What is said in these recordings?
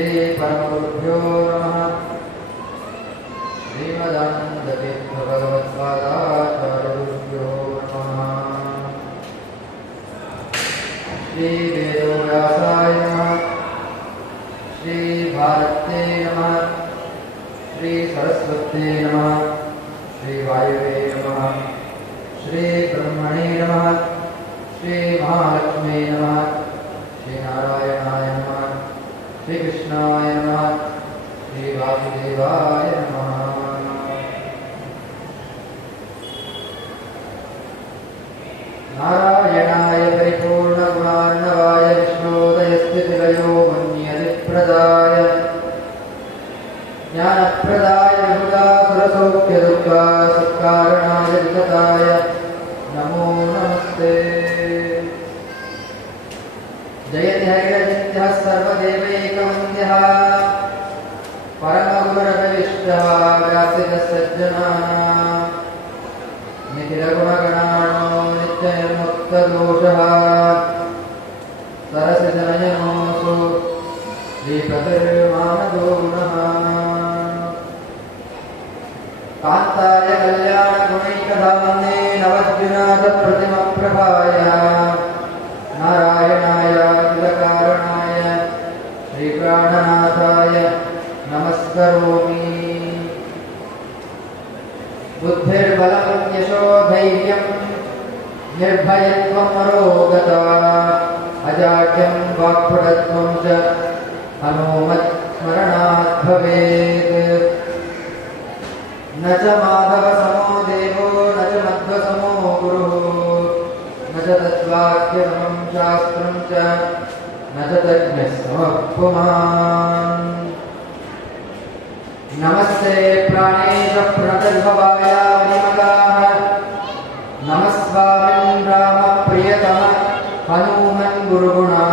श्री परमगुरुभ्यो नमः। श्रीमदानन्दतीर्थ भगवत्पादाचार्यगुरुभ्यो नमः। श्री वेदव्यासाय नमः। श्री भारते नमः। श्री सरस्वती नमः। श्री वायुवे नमः। श्री ब्रह्मणे नमः। श्री महालक्ष्मी नमः। श्री नारायणाय नमः। श्री कृष्णाय नमः। श्री वासुदेवाय नमः। नारायणाय परिपूर्णगुणार्णवाय विष्णोदयस्थितिलयो मन्यदिप्रदाय ज्ञानप्रदाय विबुधासुरसौख्यदुःखा सत्कारणाय वितताय नमो नमस्ते। जयति हरिरचिन्त्यः सर्वदेवैकवन्द्यः परमगुरुरभीष्टः व्यासितः सज्जनानां निखिलगुणगणार्णो नित्यनिर्मुक्तदोषः सरसिजनयनोऽसु श्रीपतिर्मानदो नमः। कान्ताय कल्याणगुणैकधाम्ने नवद्विनाथप्रतिमप्रभाय नारायणाय अखिलकारणाय श्रीप्राणनाथाय नमस्करोमि। बुद्धिर्बलं यशोधैर्यं निर्भयत्वम् अरोगता अजाड्यं वाक्पटुत्वं च हनुमत्स्मरणात् भवेत्। न च माधवसमो देवो न च मध्वसमो गुरुः न च तद्वाक्यसमं शास्त्रं च न च तज्ञः समः पुमान्। नमस्ते प्राणेश प्रणतर्भवाय विमलाः नमस्वामिन् रामप्रियतम हनुमन् गुरुगुणा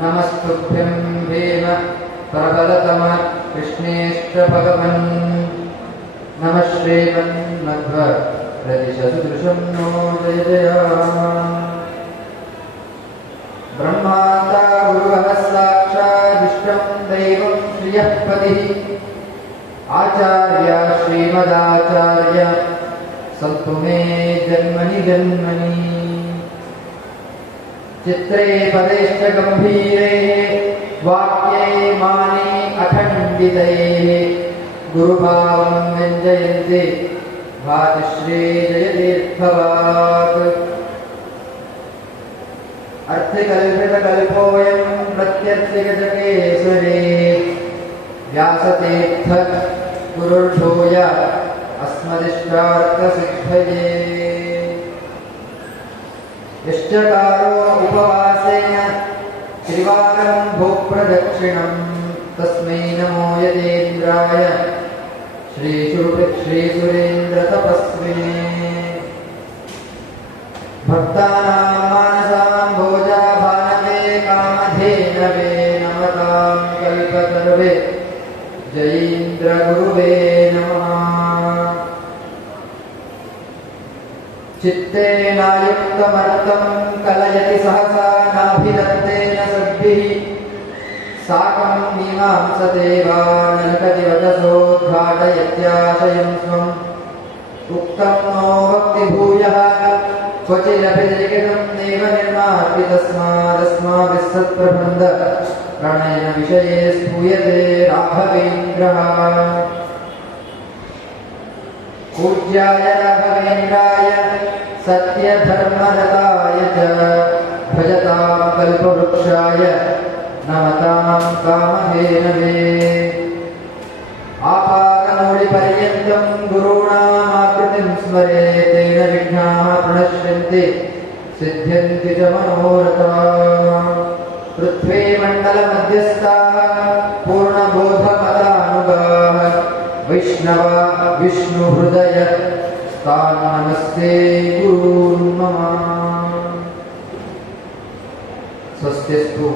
नमस्तुभ्यं भीम प्रबलतम कृष्णेष्ट भगवन्। नमः श्रीमन्मध्व प्रतिशतदृशं नो जय जय। ब्रह्माता गुरुवः साक्षादिष्टं दैवं श्रियः पतिः आचार्य श्रीमदाचार्य सन्तु मे जन्मनि जन्मनि। चित्रे पदेश्च गम्भीरे वाक्ये माने अखण्डितैः गुरुभावं व्यञ्जयन्ति भाति श्रीजयतीर्थवाक्। अर्थिकल्पितकल्पोऽयं प्रत्यर्थिगजकेसरी व्यासतीर्थ गुरुर्भूय अस्मदिष्टार्थसिद्धये। यश्चकारो उपवासेन त्रिवारं भूप्रदक्षिणं तस्मै नमो यतीन्द्राय श्रीसुरेन्द्रतपस्विने। भक्तानां मानसां भोजाभानवे कामधेनवे नमतां कल्पतरुवे जयीन्द्रगुरुवे नमः। चित्तेनायुक्तमर्थं कलयति सहसा नाभिदत्तेन सद्भिः साकं मीमांसते वा नरकति वचसोद्घाटयत्याशयं स्वम्। उक्तं नो भक्तिभूयः क्वचिदभिलिखितं नैव निर्माति तस्मादस्माभिः सत्प्रबन्ध प्रणयन विषये स्फूयते राघवेन्द्रः। पूज्याय राघवेन्द्राय सत्यधर्मरताय च भजतां कल्पवृक्षाय नमतां कामधेनवे। आपादमौलिपर्यन्तं गुरूणामाकृतिं स्मरेत् तेन विघ्नाः प्रणश्यन्ति सिद्ध्यन्ति च मनोरथाः। पृथ्वीमण्डलमध्यस्थाः पूर्णबोधमतानुगाः वैष्णवा विष्णुहृदय तान् नमस्ते गुरून् मम। स्वस्तिस्तु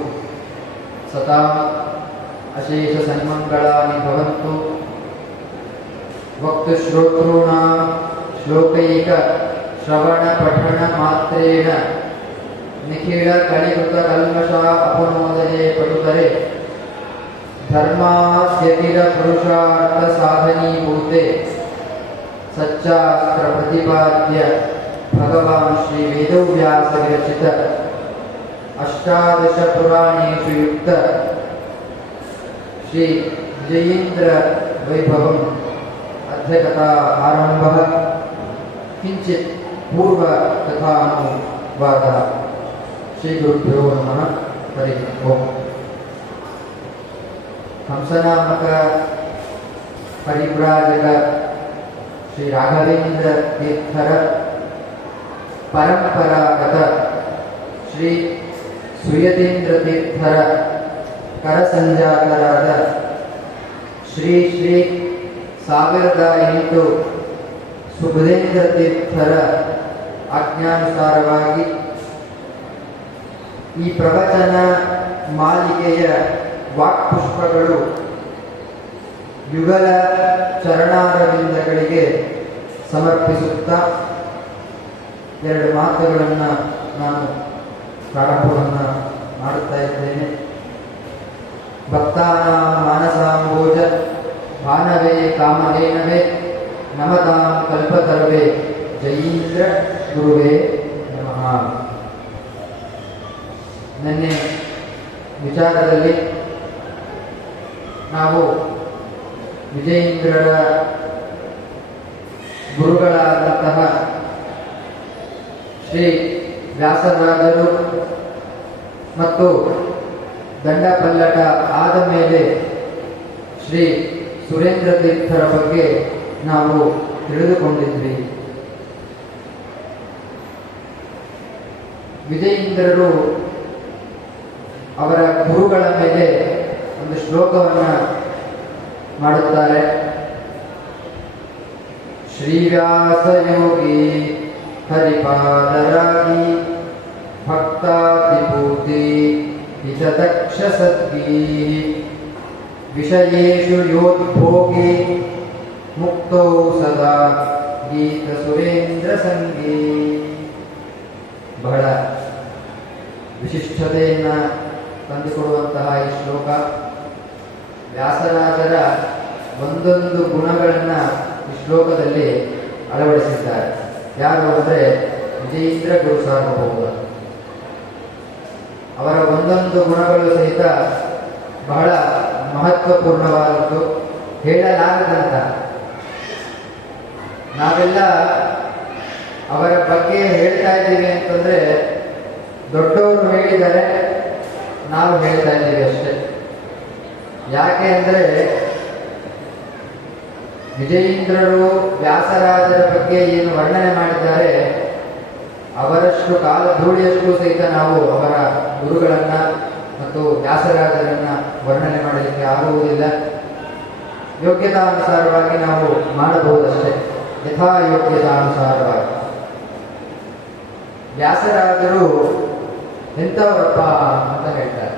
सताम् अशेषसन्मङ्गलानि भवन्तु। वक्तुश्रोतॄणां श्लोकैकश्रवणपठनमात्रेण निखिलकलिकृतकल्मषा अपनोदये पटुतरे ಧರ್ಮಾದ್ಯಖಿಲ ಪುರುಷಾರ್ಥ ಸಾಧನೀಭೂತೆ ಸಚ್ಚಾಸ್ತ್ರ ಪ್ರತಿಪಾದ್ಯ ಭಗವಾನ್ ಶ್ರೀ ವೇದವ್ಯಾಸ ವಿರಚಿತ ಅಷ್ಟಾದಶ ಪುರಾಣೇಷು ಯುಕ್ತ ಶ್ರೀ ವಿಜಯೇಂದ್ರ ವೈಭವಂ ಅದ್ಯ ಕಥಾ ಆರಂಭಃ ಕಿಂಚಿತ್ ಪೂರ್ವ ಕಥಾನುವಾದ. ಶ್ರೀ ಗುರುಭ್ಯೋ ನಮಃ. ಹರಿ ಓಂ. ಹಂಸನಾಮಕ ಪರಿವ್ರಾಜಕ ಶ್ರೀ ರಾಘವೇಂದ್ರ ತೀರ್ಥರ ಪರಂಪರಾಗತ ಶ್ರೀ ಸುಯತೀಂದ್ರ ತೀರ್ಥರ ಕರಸಂಜಾತರಾದ ಶ್ರೀ 1008 ಸುಬುಧೇಂದ್ರ ತೀರ್ಥರ ಆಜ್ಞಾನುಸಾರವಾಗಿ ಈ ಪ್ರವಚನ ಮಾಲಿಕೆಯ ವಾಕ್ಪುಷ್ಪಗಳು ಯುಗಲ ಚರಣಾರವಿಂದಗಳಿಗೆ ಸಮರ್ಪಿಸುತ್ತಾ 2 ಮಾತುಗಳನ್ನು ನಾನು ಪ್ರಾರಂಭವನ್ನು ಮಾಡುತ್ತಾ ಇದ್ದೇನೆ. ಭಕ್ತಾನಾಂ ಮಾನಸಾಂಬೋಜ ಭಾನವೇ ಕಾಮಧೇನವೇ ನಮತಾಂ ಕಲ್ಪತರುವೇ ಜಯೀಂದ್ರ ಗುರುವೇ ನಮಃ. ನಿನ್ನೆ ವಿಚಾರದಲ್ಲಿ ನಾವು ವಿಜಯೇಂದ್ರರ ಗುರುಗಳಾದಂತಹ ಶ್ರೀ ವ್ಯಾಸರಾಜರು ಮತ್ತು ದಂಡಪಲ್ಲಟ ಆದ ಮೇಲೆ ಶ್ರೀ ಸುರೇಂದ್ರ ತೀರ್ಥರ ಬಗ್ಗೆ ನಾವು ತಿಳಿದುಕೊಂಡಿದ್ವಿ. ವಿಜಯೇಂದ್ರರು ಅವರ ಗುರುಗಳ ಮೇಲೆ ಒಂದು ಶ್ಲೋಕವನ್ನು ಮಾಡುತ್ತಾರೆ. ಶ್ರೀವ್ಯಾಸಯೋಗಿ ಹರಿಪಾದರಾಗಿ ಭಕ್ತಾದಿಭೂತಿ ಹಿತದಕ್ಷ ಸದ್ಗೀ ವಿಷಯೇಷು ಯೋದ್ಭೋಗಿ ಮುಕ್ತೌ ಸದಾ ಗೀತ ಸುರೇಂದ್ರ ಸಂಗೀ. ಬಹಳ ವಿಶಿಷ್ಟತೆಯನ್ನು ತಂದುಕೊಡುವಂತಹ ಈ ಶ್ಲೋಕ ವ್ಯಾಸರಾಜರ ಒಂದೊಂದು ಗುಣಗಳನ್ನು ಈ ಶ್ಲೋಕದಲ್ಲಿ ಅಳವಡಿಸಿದ್ದಾರೆ. ಯಾರು ಅಂದರೆ ವಿಜಯೇಂದ್ರ ಗುರು ಸಾರ್ವಭೌಮ. ಅವರ ಒಂದೊಂದು ಗುಣಗಳು ಸಹಿತ ಬಹಳ ಮಹತ್ವಪೂರ್ಣವಾದದ್ದು, ಹೇಳಲಾಗದಂತ. ನಾವೆಲ್ಲ ಅವರ ಬಗ್ಗೆ ಹೇಳ್ತಾ ಇದ್ದೀವಿ ಅಂತಂದ್ರೆ ದೊಡ್ಡವರು ಹೇಳಿದ್ದಾರೆ, ನಾವು ಹೇಳ್ತಾ ಇದ್ದೀವಿ ಅಷ್ಟೇ. ಯಾಕೆ ಅಂದರೆ ವಿಜಯೇಂದ್ರರು ವ್ಯಾಸರಾಜರ ಬಗ್ಗೆ ಏನು ವರ್ಣನೆ ಮಾಡಿದ್ದಾರೆ ಅವರಷ್ಟು ಕಾಲ ಧೂಳಿಯಷ್ಟು ಸಹಿತ ನಾವು ಅವರ ಗುರುಗಳನ್ನ ಮತ್ತು ವ್ಯಾಸರಾಜರನ್ನ ವರ್ಣನೆ ಮಾಡಲಿಕ್ಕೆ ಆಗುವುದಿಲ್ಲ. ಯೋಗ್ಯತಾನುಸಾರವಾಗಿ ನಾವು ಮಾಡಬಹುದಷ್ಟೇ, ಯಥಾ ಯೋಗ್ಯತಾನುಸಾರವಾಗಿ. ವ್ಯಾಸರಾಜರು ಎಂಥವರಪ್ಪ ಅಂತ ಹೇಳ್ತಾರೆ.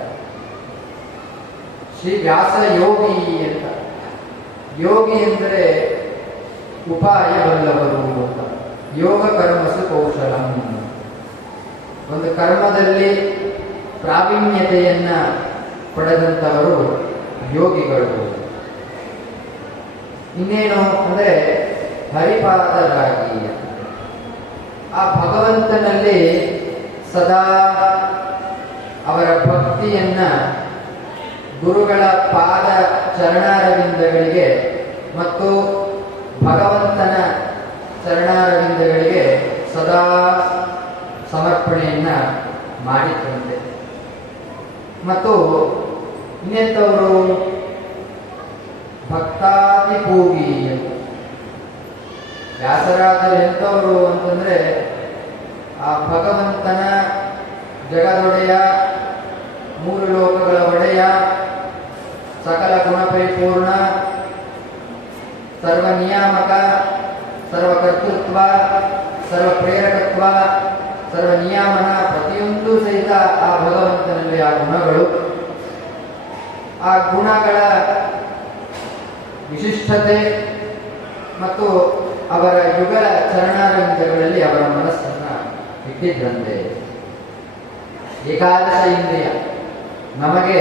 ಶ್ರೀ ವ್ಯಾಸ ಯೋಗಿ ಅಂತ. ಯೋಗಿ ಅಂದರೆ ಉಪಾಯ ಬಲ್ಲವರು ಅಂತ. ಯೋಗ ಕರ್ಮಸು ಕೌಶಲಂ. ಒಂದು ಕರ್ಮದಲ್ಲಿ ಪ್ರಾವೀಣ್ಯತೆಯನ್ನ ಪಡೆದಂಥವರು ಯೋಗಿಗಳು. ಇನ್ನೇನು ಅಂದರೆ ಹರಿಪಾದರಾಗಿ, ಆ ಭಗವಂತನಲ್ಲಿ ಸದಾ ಅವರ ಭಕ್ತಿಯನ್ನ ಗುರುಗಳ ಪಾದ ಚರಣಾರವಿಂದಗಳಿಗೆ ಮತ್ತು ಭಗವಂತನ ಚರಣಾರವಿಂದಗಳಿಗೆ ಸದಾ ಸಮರ್ಪಣೆಯನ್ನ ಮಾಡಿದ್ದಂತೆ. ಮತ್ತು ಇನ್ನೆಂಥವರು ಭಕ್ತಾದಿಭೂಗಿ ಅಂತ. ವ್ಯಾಸರಾಜರು ಎಂಥವರು ಅಂತಂದ್ರೆ ಆ ಭಗವಂತನ ಜಗದೊಡೆಯ, 3 ಲೋಕಗಳ ಒಡೆಯ, ಸಕಲ ಗುಣಪರಿಪೂರ್ಣ, ಸರ್ವ ನಿಯಾಮಕ, ಸರ್ವಕರ್ತೃತ್ವ, ಸರ್ವ ಪ್ರೇರಕತ್ವ, ಸರ್ವ ನಿಯಾಮನ, ಪ್ರತಿಯೊಂದು ಸಹಿತ ಆ ಭಗವಂತನಲ್ಲಿ ಆ ಗುಣಗಳು. ಆ ಗುಣಗಳ ವಿಶಿಷ್ಟತೆ ಮತ್ತು ಅವರ ಯುಗಲ ಚರಣಾರವಿಂದಗಳಲ್ಲಿ ಅವರ ಮನಸ್ಸನ್ನ ಇಟ್ಟಿದ್ದಂತೆ. ಏಕಾದಶ ಇಂದ್ರಿಯ ನಮಗೆ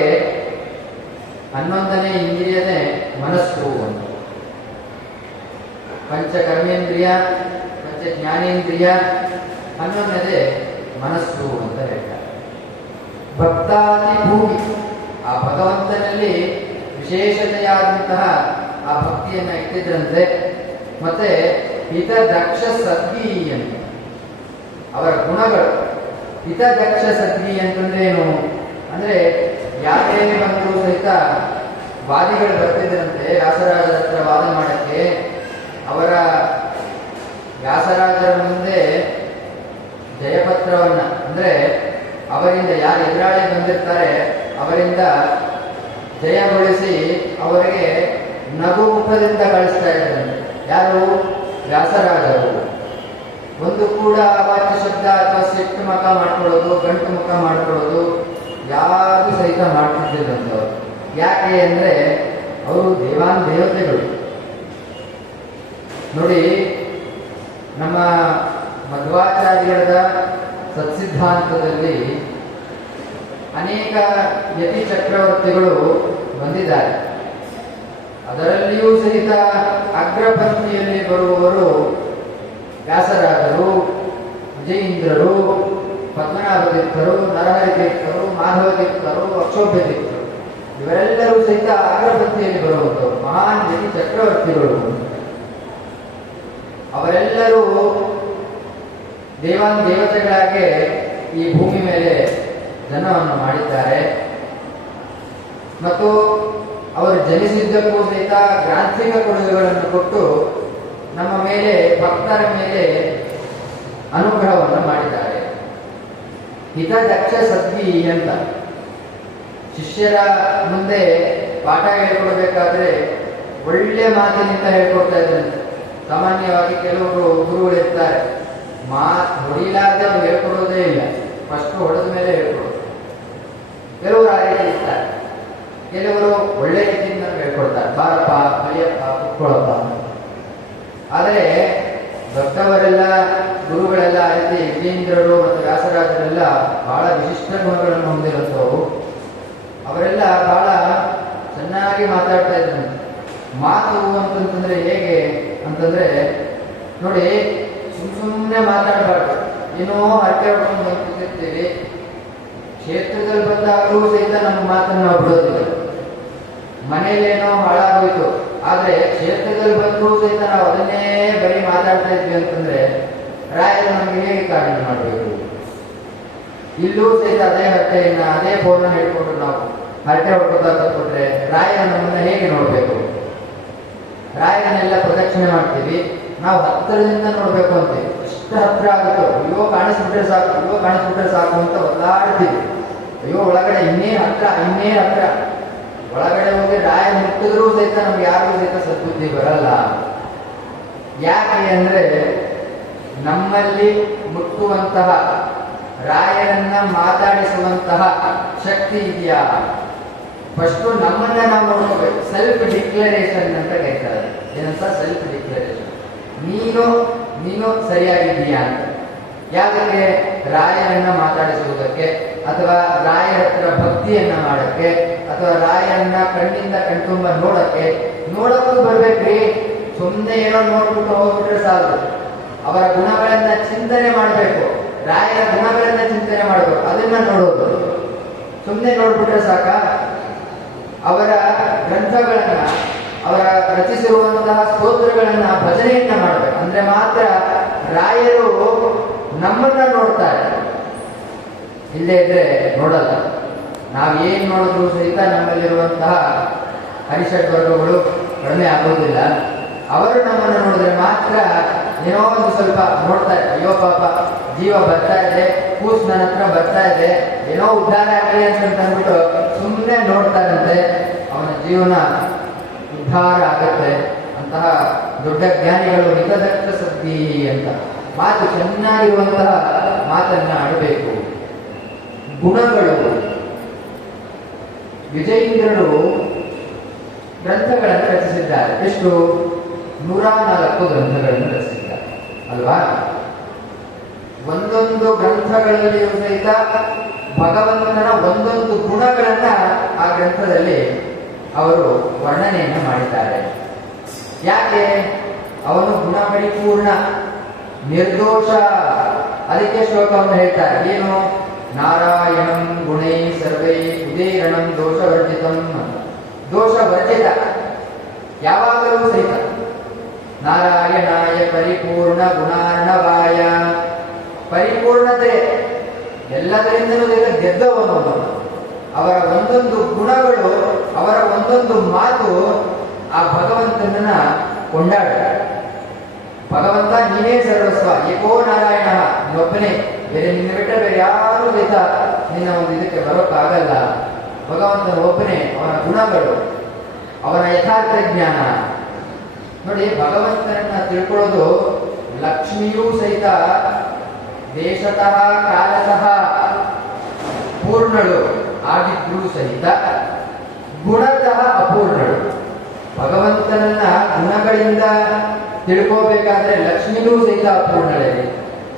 11ನೇ ಇಂದ್ರಿಯನೇ ಮನಸ್ಸು ಅಂತ. ಪಂಚ ಕರ್ಮೇಂದ್ರಿಯ, ಪಂಚ ಜ್ಞಾನೇಂದ್ರಿಯ, 11ನೇದೇ ಮನಸ್ಸು ಅಂತ ಹೇಳ್ತಾರೆ. ಭಕ್ತಾದಿ ಭೂಮಿ, ಆ ಭಗವಂತನಲ್ಲಿ ವಿಶೇಷತೆಯಾದಂತಹ ಆ ಭಕ್ತಿಯನ್ನು ಇಟ್ಟಿದ್ರಂತೆ. ಮತ್ತೆ ಹಿತದಕ್ಷ ಸದ್ಗಿ ಅಂತ ಅವರ ಗುಣಗಳು. ಹಿತದಕ್ಷ ಸದ್ಗಿ ಅಂತಂದ್ರೆ ಏನು ಅಂದ್ರೆ, ಯಾರೇ ಬಂದರೂ ಸಹಿತ ವಾದಿಗಳು ಬರ್ತಿದ್ರಂತೆ ವ್ಯಾಸರಾಜರ ಹತ್ರ ವಾದ ಮಾಡಕ್ಕೆ. ಅವರ ವ್ಯಾಸರಾಜರ ಮುಂದೆ ಜಯಪತ್ರವನ್ನ, ಅಂದ್ರೆ ಅವರಿಂದ ಯಾರು ಎದುರಾಳಿ ಬಂದಿರ್ತಾರೆ ಅವರಿಂದ ಜಯಗೊಳಿಸಿ ಅವರಿಗೆ ನಗು ಮುಖದಿಂದ ಕಳಿಸ್ತಾ ಇದ್ರಂತೆ. ಯಾರು? ವ್ಯಾಸರಾಜರು. ಒಂದು ಕೂಡ ಅವಾಚ್ಯ ಶಬ್ದ ಅಥವಾ ಸಿಟ್ಟು ಮುಖ ಮಾಡ್ಕೊಳ್ಳೋದು, ಗಂಟು ಮುಖ ಮಾಡ್ಕೊಳ್ಳೋದು ಯಾರು ಸಹಿತ ಮಾಡ್ತಿದ್ದಿರಂತವ್ರು. ಯಾಕೆ ಅಂದ್ರೆ ಅವರು ದೇವಾನ್ ದೇವತೆಗಳು. ನೋಡಿ, ನಮ್ಮ ಮಧ್ವಾಚಾರ್ಯರ ಸತ್ಸಿದ್ಧಾಂತದಲ್ಲಿ ಅನೇಕ ಯತಿ ಚಕ್ರವರ್ತಿಗಳು ಬಂದಿದ್ದಾರೆ. ಅದರಲ್ಲಿಯೂ ಸಹಿತ ಅಗ್ರಪಂಕ್ತಿಯಲ್ಲಿ ಬರುವವರು ವ್ಯಾಸರಾಜರು, ವಿಜಯೀಂದ್ರರು, ಪದ್ಮನಾಭ ತೀರ್ಥರು, ನರಹರಿ ತೀರ್ಥರು, ಮಾಧವ ತೀರ್ಥರು, ಅಕ್ಷೋಭ್ಯ ತೀರ್ಥರು, ಇವರೆಲ್ಲರೂ ಸಹಿತ ಅಗ್ರಪಂಕ್ತಿಯಲ್ಲಿ ಬರುವಂಥವರು ಮಹಾನ್ ಯತಿ ಚಕ್ರವರ್ತಿಗಳು. ಅವರೆಲ್ಲರೂ ದೇವಾನ್ ದೇವತೆಗಳಾಗೆ ಈ ಭೂಮಿ ಮೇಲೆ ಜನನವನ್ನು ಮಾಡಿದ್ದಾರೆ. ಮತ್ತು ಅವರು ಜನಿಸಿದ್ದಕ್ಕೂ ಸಹಿತ ಗ್ರಾಂಥಿಕ ಕೊಡುಗೆಗಳನ್ನು ಕೊಟ್ಟು ನಮ್ಮ ಮೇಲೆ, ಭಕ್ತರ ಮೇಲೆ ಅನುಗ್ರಹವನ್ನು ಮಾಡಿದ್ದಾರೆ. ಹಿತದಕ್ಷ ಸದ್ಗಿ ಅಂತ ಶಿಷ್ಯರ ಮುಂದೆ ಪಾಠ ಹೇಳ್ಕೊಡ್ಬೇಕಾದ್ರೆ ಒಳ್ಳೆ ಮಾತಿನಿಂದ ಹೇಳ್ಕೊಡ್ತಾ ಇದ್ರಂತೆ. ಸಾಮಾನ್ಯವಾಗಿ ಕೆಲವರು ಗುರುಗಳಿರ್ತಾರೆ, ಮಾತು ಹೊಡಿಲಾದೆ ಅವ್ರು ಹೇಳ್ಕೊಡೋದೇ ಇಲ್ಲ, ಫಸ್ಟ್ ಹೊಡೆದ ಮೇಲೆ ಹೇಳ್ಕೊಡೋದು. ಕೆಲವರು ಆ ರೀತಿ ಇರ್ತಾರೆ, ಕೆಲವರು ಒಳ್ಳೆ ರೀತಿಯಿಂದ ಹೇಳ್ಕೊಡ್ತಾರೆ, ಬಾರಪ್ಪ, ಕಲಿಯಪ್ಪ, ಕುತ್ಕೊಳ್ಳಪ್ಪ. ಆದರೆ ದೊಡ್ಡವರೆಲ್ಲ, ಗುರುಗಳೆಲ್ಲ ಆ ರೀತಿ ವಿಜೇಂದ್ರರು ಮತ್ತು ವ್ಯಾಸರಾಜರೆಲ್ಲ ಬಹಳ ವಿಶಿಷ್ಟ ಗುಣಗಳನ್ನು ಹೊಂದಿರುತ್ತವು. ಅವರೆಲ್ಲ ಬಹಳ ಚೆನ್ನಾಗಿ ಮಾತಾಡ್ತಾ ಇದ್ರಂತೆ. ಮಾತು ಅಂತಂತಂದ್ರೆ ಹೇಗೆ ಅಂತಂದ್ರೆ, ನೋಡಿ, ಸುಮ್ಮನೆ ಮಾತಾಡಬಾರ್ದು. ಏನೋ ಹರಟೆ ಹೊಡ್ಕೊಂಡು ಬಂದಿರ್ತೀವಿ, ಕ್ಷೇತ್ರದಲ್ಲಿ ಬಂದಾಗಲೂ ಸಹಿತ ನಮ್ಮ ಮಾತನ್ನು ನಾವು ಬಿಡೋದಿಲ್ಲ. ಮನೇಲೇನೋ ಹಾಳಾಗೋಯ್ತು, ಆದ್ರೆ ಕ್ಷೇತ್ರದಲ್ಲಿ ಬಂದರೂ ಸಹಿತ ನಾವು ಅದನ್ನೇ ಬರೀ ಮಾತಾಡ್ತಾ ಇದ್ವಿ ಅಂತಂದ್ರೆ ರಾಯರು ನಮಗೆ ಹೇಗೆ ಕಾರಣ ಮಾಡಬೇಕು? ಇಲ್ಲೂ ಸಹಿತ ಅದೇ ಹರಟೆಯನ್ನ, ಅದೇ ಫೋನ್ ಹಿಡ್ಕೊಂಡು ನಾವು ಹರಟೆ ಹೊಡ್ಕೊತಾ ಕೊಟ್ರೆ ರಾಯರ ನಮ್ಮನ್ನ ಹೇಗೆ ನೋಡ್ಬೇಕು? ರಾಯರನ್ನೆಲ್ಲ ಪ್ರದಕ್ಷಿಣೆ ಮಾಡ್ತೀವಿ, ನಾವು ಹತ್ತಿರದಿಂದ ನೋಡ್ಬೇಕು ಅಂತೀವಿ. ಇಷ್ಟು ಹತ್ರ ಆಗುತ್ತೋ, ಅಯ್ಯೋ ಕಾಣಿಸ್ಬಿಟ್ರೆ ಸಾಕು, ಅಯ್ಯೋ ಕಾಣಿಸ್ಬಿಟ್ರೆ ಸಾಕು ಅಂತ ಒದ್ದಾಡ್ತೀವಿ. ಅಯ್ಯೋ ಒಳಗಡೆ ಇನ್ನೇನು ಹತ್ರ, ಇನ್ನೇನು ಹತ್ರ. ಒಳಗಡೆ ಹೋಗಿ ರಾಯ ಮುಟ್ಟಿದ್ರೂ ಸಹಿತ ನಮ್ಗೆ ಯಾರಿಗೂ ಸಹಿತ ಸದ್ಬುದ್ಧಿ ಬರಲ್ಲ. ಯಾಕೆ ಅಂದ್ರೆ ನಮ್ಮಲ್ಲಿ ಮುಟ್ಟುವಂತಹ, ರಾಯರನ್ನ ಮಾತಾಡಿಸುವಂತಹ ಶಕ್ತಿ ಇದೆಯಾ? ಫಸ್ಟ್ ನಮ್ಮನ್ನ ನಾವು ನೋಡ್ಕೋಬೇಕು. ಸೆಲ್ಫ್ ಡಿಕ್ಲರೇಷನ್ ಅಂತ ಕರೀತಾರೆ. ಏನಂತ? Self declaration. ನೀನು ಸರಿಯಾಗಿದ್ದೀಯಾ ಅಂತ. ಯಾಕೆ? ರಾಯರನ್ನ ಮಾತಾಡಿಸುವುದಕ್ಕೆ, ಅಥವಾ ರಾಯರ ಹತ್ರ ಭಕ್ತಿಯನ್ನ ಮಾಡಕ್ಕೆ, ಅಥವಾ ರಾಯರನ್ನ ಕಣ್ಣಿಂದ ಕಣ್ತುಂಬ ನೋಡಕ್ಕೂ ಬರ್ಬೇಕ್ರಿ. ಸುಮ್ಮನೆ ಏನೋ ನೋಡ್ಬಿಟ್ಟು ಹೋಗ್ಬಿಟ್ರೆ ಸಾಕು. ಅವರ ಗುಣಗಳನ್ನ ಚಿಂತನೆ ಮಾಡಬೇಕು. ರಾಯರ ಗುಣಗಳನ್ನ ಚಿಂತನೆ ಮಾಡಬೇಕು, ಅದನ್ನ ನೋಡೋದು. ಸುಮ್ಮನೆ ನೋಡ್ಬಿಟ್ರೆ ಸಾಕ? ಅವರ ಗ್ರಂಥಗಳನ್ನ, ಅವರ ರಚಿಸಿರುವಂತಹ ಸ್ತೋತ್ರಗಳನ್ನ, ಭಜನೆಯನ್ನ ಮಾಡಬೇಕು. ಅಂದ್ರೆ ಮಾತ್ರ ರಾಯರು ನಮ್ಮನ್ನ ನೋಡ್ತಾರೆ. ಇಲ್ಲೇ ಇದ್ರೆ ನೋಡಲ್ಲ. ನಾವೇನ್ ನೋಡಿದ್ರು ಸಹಿತ ನಮ್ಮಲ್ಲಿರುವಂತಹ ಹರಿಷಡ್ ವರ್ಗಗಳು ಕಡಿಮೆ ಆಗೋದಿಲ್ಲ. ಅವರು ನಮ್ಮನ್ನು ನೋಡಿದ್ರೆ ಮಾತ್ರ ಏನೋ ಒಂದು ಸ್ವಲ್ಪ ನೋಡ್ತಾರೆ. ಅಯ್ಯೋ ಪಾಪ, ಜೀವ ಬರ್ತಾ ಇದೆ, ಕೂಸು ನನ್ನ ಹತ್ರ ಬರ್ತಾ ಇದೆ, ಏನೋ ಉದ್ಧಾರ ಆಗಲಿ ಅಂತ ಅಂದ್ಬಿಟ್ಟು ಸುಮ್ಮನೆ ನೋಡ್ತಾರಂತೆ. ಅವನ ಜೀವನ ಉದ್ಧಾರ ಆಗತ್ತೆ. ಅಂತಹ ದೊಡ್ಡ ಜ್ಞಾನಿಗಳು ಹಿತದಕ್ಷ ಸದ್ದಿ ಅಂತ ಮಾತು, ಚೆನ್ನಾಗಿರುವಂತಹ ಮಾತನ್ನ ಆಡಬೇಕು. ಗುಣಗಳು. ವಿಜಯೀಂದ್ರರು ಗ್ರಂಥಗಳನ್ನು ರಚಿಸಿದ್ದಾರೆ. ಎಷ್ಟು? 104 ಗ್ರಂಥಗಳನ್ನು ರಚಿಸಿದ್ದಾರೆ ಅಲ್ವಾ? ಒಂದೊಂದು ಗ್ರಂಥಗಳಲ್ಲಿಯೂ ಸಹಿತ ಭಗವಂತನ ಒಂದೊಂದು ಗುಣಗಳನ್ನ ಆ ಗ್ರಂಥದಲ್ಲಿ ಅವರು ವರ್ಣನೆಯನ್ನು ಮಾಡಿದ್ದಾರೆ. ಯಾಕೆ? ಅವನು ಗುಣಪರಿಪೂರ್ಣ, ನಿರ್ದೋಷ. ಅದಕ್ಕೆ ಶ್ಲೋಕವನ್ನು ಹೇಳ್ತಾರೆ. ಏನು? ನಾರಾಯಣಂ ಗುಣೈ ಸರ್ವೈ ಉದೀರಣಂ ದೋಷವರ್ಜಿತಂ. ದೋಷವರ್ಜಿತ, ಯಾವಾಗಲೂ ಸಹಿತ. ನಾರಾಯಣಾಯ ಪರಿಪೂರ್ಣ ಗುಣಾರ್ಣವಾಯ, ಪರಿಪೂರ್ಣತೆ ಎಲ್ಲದರಿಂದಲೂ ಗೆದ್ದವನು. ಅವರ ಒಂದೊಂದು ಗುಣಗಳು, ಅವರ ಒಂದೊಂದು ಮಾತು ಆ ಭಗವಂತನನ್ನ ಕೊಂಡಾಡ. ಭಗವಂತ ನೀನೇ ಸರ್ವಸ್ವ, ಏಕೋ ನಾರಾಯಣ, ನೀನೊಬ್ಬನೇ, ಬೇರೆ ನಿನ್ನ ಬಿಟ್ಟರೆ ಬೇರೆ ಯಾರು ಸಹಿತ ನಿನ್ನ ಒಂದು ಇದಕ್ಕೆ ಬರೋಕ್ಕಾಗಲ್ಲ. ಭಗವಂತನ ಒಬ್ಬನೇ, ಅವನ ಗುಣಗಳು, ಅವನ ಯಥಾರ್ಥ ಜ್ಞಾನ. ನೋಡಿ, ಭಗವಂತನನ್ನ ತಿಳ್ಕೊಳ್ಳೋದು ಲಕ್ಷ್ಮಿಯೂ ಸಹಿತ ದೇಶತಃ ಕಾಲತಃ ಪೂರ್ಣಳು ಆಗಿದ್ರೂ ಸಹಿತ ಗುಣತಃ ಅಪೂರ್ಣಳು. ಭಗವಂತನನ್ನ ಗುಣಗಳಿಂದ ತಿಳ್ಕೋಬೇಕಾದ್ರೆ ಲಕ್ಷ್ಮಿನೂ ಸಹಿತ ಅಪೂರ್ಣಳೇ.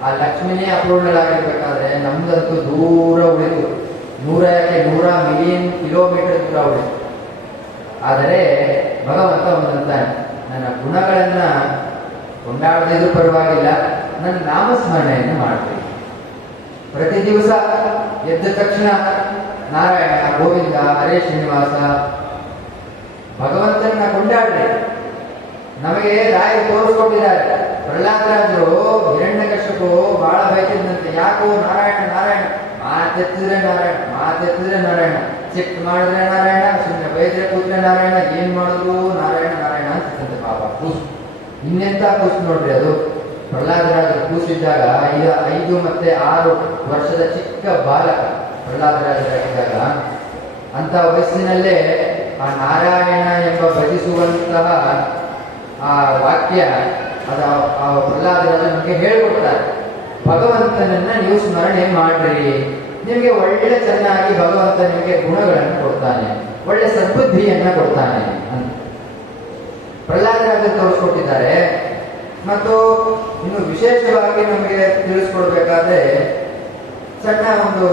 ಆ ಲಕ್ಷ್ಮಿನೇ ಅಪೂರ್ಣಳಾಗಿರ್ಬೇಕಾದ್ರೆ ನಮ್ದಂತೂ ದೂರ ಉಳಿತು, 100 ಮಿಲಿಯನ್ ಕಿಲೋಮೀಟರ್ ದೂರ ಉಳಿತು. ಆದರೆ ಭಗವಂತ ಒಂದಂತಾನೆ, ನನ್ನ ಗುಣಗಳನ್ನ ಕೊಂಡಾಡದಿದ್ರು ಪರವಾಗಿಲ್ಲ, ನನ್ನ ನಾಮಸ್ಮರಣೆಯನ್ನು ಮಾಡ್ತೀನಿ. ಪ್ರತಿ ದಿವಸ ಎದ್ದ ತಕ್ಷಣ ನಾರಾಯಣ, ಗೋವಿಂದ, ಹರೇ ಶ್ರೀನಿವಾಸ, ಭಗವಂತನ ಕೊಂಡಾಡ್ರಿ. ನಮಗೆ ರಾಯ ತೋರಿಸ್ಕೊಟ್ಟಿದ್ದಾರೆ. ಪ್ರಹ್ಲಾದರಾಜರು ಹಿರಣ್ಯಕಶ್ಯಪು ಬಹಳ ಬಯಸಿದಂತೆ, ಯಾಕೋ ನಾರಾಯಣ ನಾರಾಯಣ, ಮಾತೆತ್ತಿದ್ರೆ ನಾರಾಯಣ, ಮಾತೆತ್ತಿದ್ರೆ ನಾರಾಯಣ, ಚಿಕ್ಕ ಮಾಡಿದ್ರೆ ನಾರಾಯಣ, ಸುಮ್ಮನೆ ಬೈದ್ರೆ ಕೂತ್ರೆ ನಾರಾಯಣ, ಏನ್ ಮಾಡಿದ್ರು ನಾರಾಯಣ ನಾರಾಯಣ ಅನ್ಸುತ್ತಂತೆ. ಪಾಪ ಕೂಸು, ಇನ್ನೆಂತ ಕೂಸು ನೋಡ್ರಿ ಅದು. ಪ್ರಹ್ಲಾದರಾಜರು ಕೂಸಿದ್ದಾಗ 5 ಮತ್ತು 6 ವರ್ಷದ ಚಿಕ್ಕ ಬಾಲಕ ಪ್ರಹ್ಲಾದರಾಜರಾಗಿದ್ದಾಗ, ಅಂತ ವಯಸ್ಸಿನಲ್ಲೇ ಆ ನಾರಾಯಣ ಎಂಬ ಭಜಿಸುವಂತಹ ಆ ವಾಕ್ಯ ಅದು ಆ ಪ್ರಹ್ಲಾದರಾಜ ನಮಗೆ ಹೇಳ್ಕೊಡ್ತಾರೆ. ಭಗವಂತನನ್ನ ನೀವು ಸ್ಮರಣೆ ಮಾಡ್ರಿ, ನಿಮಗೆ ಒಳ್ಳೆ ಚೆನ್ನಾಗಿ ಭಗವಂತ ನಿಮಗೆ ಗುಣಗಳನ್ನು ಕೊಡ್ತಾನೆ, ಒಳ್ಳೆ ಸದ್ಬುದ್ಧಿಯನ್ನ ಕೊಡ್ತಾನೆ ಅಂತ ಪ್ರಹ್ಲಾದರಾಜ ತೋರಿಸ್ಕೊಟ್ಟಿದ್ದಾರೆ. ಮತ್ತು ಇನ್ನು ವಿಶೇಷವಾಗಿ ನಮಗೆ ತಿಳಿಸ್ಕೊಡ್ಬೇಕಾದ್ರೆ ಸಣ್ಣ ಒಂದು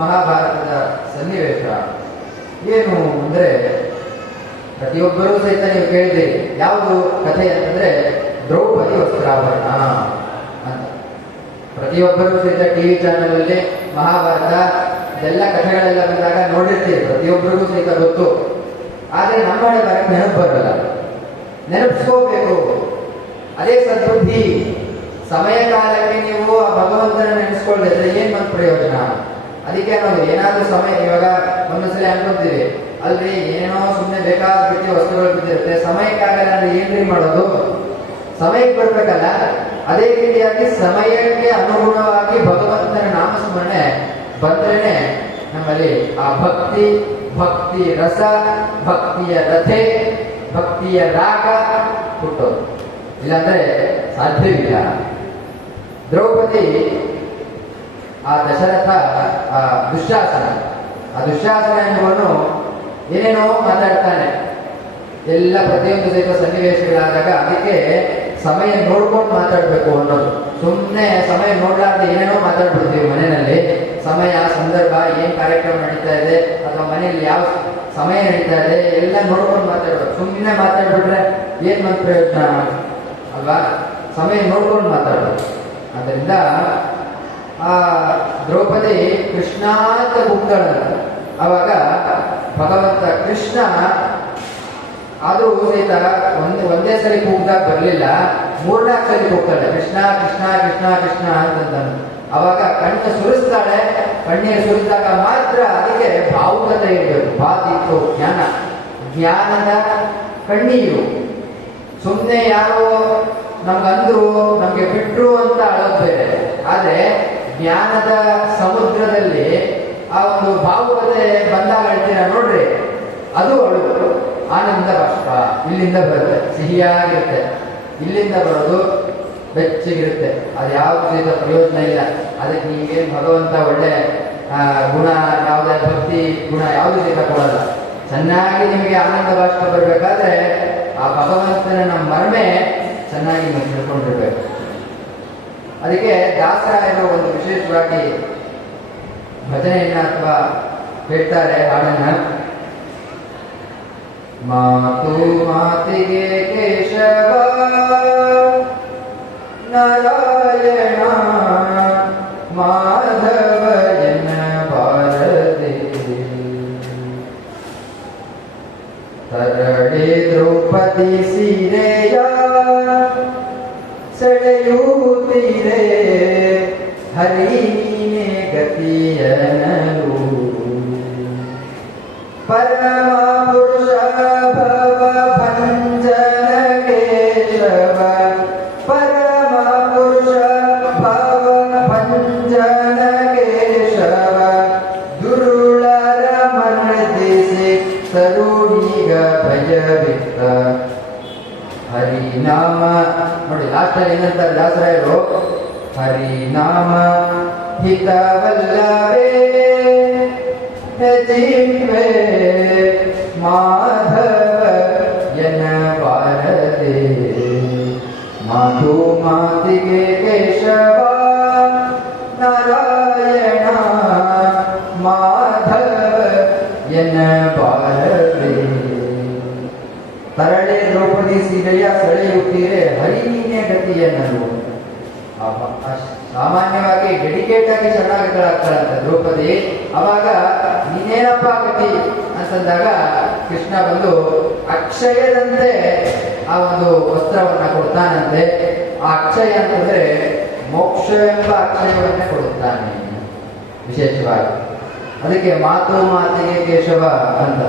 ಮಹಾಭಾರತದ ಸನ್ನಿವೇಶ ಏನು ಅಂದ್ರೆ, ಪ್ರತಿಯೊಬ್ಬರೂ ಸಹಿತ ನೀವು ಕೇಳಿದಿರಿ. ಯಾವುದು ಕಥೆ ಅಂತಂದ್ರೆ ದ್ರೌಪದಿ ವಸ್ತ್ರಾಭರಣ ಅಂತ. ಪ್ರತಿಯೊಬ್ಬರೂ ಸಹಿತ ಟಿವಿ ಚಾನೆಲ್ ಅಲ್ಲಿ ಮಹಾಭಾರತ ಇದೆಲ್ಲ ಕಥೆಗಳೆಲ್ಲ ಬಂದಾಗ ನೋಡಿರ್ತೀವಿ, ಪ್ರತಿಯೊಬ್ಬರಿಗೂ ಸಹಿತ ಗೊತ್ತು. ಆದ್ರೆ ನಮ್ಮ ಬರಕ್ಕೆ ನೆನಪು ಬರಲ್ಲ, ನೆನಪಿಸ್ಕೋಬೇಕು. ಅದೇ ಸದ್ಬುದ್ಧಿ. ಸಮಯ ಕಾಲಕ್ಕೆ ನೀವು ಆ ಭಗವಂತನ ನೆನೆಸ್ಕೊಳ್ದಿದ್ರೆ ಏನ್ ಬಂದ್ ಪ್ರಯೋಜನ? ಅದಕ್ಕೆ ನಾವು ಏನಾದ್ರೂ ಸಮಯ, ಇವಾಗ ಒಂದೊಂದ್ಸಲಿ ಅನ್ಕೊಂತೀವಿ ಅಲ್ರಿ, ಏನೋ ಸುಮ್ಮನೆ ಬೇಕಾದ ಬಿಟ್ಟು ವಸ್ತುಗಳು ಬಿದ್ದಿರುತ್ತೆ, ಸಮಯಕ್ಕಾಗಲ್ಲ ಅಂದ್ರೆ ಏನ್ರಿ ಮಾಡೋದು? ಸಮಯಕ್ಕೆ ಬರ್ಬೇಕಲ್ಲ. ಅದೇ ರೀತಿಯಾಗಿ ಸಮಯಕ್ಕೆ ಅನುಗುಣವಾಗಿ ಭಗವಂತನ ನಾಮಸ್ಮರಣೆ ಬಂದ್ರೇನೆ ನಮ್ಮಲ್ಲಿ ಆ ಭಕ್ತಿ ರಸ, ಭಕ್ತಿಯ ರಥೆ, ಭಕ್ತಿಯ ರಾಗ ಹುಟ್ಟೋದು. ಇಲ್ಲಾಂದ್ರೆ ಸಾಧ್ಯವಿಲ್ಲ. ದ್ರೌಪದಿ ಆ ದಶರಥ, ಆ ದುಶ್ಯಾಸನ ಎನ್ನುವನು ಏನೇನೋ ಮಾತಾಡ್ತಾನೆ. ಎಲ್ಲ ಪ್ರತಿಯೊಂದು ಸಹಿತ ಸನ್ನಿವೇಶಗಳಾದಾಗ ಅದಕ್ಕೆ ಸಮಯ ನೋಡ್ಕೊಂಡು ಮಾತಾಡ್ಬೇಕು ಅನ್ನೋದು. ಸುಮ್ಮನೆ ಸಮಯ ನೋಡ್ಲಾರ್ದೆ ಏನೇನೋ ಮಾತಾಡ್ಬಿಡ್ತೀವಿ ಮನೆಯಲ್ಲಿ. ಸಮಯ, ಸಂದರ್ಭ, ಏನ್ ಕಾರ್ಯಕ್ರಮ ನಡೀತಾ ಇದೆ ಅಥವಾ ಮನೆಯಲ್ಲಿ ಯಾವ ಸಮಯ ನಡೀತಾ ಇದೆ ಎಲ್ಲ ನೋಡ್ಕೊಂಡು ಮಾತಾಡ್ಬೇಕು. ಸುಮ್ಮನೆ ಮಾತಾಡ್ಬಿಟ್ರೆ ಏನ್ ಬಂದ ಪ್ರಯೋಜನ ಅಲ್ವಾ? ಸಮಯ ನೋಡ್ಕೊಂಡು ಮಾತಾಡ್ಬೇಕು. ಅದರಿಂದ ಆ ದ್ರೌಪದಿ ಕೃಷ್ಣಾಂತ ಕೂಗ್ತಾಳಂತ. ಅವಾಗ ಭಗವಂತ ಕೃಷ್ಣ ಆದ್ರೂ ಸಹಿತ ಒಂದೇ ಸರಿ ಕೂಗ್ದಾಗ ಬರಲಿಲ್ಲ, 3-4 ಸರಿ ಕೂಗ್ತಾಳೆ, ಕೃಷ್ಣ ಕೃಷ್ಣ ಕೃಷ್ಣ ಕೃಷ್ಣ ಅಂತಂದ. ಅವಾಗ ಕಣ್ಣು ಸುರಿಸ್ತಾಳೆ. ಕಣ್ಣೀರು ಸುರಿದಾಗ ಮಾತ್ರ ಅದಕ್ಕೆ ಭಾವುಕತೆ ಇರಬೇಕು. ಬಾದಿತ್ತು ಜ್ಞಾನದ ಕಣ್ಣೀರು. ಸುಮ್ಮನೆ ಯಾರೋ ನಮ್ಗಂದ್ರು ನಮ್ಗೆ ಬಿಟ್ರು ಅಂತ ಅಳೋದು ಬೇರೆ. ಆದ್ರೆ ಜ್ಞಾನದ ಸಮುದ್ರದಲ್ಲಿ ಆ ಒಂದು ಭಾವುಕತೆ ಬಂದಾಗ ಅಳ್ತೀರ ನೋಡ್ರಿ, ಅದು ಅಳು. ಆನಂದ ಬಾಷ್ಪ ಇಲ್ಲಿಂದ ಬರುತ್ತೆ, ಸಿಹಿಯಾಗಿರುತ್ತೆ. ಇಲ್ಲಿಂದ ಬರೋದು ಬೆಚ್ಚಗಿರುತ್ತೆ. ಅದು ಯಾವ್ದು ಸಹಿತ ಪ್ರಯೋಜನ ಇಲ್ಲ. ಅದಕ್ಕೆ ನೀವೇನು ಭಗವಂತ ಒಳ್ಳೆ ಗುಣ, ಯಾವುದೇ ಭಕ್ತಿ ಗುಣ ಯಾವುದು ಸಹಿತ ಕೊಡಲ್ಲ. ಚೆನ್ನಾಗಿ ನಿಮಗೆ ಆನಂದ ಬಾಷ್ಪ ಬರಬೇಕಾದ್ರೆ ಆ ಭಗವಂತನ ನಮ್ಮ ಮರ್ಮೆ ಚೆನ್ನಾಗಿ ನೀವು ತಿಳ್ಕೊಂಡಿರ್ಬೇಕು. ಅದಕ್ಕೆ ದಾಸರಾಯರು ಒಂದು ವಿಶೇಷವಾಗಿ ಭಜನೆಯನ್ನ ಅಥವಾ ಹೇಳ್ತಾರೆ ಹಾಡನ್ನ, ಮಾತು ಮಾತಿಗೆ ಕೇಶವ ನಾರಾಯಣ ಮಾಧವ ಎನ್ನಬಾರದೆ. ತರಡೆ ದ್ರೌಪದಿ ಸೀರೆಯ ಸೆಳೆಯುತ್ತೀರೆ ಹರಿ ನೀನೆ ಗತಿಯನಲು. ಪರಮ ಪುರುಷ ಭವ ಭಂಜನ ಕೇಶವ ಪರಮ ಪುರುಷ ಭವ ಭಂಜನ ಕೇಶವ ದುರುಳರ ಮನದಿಸಿ ತರುಣೀಗ ಭಯವಿತ್ತ. ಹರಿನಾಮ ನೋಡಿ ಲಾಸ್ಟಲ್ಲಿ ಏನಂತಾರೆ ದಾಸರಾಯರು, ಹರಿನಾಮ ಹಿತವಲ್ಲವೇ ಜೀವೆ ಮಾಧವ ಎನ್ನಬಾರದೆ. ಮಾತು ಮಾತಿಗೆ ಕೇಶವ ನಾರಾಯಣ ಮಾಧವ ಎನ್ನಬಾರದೆ. ತರಳೆ ದ್ರೌಪದಿ ಸೀರೆಯ ಸೆಳೆಯುತ್ತೀರೆ ಹರಿ ನೀನೆ ಗತಿಯನ್ನಲು. ಸಾಮಾನ್ಯವಾಗಿ ಡೆಡಿಕೇಟ್ ಆಗಿ ಶರಣಾಗತಳಾಗ್ತಾಳಂತ ದ್ರೌಪದಿ. ಅವಾಗ ನೀನೇನಪ್ಪ ಗತಿ ಅಂತಂದಾಗ ಕೃಷ್ಣ ಬಂದು ಅಕ್ಷಯದಂತೆ ಆ ಒಂದು ವಸ್ತ್ರವನ್ನ ಕೊಡ್ತಾನಂತೆ. ಆ ಅಕ್ಷಯ ಅಂತಂದ್ರೆ ಮೋಕ್ಷ ಎಂಬ ಅಕ್ಷಯವನ್ನೇ ಕೊಡುತ್ತಾನೆ ವಿಶೇಷವಾಗಿ. ಅದಕ್ಕೆ ಮಾತು ಮಾತಿಗೆ ಕೇಶವ ಅಂತ.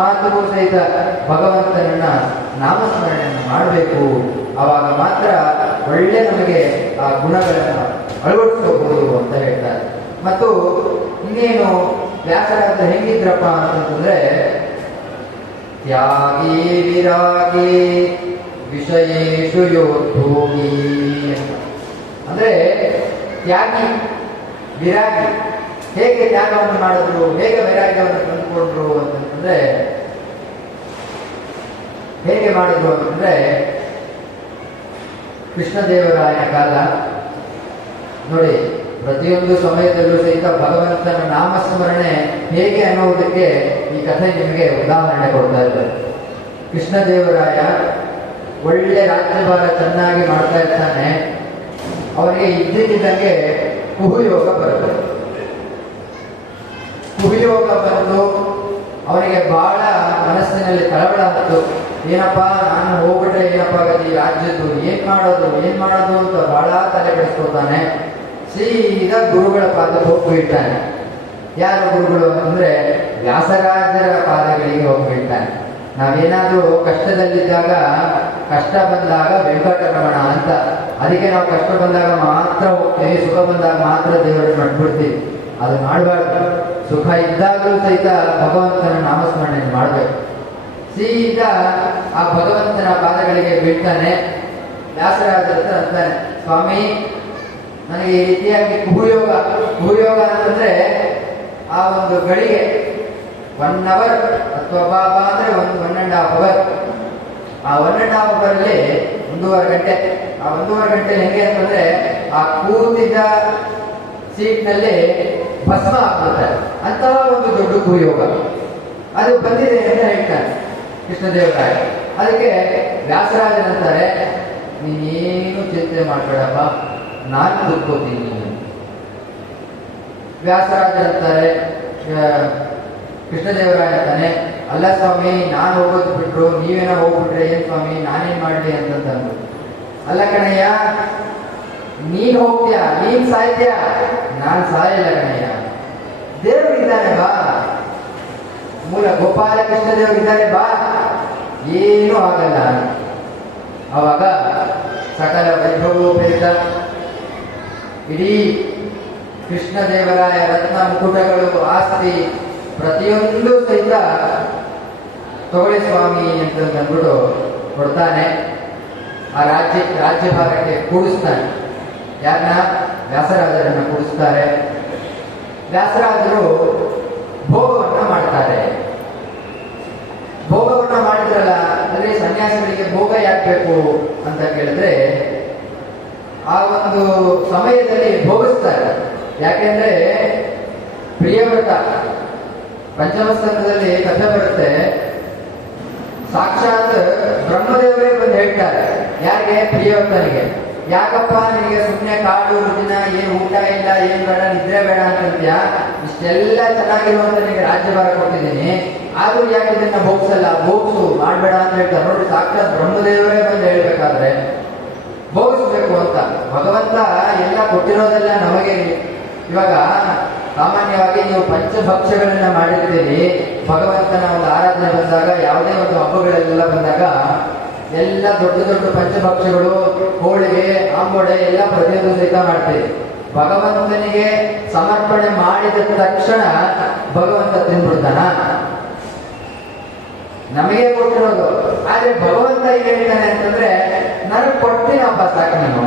ಮಾತಿಗೂ ಸಹಿತ ಭಗವಂತನನ್ನ ನಾಮಸ್ಮರಣೆಯನ್ನು ಮಾಡಬೇಕು. ಆವಾಗ ಮಾತ್ರ ಒಳ್ಳೆ ನಮಗೆ ಆ ಗುಣಗಳನ್ನು ಅಳವಡಿಸ್ಕೋಬಹುದು ಅಂತ ಹೇಳ್ತಾರೆ. ಮತ್ತು ಇನ್ನೇನು ವ್ಯಾಸರಾಜ ಹೆಂಗಿದ್ರಪ್ಪ ಅಂತಂದ್ರೆ, ತ್ಯಾಗಿ ವಿರಾಗಿ ವಿಷಯೇಶು ಯೋದ್ಭೋಗಿ ಅಂದ್ರೆ ತ್ಯಾಗಿ ವಿರಾಗಿ. ಹೇಗೆ ತ್ಯಾಗವನ್ನು ಮಾಡಿದ್ರು, ಹೇಗೆ ವೈರಾಗ್ಯವನ್ನು ತಂದುಕೊಂಡ್ರು ಅಂತಂದ್ರೆ, ಹೇಗೆ ಮಾಡಿದ್ರು ಅಂತಂದ್ರೆ, ಕೃಷ್ಣದೇವರಾಯನ ಕಾಲ ನೋಡಿ, ಪ್ರತಿಯೊಂದು ಸಮಯದಲ್ಲೂ ಸಹಿತ ಭಗವಂತನ ನಾಮಸ್ಮರಣೆ ಹೇಗೆ ಅನ್ನುವುದಕ್ಕೆ ಈ ಕಥೆ ನಿಮಗೆ ಉದಾಹರಣೆ ಕೊಡ್ತಾ ಇದ್ದಾರೆ. ಕೃಷ್ಣದೇವರಾಯ ಒಳ್ಳೆ ರಾಜ್ಯಭಾರ ಚೆನ್ನಾಗಿ ಮಾಡ್ತಾ ಇರ್ತಾನೆ. ಅವನಿಗೆ ಇದ್ದಿದ್ದಂಗೆ ಕುಹುಯೋಗ ಬರುತ್ತೆ. ಕುಹುಯೋಗ ಬಂದು ಅವನಿಗೆ ಬಹಳ ಮನಸ್ಸಿನಲ್ಲಿ ಕಳವಳ ಹತ್ತು. ಏನಪ್ಪಾ ನಾನು ಹೋಗ್ಬಿಟ್ರೆ ಏನಪ್ಪಾ ಗತಿ ರಾಜ್ಯದ್ದು, ಏನ್ ಮಾಡೋದು ಅಂತ ಬಹಳ ತಲೆ ಕೆಡಿಸ್ಕೊತಾನೆ. ಸೀದಾ ಗುರುಗಳ ಪಾದಕ್ಕೆ ಹೋಗ್ಬಿಡ್ತಾನೆ. ಯಾರ ಗುರುಗಳು ಅಂದ್ರೆ ವ್ಯಾಸರಾಜರ ಪಾದಗಳಿಗೆ ಹೋಗ್ಬಿಡ್ತಾನೆ. ನಾವೇನಾದ್ರೂ ಕಷ್ಟದಲ್ಲಿದ್ದಾಗ, ಕಷ್ಟ ಬಂದಾಗ ವೆಂಕಟರಮಣ ಅಂತ, ಅದಕ್ಕೆ ನಾವು ಕಷ್ಟ ಬಂದಾಗ ಮಾತ್ರ ಹೋಗ್ತೀವಿ, ಸುಖ ಬಂದಾಗ ಮಾತ್ರ ದೇವರನ್ನು ಮಾಡ್ಬಿಡ್ತೀವಿ. ಅದು ಮಾಡಬಾರ್ದು. ಸುಖ ಇದ್ದಾಗಲೂ ಸಹಿತ ಭಗವಂತನ ನಾಮಸ್ಮರಣೆ ಮಾಡಬೇಕು. ಸೀದಾ ಆ ಭಗವಂತನ ಪಾದಗಳಿಗೆ ಬೀಳ್ತಾನೆ. ವ್ಯಾಸರಾಜರ ಹತ್ರ ಅಂತಾನೆ, ಸ್ವಾಮಿ ನನಗೆ ಈ ರೀತಿಯಾಗಿ ಕುಹುಯೋಗ ಅಂತಂದ್ರೆ ಆ ಒಂದು ಗಳಿಗೆ 1 hour ಅಥವಾ ಬಾಬಾ ಅಂದ್ರೆ 1.5 hour. ಆ 1.5 hour ಅಲ್ಲಿ 1.5 ಗಂಟೆ. ಆ 1.5 ಗಂಟೆ ಹೆಂಗೆ ಅಂತಂದ್ರೆ ಆ ಕೂತಿದ್ದ ಸೀಟ್ನಲ್ಲಿ ಭಸ್ಮ ಆಗ್ಬಿಡ್ತಾರೆ ಅಂತಹ ಒಂದು ದೊಡ್ಡ ಕುಹುಯೋಗ ಅದು ಬಂದಿದೆ ಅಂತ ಹೇಳ್ತಾನೆ ಕೃಷ್ಣದೇವರಾಯ. ಅದಕ್ಕೆ ವ್ಯಾಸರಾಜನಂತಾರೆ, ನೀನೇನು ಚಿಂತೆ ಮಾಡ್ಬೇಡಪ್ಪ, ನಾನು ಕೂತ್ಕೋತೀನಿ. ವ್ಯಾಸರಾಜನಂತಾರೆ, ಕೃಷ್ಣದೇವರಾಯ ಅಂತಾನೆ, ಅಲ್ಲ ಸ್ವಾಮಿ ನಾನು ಹೋಗೋದು ಬಿಟ್ರು ನೀವೇನೋ ಹೋಗ್ಬಿಟ್ರೆ ಏನ್ ಸ್ವಾಮಿ ನಾನೇನ್ ಮಾಡ್ಲಿ ಅಂತಂದು. ಅಲ್ಲ ಕಣಯ್ಯ, ನೀನ್ ಹೋಗ್ತೀಯ, ನೀನ್ ಸಾಯ್ತೀಯ, ನಾನು ಸಾಯಲ್ಲ ಕಣಯ್ಯ. ದೇವರು ಇದ್ದಾನೆ ಬಾ, ಮೂಲ ಗೋಪಾಲ ಕೃಷ್ಣ ದೇವರು ಇದ್ದಾರೆ ಬಾ, ಏನೂ ಆಗಲ್ಲ. ಅವಾಗ ಸಕಲ ವೈಭವೋಪೇತ ಇಡೀ ಕೃಷ್ಣದೇವರಾಯ ರತ್ನ ಮುಕುಟಗಳು, ಆಸ್ತಿ ಪ್ರತಿಯೊಂದು ಸಹಿತ ತಗೊಳ್ಳಿ ಸ್ವಾಮಿ ಅಂತ ಅಂದ್ಬಿಟ್ಟು ಕೊಡ್ತಾನೆ. ಆ ರಾಜ್ಯಭಾರಕ್ಕೆ ಕೂಡಿಸ್ತಾನೆ. ಯಾರನ್ನ? ವ್ಯಾಸರಾಜರನ್ನ ಕೂಡಿಸ್ತಾರೆ. ವ್ಯಾಸರಾಜರು ಭೋಗವನ್ನ ಮಾಡ್ತಾರೆ. ಭೋಗವನ್ನ ಮಾಡಿದ್ರಲ್ಲ ಅಂದ್ರೆ ಸನ್ಯಾಸಿಗಳಿಗೆ ಭೋಗ ಯಾಕೆ ಬೇಕು ಅಂತ ಕೇಳಿದ್ರೆ, ಆ ಒಂದು ಸಮಯದಲ್ಲಿ ಭೋಗಿಸ್ತಾರೆ. ಯಾಕೆಂದ್ರೆ ಪ್ರಿಯವ್ರತ ಪಂಚಮ ಸ್ಕಂದದಲ್ಲಿ ಕಥೆ ಬರುತ್ತೆ. ಸಾಕ್ಷಾತ್ ಬ್ರಹ್ಮದೇವರೇ ಬಂದು ಹೇಳ್ತಾರೆ ಯಾರಿಗೆ? ಪ್ರಿಯವರ್ತನಿಗೆ. ಯಾಕಪ್ಪ ನಿನಗೆ ಸುಮ್ಮನೆ ಕಾಡು ದಿನ ಏನ್ ಊಟ ಇಲ್ಲ, ಏನ್ ಬೇಡ, ನಿದ್ರೆ ಬೇಡ ಅಂತಂದ್ಯಾ? ಇಷ್ಟೆಲ್ಲ ಚೆನ್ನಾಗಿರುವಂತ ನಿನಗೆ ರಾಜ್ಯಭಾರ ಕೊಟ್ಟಿದ್ದೀನಿ, ಆದ್ರೂ ಯಾಕೆ ಇದನ್ನ ಭೋಗಿಸಲ್ಲ? ಭೋಗಿಸು, ಮಾಡ್ಬೇಡ ಅಂತ ಹೇಳ್ತಾರೆ. ನೋಡಿ, ಸಾಕ್ಷಾತ್ ಬ್ರಹ್ಮದೇವರೇ ಬಂದು ಹೇಳ್ಬೇಕಾದ್ರೆ ಭೋಗಿಸ್ಬೇಕು ಅಂತ. ಭಗವಂತ ಎಲ್ಲ ಕೊಟ್ಟಿರೋದೆಲ್ಲ ನಮಗೆ. ಇವಾಗ ಸಾಮಾನ್ಯವಾಗಿ ನೀವು ಪಂಚಭಕ್ಷಗಳನ್ನ ಮಾಡಿರ್ತೀರಿ. ಭಗವಂತನ ಒಂದು ಆರಾಧನೆ ಬಂದಾಗ, ಯಾವುದೇ ಒಂದು ಹಬ್ಬಗಳೆಲ್ಲ ಬಂದಾಗ ಎಲ್ಲ ದೊಡ್ಡ ದೊಡ್ಡ ಪಂಚಭಕ್ಷಗಳು, ಹೋಳಿಗೆ, ಆಂಬೋಡೆ ಎಲ್ಲ ಪ್ರತಿಯೊಂದು ಸಹಿತ ಮಾಡ್ತೀವಿ. ಭಗವಂತನಿಗೆ ಸಮರ್ಪಣೆ ಮಾಡಿದ ತಕ್ಷಣ ಭಗವಂತ ತಿಂದ್ಬಿಡ್ತಾನ? ನಮಗೆ ಕೊಟ್ಟಿರೋದು. ಆದ್ರೆ ಭಗವಂತ ಹೇಳ್ತಾನೆ ಅಂತಂದ್ರೆ, ನನಗೆ ಕೊಡ್ತೀನಪ್ಪ, ಸಾಕು, ನೀನು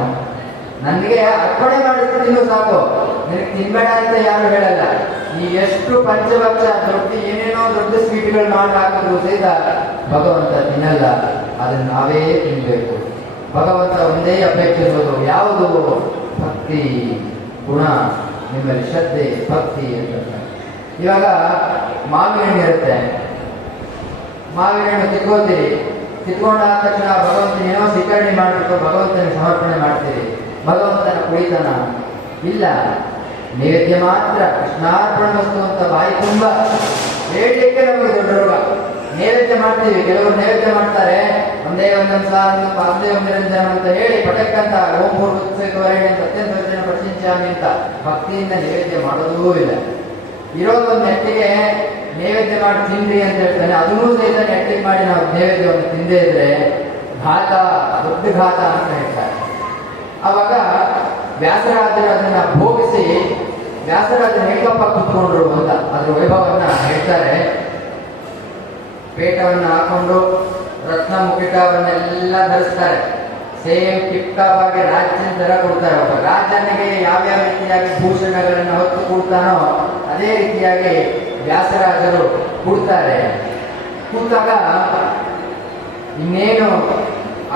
ನನಗೆ ಅರ್ಪಣೆ ಮಾಡಿಸ್ಬಿಟ್ಟು ಸಾಕು, ನಿನಗೆ ತಿನ್ಬೇಡ ಅಂತ ಯಾರು ಹೇಳಲ್ಲ. ನೀ ಎಷ್ಟು ಪಂಚಭಕ್ಷ ದೊಡ್ಡ ಏನೇನೋ ದೊಡ್ಡ ಸ್ವೀಟ್ಗಳು ಮಾಡಿ ಹಾಕಿದ್ರು ಸಹಿತ ಭಗವಂತ ತಿನ್ನಲ್ಲ. ಅದನ್ನ ನಾವೇ ತಿನ್ಬೇಕು. ಭಗವಂತ ಒಂದೇ ಅಪೇಕ್ಷಿಸೋದು ಯಾವುದು? ಭಕ್ತಿ ಗುಣ, ನಿಮ್ಮಲ್ಲಿ ಶ್ರದ್ಧೆ, ಭಕ್ತಿ ಅಂತ. ಇವಾಗ ಮಾವಿನ ಹಣ್ಣು ಇರುತ್ತೆ, ಮಾವಿನ ಹಣ್ಣು ಕಿತ್ಕೋತೀರಿ. ಕಿತ್ಕೊಂಡಾದ ತಕ್ಷಣ ಭಗವಂತನೇನೋ ಸ್ವೀಕರಣೆ ಮಾಡ್ಬಿಟ್ಟು ಭಗವಂತನಿಗೆ ಸಮರ್ಪಣೆ ಮಾಡ್ತೀರಿ. ಭಗವಂತನ ಕುಡಿತನ ಇಲ್ಲ, ನೈವೇದ್ಯ ಮಾತ್ರ. ಕೃಷ್ಣಾರ್ಪಣ ವಸ್ತು ಅಂತ ಬಾಯಿ ತುಂಬ ಹೇಳಲಿಕ್ಕೆ ನಮಗೆ ದೊಡ್ಡ ರೋಗ. ನೈವೇದ್ಯ ಮಾಡ್ತೀವಿ, ಕೆಲವರು ನೈವೇದ್ಯ ಮಾಡ್ತಾರೆ, ಒಂದೇ ಒಂದೊಂದು ಸಾಲ ಒಂದೇ ಒಂದಿರಂಜನ ಅಂತ ಹೇಳಿ ಪಟಕ್ಕಂತ ಓಂ ಪೂರ್ವರೇಣಿ ಅಂತ ಅತ್ಯಂತ ಜನ ಪ್ರಶಂಸಾಮಿ ಅಂತ ಭಕ್ತಿಯಿಂದ ನೈವೇದ್ಯ ಮಾಡೋದೂ ಇಲ್ಲ. ಇರೋದೊಂದು ನೆಟ್ಟಿಗೆ ನೈವೇದ್ಯ ಮಾಡಿ ತಿನ್ರಿ ಅಂತ ಹೇಳ್ತಾನೆ, ಅದನ್ನೂ ಸಹಿತ ನೆಟ್ಟಿಗೆ ಮಾಡಿ ನಾವು ನೈವೇದ್ಯವನ್ನು ತಿಂದೇ ಇದ್ರೆ ಘಾತ, ದೊಡ್ಡ ಘಾತ ಅಂತ ಹೇಳ್ತಾರೆ. ಅವಾಗ ವ್ಯಾಸರಾಜರು ಅದನ್ನ ಭೋಗಿಸಿ, ವ್ಯಾಸರಾಜರು ಹೆಂಗಪ್ಪ ಕುತ್ಕೊಂಡ್ರು ಅಂತ ಅದ್ರ ವೈಭವನ್ನ ಹೇಳ್ತಾರೆ. ಪೇಟವನ್ನು ಹಾಕೊಂಡು ರತ್ನ ಮುಕುಟವನ್ನೆಲ್ಲ ಧರಿಸ್ತಾರೆ. ಸೇಮ್ ಟಿಪ್ಟಾಪಾಗಿ ರಾಜ್ಯದ ತರ ಕೊಡ್ತಾರೆ. ಒಬ್ಬ ರಾಜನಿಗೆ ಯಾವ್ಯಾವ ರೀತಿಯಾಗಿ ಭೂಷಣಗಳನ್ನು ಹೊತ್ತು ಕೊಡ್ತಾನೋ ಅದೇ ರೀತಿಯಾಗಿ ವ್ಯಾಸರಾಜರು ಕೊಡ್ತಾರೆ. ಕೂತಾಗ ಇನ್ನೇನು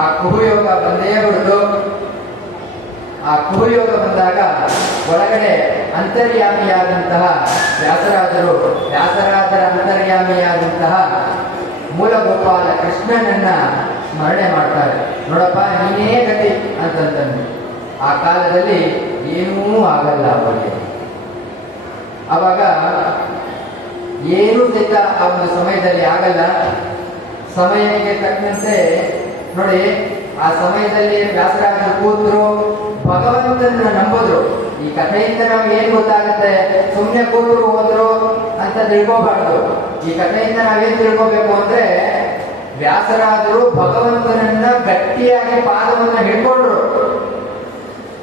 ಆ ಕುಹುಯೋಗ ಬಂದೇ ಬಿಡುದು. ಆ ಕುಹುಯೋಗ ಬಂದಾಗ ಒಳಗಡೆ ಅಂತರ್ಯಾಮಿಯಾದಂತಹ ವ್ಯಾಸರಾಜರ ಅಂತರ್ಯಾಮಿಯಾದಂತಹ ಮೂಲ ಗೋಪಾಲ ಕೃಷ್ಣನನ್ನ ಸ್ಮರಣೆ ಮಾಡ್ತಾರೆ. ನೋಡಪ್ಪ, ನೀನೇ ಗತಿ ಅಂತಂದು. ಆ ಕಾಲದಲ್ಲಿ ಏನೂ ಆಗಲ್ಲ ಅವರಿಗೆ. ಅವಾಗ ಏನೂ ಸಹಿತ ಆ ಒಂದು ಸಮಯದಲ್ಲಿ ಆಗಲ್ಲ. ಸಮಯಕ್ಕೆ ತಕ್ಕಂತೆ ನೋಡಿ, ಆ ಸಮಯದಲ್ಲಿ ವ್ಯಾಸರಾಜರು ಕೂತರು, ಭಗವಂತನ ನಂಬೋದ್ರು. ಈ ಕಥೆಯಿಂದ ನಮ್ಗೆ ಏನ್ ಗೊತ್ತಾಗುತ್ತೆ? ಸುಮ್ಮನೆ ಕೂತರು ಹೋದ್ರು ಅಂತ ತಿಳ್ಕೋಬಾರ್ದು. ಈ ಕಥೆಯಿಂದ ನಾವೇನ್ ತಿಳ್ಕೋಬೇಕು ಅಂದ್ರೆ, ವ್ಯಾಸರಾಜರು ಭಗವಂತನನ್ನ ಗಟ್ಟಿಯಾಗಿ ಪಾದವನ್ನ ಹಿಡ್ಕೊಂಡ್ರು.